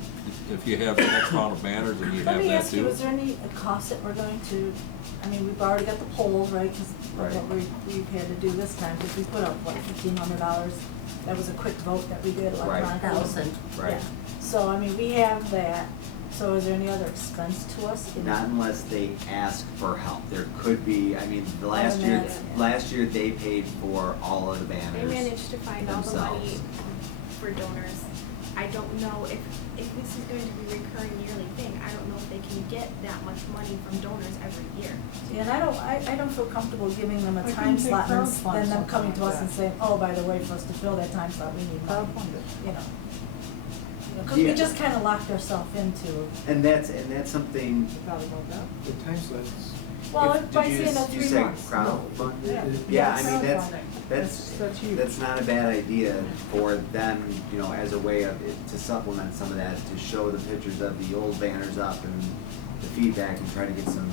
if you have X amount of banners and you Let have me that ask you, too. is there any cost that we're going to, I mean, we've already got the polls, right? Because Right. what we've had to do this time, because we put up, what, $1,500? That was a quick vote that we did, Right. electronically. 1,000. Right. Yeah. So, I mean, we have that. So is there any other expense to us? Not unless they ask for help. There could be, I mean, the last year, that's- last year they paid for all of the They banners. managed to find all the money themselves. for donors. I don't know if this is going to be a recurring yearly thing, I don't know if they can get that much money from donors every year. Yeah, and I don't feel comfortable giving them a I time think they slot and crowdfund then them something coming to like us and that. saying, oh, by the way, for us to fill that time slot, we need money, Crowdfund it. you know. Because we Yeah. just kind of locked ourselves into, And that's something, You thought about that? The time slots. well, if- by did you saying that s- you 3 say months. crowdfund? Yeah. Yeah, I mean, Crowdfunding. That's huge. that's not a bad idea for them, you know, as a way of, to supplement some of that, to show the pictures of the old banners up and the feedback and try to get some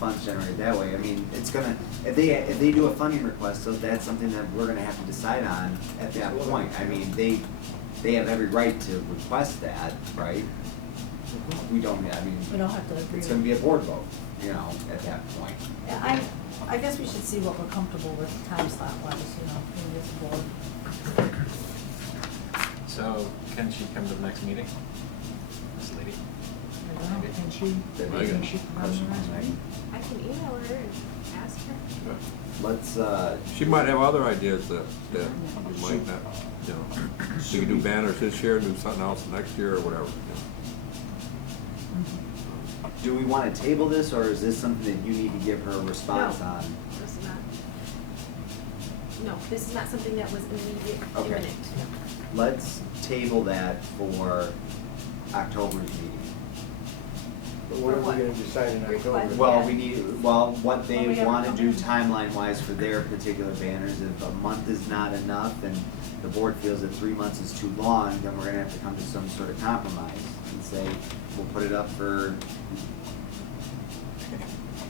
funds generated that way. I mean, it's gonna, if they do a funding request, so that's something that we're gonna have to decide on at that point. I mean, they have every right to request that, right? We don't, I mean, We don't have to agree. it's gonna be a board vote, you know, at that point. Yeah, I guess we should see what we're comfortable with time slot wise, you know, maybe as a board. So can she come to the next meeting? This lady? I don't know, can she, Megan, can she come to the next meeting? I can email her and ask her. Let's, She might have other ideas that might not, you know, she could do banners this year, do something else next year or whatever. you know. do we wanna table this, or is this something that you need to give her a response No. on? This is not, no, this is not something that was immediate, Okay. imminent. Let's table that for October's meeting. But what are we For what? gonna decide in October? Request. Well, Yeah. we need, well, what Well, they we have wanna to do come in. timeline-wise for their particular banners, if a month is not enough, and the board feels that 3 months is too long, then we're gonna have to come to some sort of compromise and say, we'll put it up for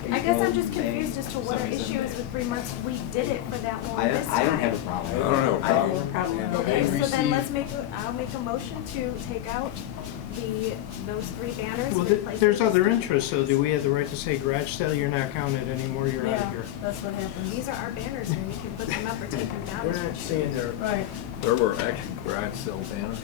I guess I'm just April, May. confused as to what our issue is with 3 months. We did it for that long I this don't, time. I don't have a problem. I don't have a I- problem. Probably. Okay, so then Receive- let's I'll make a motion to take out those 3 banners. Well, and replace there's them with other these. interests, so do we have the right to say garage sale, you're not counted anymore, you're out Yeah, of here? that's what happens. These are our banners and we can put them up or take them down. We're not saying they're, Right, There were actually garage sale banners.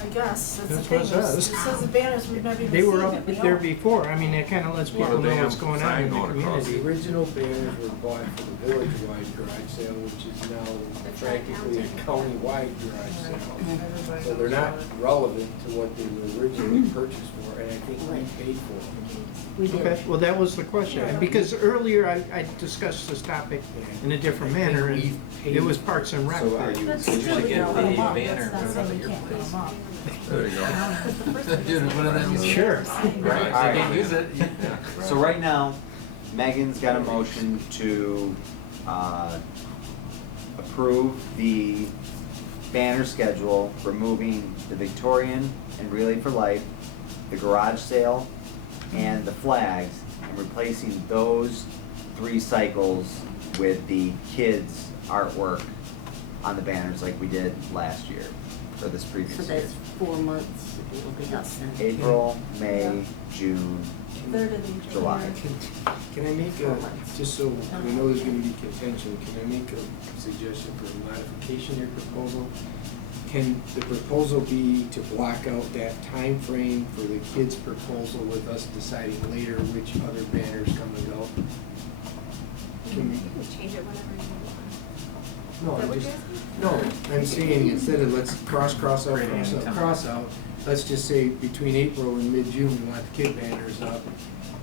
I guess, that's the That's thing, what it it says. says the banners, we've never even They seen were it, up we there don't. before, I mean, it kinda lets Yeah. people know Damn what's going on sign in the going across. community. the original banners were bought for the village-wide garage sale, which is now practically a county-wide garage sale. Everybody So they're knows not about it. relevant to what they were originally purchased for, and I think we paid for them. We did. Okay, well, that was the question, and because earlier I discussed this topic in a different manner, and it was Parks and Rec. So are that- you, That's You true, should we get don't put 'em the up. banner That's and not put it saying at we your can't put 'em place. up. There you go. Dude, put it in the Sure. Right, All right. you can't use it. so right now, Megan's got a motion to, approve the banner schedule, removing the Victorian and Relay for Life, the garage sale, and the flags, and replacing those 3 cycles with the kids' artwork on the banners like we did last year, or this So previous year. that's 4 months, it'll be up then. April, May, June, Third of the July. Can I make a, just so we know there's gonna be contention, can I make a suggestion for a modification to your proposal? Can the proposal be to block out that time frame for the kids' proposal with us deciding later which other banners come and go? that what just, you're asking? no, I'm saying instead of let's cross out, Creating cross out, temp- cross out, let's just say between April and mid-June, we want the kid banners up,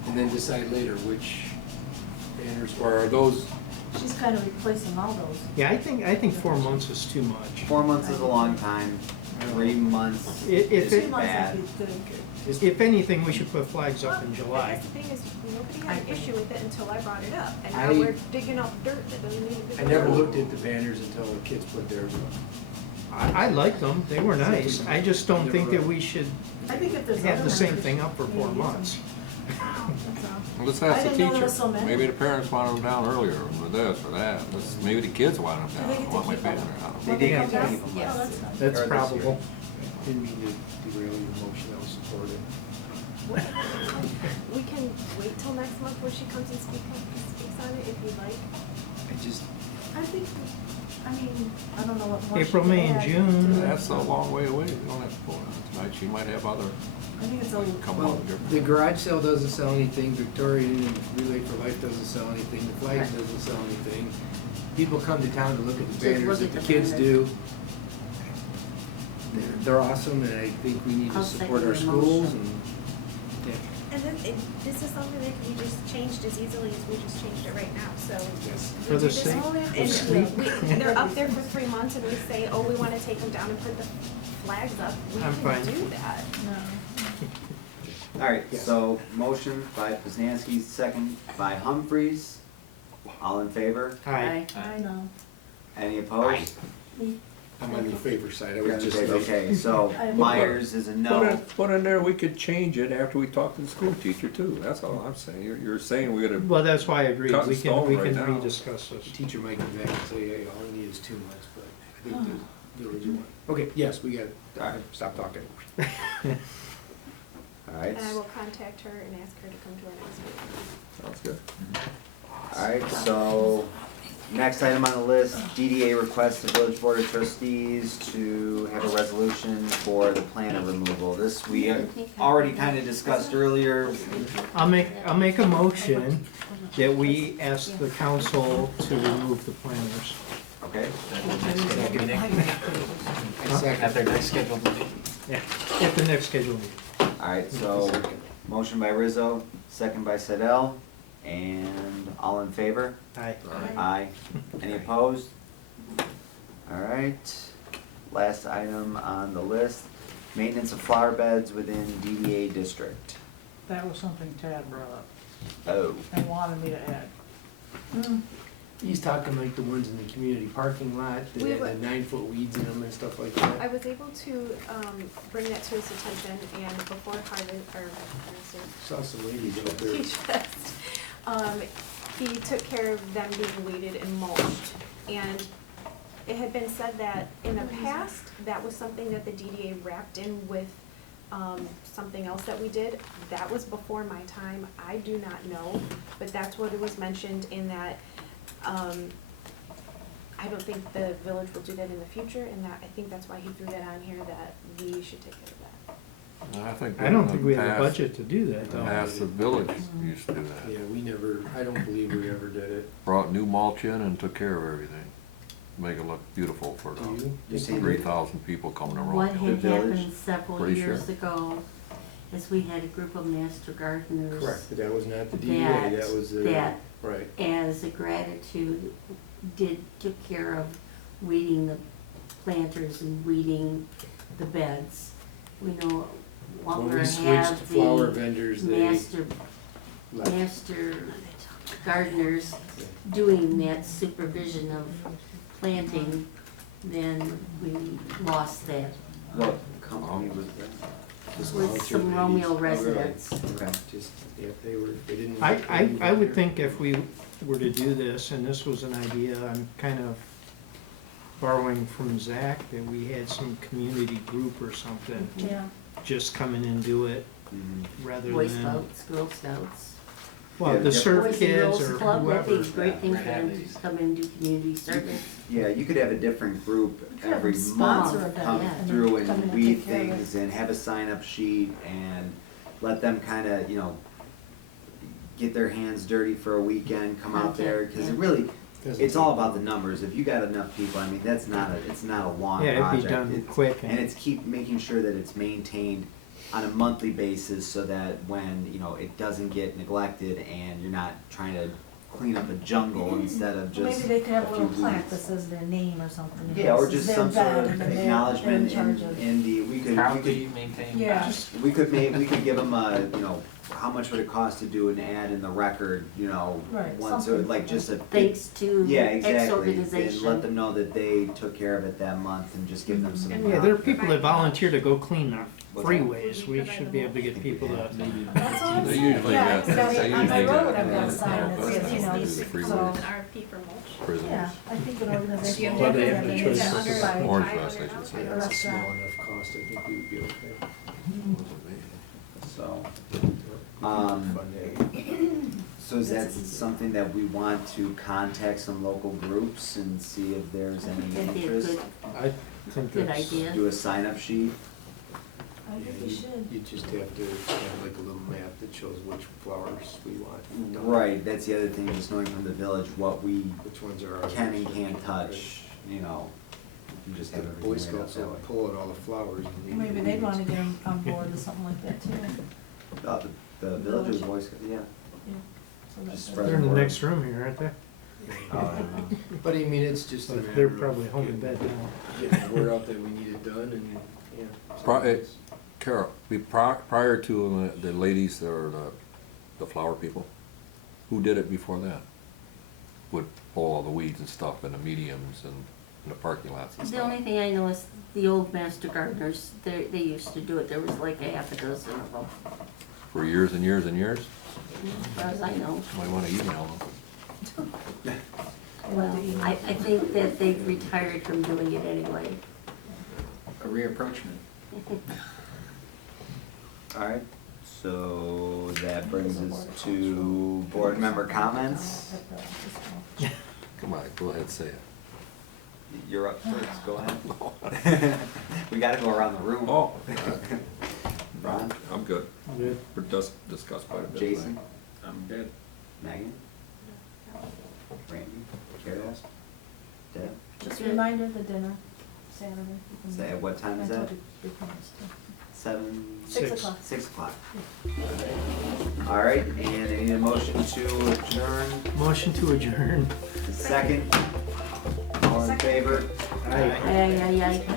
and then decide later which banners, or are those, She's kind of replacing all those. Yeah, I think 4 months is too much. 4 months is a long time, 3 months If is it- 2 months bad. would be good. If anything, we should put flags up in Well, I July. guess the thing is, nobody I had an agree. issue with it until I brought it up, and I- now we're digging up dirt that doesn't need to be. I never looked at the banners until the kids put theirs up. I liked them, they were nice. I just don't think that we should I think if there's have other the same members, thing up for we 4 use 'em. months. That's all. Well, let's I ask the didn't know there teacher. was so many. Maybe the parents wanted them down earlier, or this or that. Maybe the kids want them Do they down, get want to my keep banner them? out. They Will did come get to back? keep 'em, Oh, yes. that's fine. That's Or this probable. Didn't mean to derail your motion, I was supportive. We can wait till next month where she comes and speaks on it if you'd like. I just, I think, I mean, I don't know what more. April, she can May, and add June. to it. That's a long way away. We don't have to vote on it tonight. She might have other, I think it's a, come well, up with the different. garage sale doesn't sell anything, Victorian and Relay for Life doesn't sell anything, the flags Right. doesn't sell anything. People come to town to look at the Just banners look that at the the kids banners. do. They're awesome, and I think we need to I'll support second our the schools motion. and, yeah, And then this is something that can be just changed as easily as we just changed it right now, so. yes. For we the do this sake all in- of and sleep. they're up there for 3 months and we say, oh, we wanna take them down and put the flags up, we I'm can fine. do that. no. Alright, Yes. so motion by Poznanski, second by Humphries. All in favor? Aye. I know. Any opposed? I'm on your favor side, I You're on was the just favor, like. okay, so I have- Myers is a no. Put in there, we could change it after we talk to the school teacher too. That's all I'm saying. You're saying we gotta, Well, that's why I agreed. Cut in We can stone right now. rediscuss The this. teacher might come back and say, hey, all we need is 2 months, but I think the village will. Okay, yes, we got it. Alright. Stop talking. Alright, And I will contact her and ask her to come to our next meeting. sounds good. alright, so next item on the list, DDA requests the village board of trustees to have a resolution for the planter removal. This we already kinda discussed earlier. I'll make a motion that we ask the council to remove the planters. Okay, At their next scheduled meeting. Yeah, at the next scheduled meeting. alright, so motion by Rizzo, second by Sedell, and all in favor? Aye. Aye. Any opposed? Alright, last item on the list, maintenance of flower beds within DDA district. That was something Tad brought up Oh, and wanted me to add. He's talking like the ones in the community parking lot that We had would- the 9-foot weeds in them and stuff like I that. was able to, bring that to his attention and before Saw some ladies out he there. just, he took care of them being weeded and mulched. And it had been said that in the past, that was something that the DDA wrapped in with, something else that we did. That was before my time, I do not know, but that's what it was mentioned in that, I don't think the village will do that in the future, and that, I think that's why he threw that on here, that we should take care of that. I think. I don't think we have in a the past- budget to do that, in the though. past, the village used to do that. Yeah, we never, I don't believe we ever did it. Brought new mulch in and took care of everything. Make it look beautiful for Do the you? you seen 3,000 people coming to What Romeo. had village? happened several Pretty years sure. ago is we had a group of master gardeners. Correct, but that was not the DDA, that was the, that right. as a gratitude, took care of weeding the planters and weeding the beds. We no When longer we switched have flower the vendors, they master left. gardeners doing that supervision of planting, then we lost that. what company was that? Just With volunteer some ladies. Romeo Oh, really? residents. Okay. Just, yeah, they didn't. I would think if we were to do this, and this was an idea, I'm kind of borrowing from Zach, that we had some community group or something, Yeah. just come in and do it Mhm. rather Boy than, Scouts, Girl Scouts. well, Yeah, the surf Boys and kids Girls or Club, that'd be a whoever. great thing for Red them Ladies. to come in and do community service. Yeah, you could have a different group You could have every them sponsor month them, come yeah, and through then come in and and weed take care of it. things and have a sign-up sheet and let them kinda, get their hands dirty for a weekend, come out there, cause Yeah. it really, it's all about the numbers. If you got enough people, I mean, it's not a long Yeah, project. it'd be done It's- quick And it's keep making sure that it's maintained on a monthly basis so that when, you know, it doesn't get neglected and you're not trying to clean up a jungle instead of Well, just maybe they could have a a little few plaque weeds. that says their name or something. you Yeah, know, or this is just their some sort bed, of and then acknowledgement they're in charge of. in the, we could Proudly maintained. Yeah. we could give them a, you know, how much would it cost to do an ad in the Record, you know, Right, once, or something like like just a. Thanks to Yeah, X exactly, and organization. let them know that they took care of it that month and just give them some. And Yeah, there are people that volunteer to go clean the What's that? freeways. We should be able to get people to, That's what I'm They saying, usually yeah, got- because they on my usually road, got, I've got a yeah, sign that yeah, says, you know, the These free an so, ones. RFP for mulch. prisons. yeah, I think an organization. Yeah, would Well, they have have that the maybe choice that's of under the by- Orange Rust, I should say. A That's a small restaurant. enough cost, I think we would be okay. So, Fund that. so is that something that we want to contact some local groups and see if there's That'd any be a interest? I think Good that's. idea. Do a sign-up sheet? I think we should. You just have to have like a little map that shows which flowers we want. done. Right, that's the other thing, just knowing from the village what we Which ones are ours. can and can't touch, you know. You just Yeah, have the Boy everything laid out Scouts that will way. pull out all the flowers and leave. Maybe the they'd wanna weeds. get them on board with something like that too. The village or the Boy Scouts, yeah. So that's- Just spread They're in the word. next room here, aren't they? But I mean, it's just a But matter they're of probably home in getting- bed now. Getting the word out that we need it done and, yeah. Carol, prior to the ladies or the flower people, who did it before that? Would pull all the weeds and stuff in the mediums and in the parking lots and The stuff? only thing I know is the old master gardeners, they used to do it. There was like a half a dozen of them, For years and years and years? as far as I know. Might wanna email them. Well, I think that they've retired from doing it anyway. A reapproachment. Alright, so that brings us to board member comments. Come on, go ahead, say it. You're up first, go ahead. We gotta go around the room. Oh, Ron, I'm good. Good. We're discussed quite a bit. Jason, I'm good. Megan, Randy, Carol, Deb. Just a reminder, the dinner, Saturday. Say, at what time is I that? told you promised to. 7? 6 Six. o'clock. 6 o'clock. Alright, and I need a motion to adjourn. Motion to adjourn. Second. All in favor? Aye. Ay, ay, ay, ay.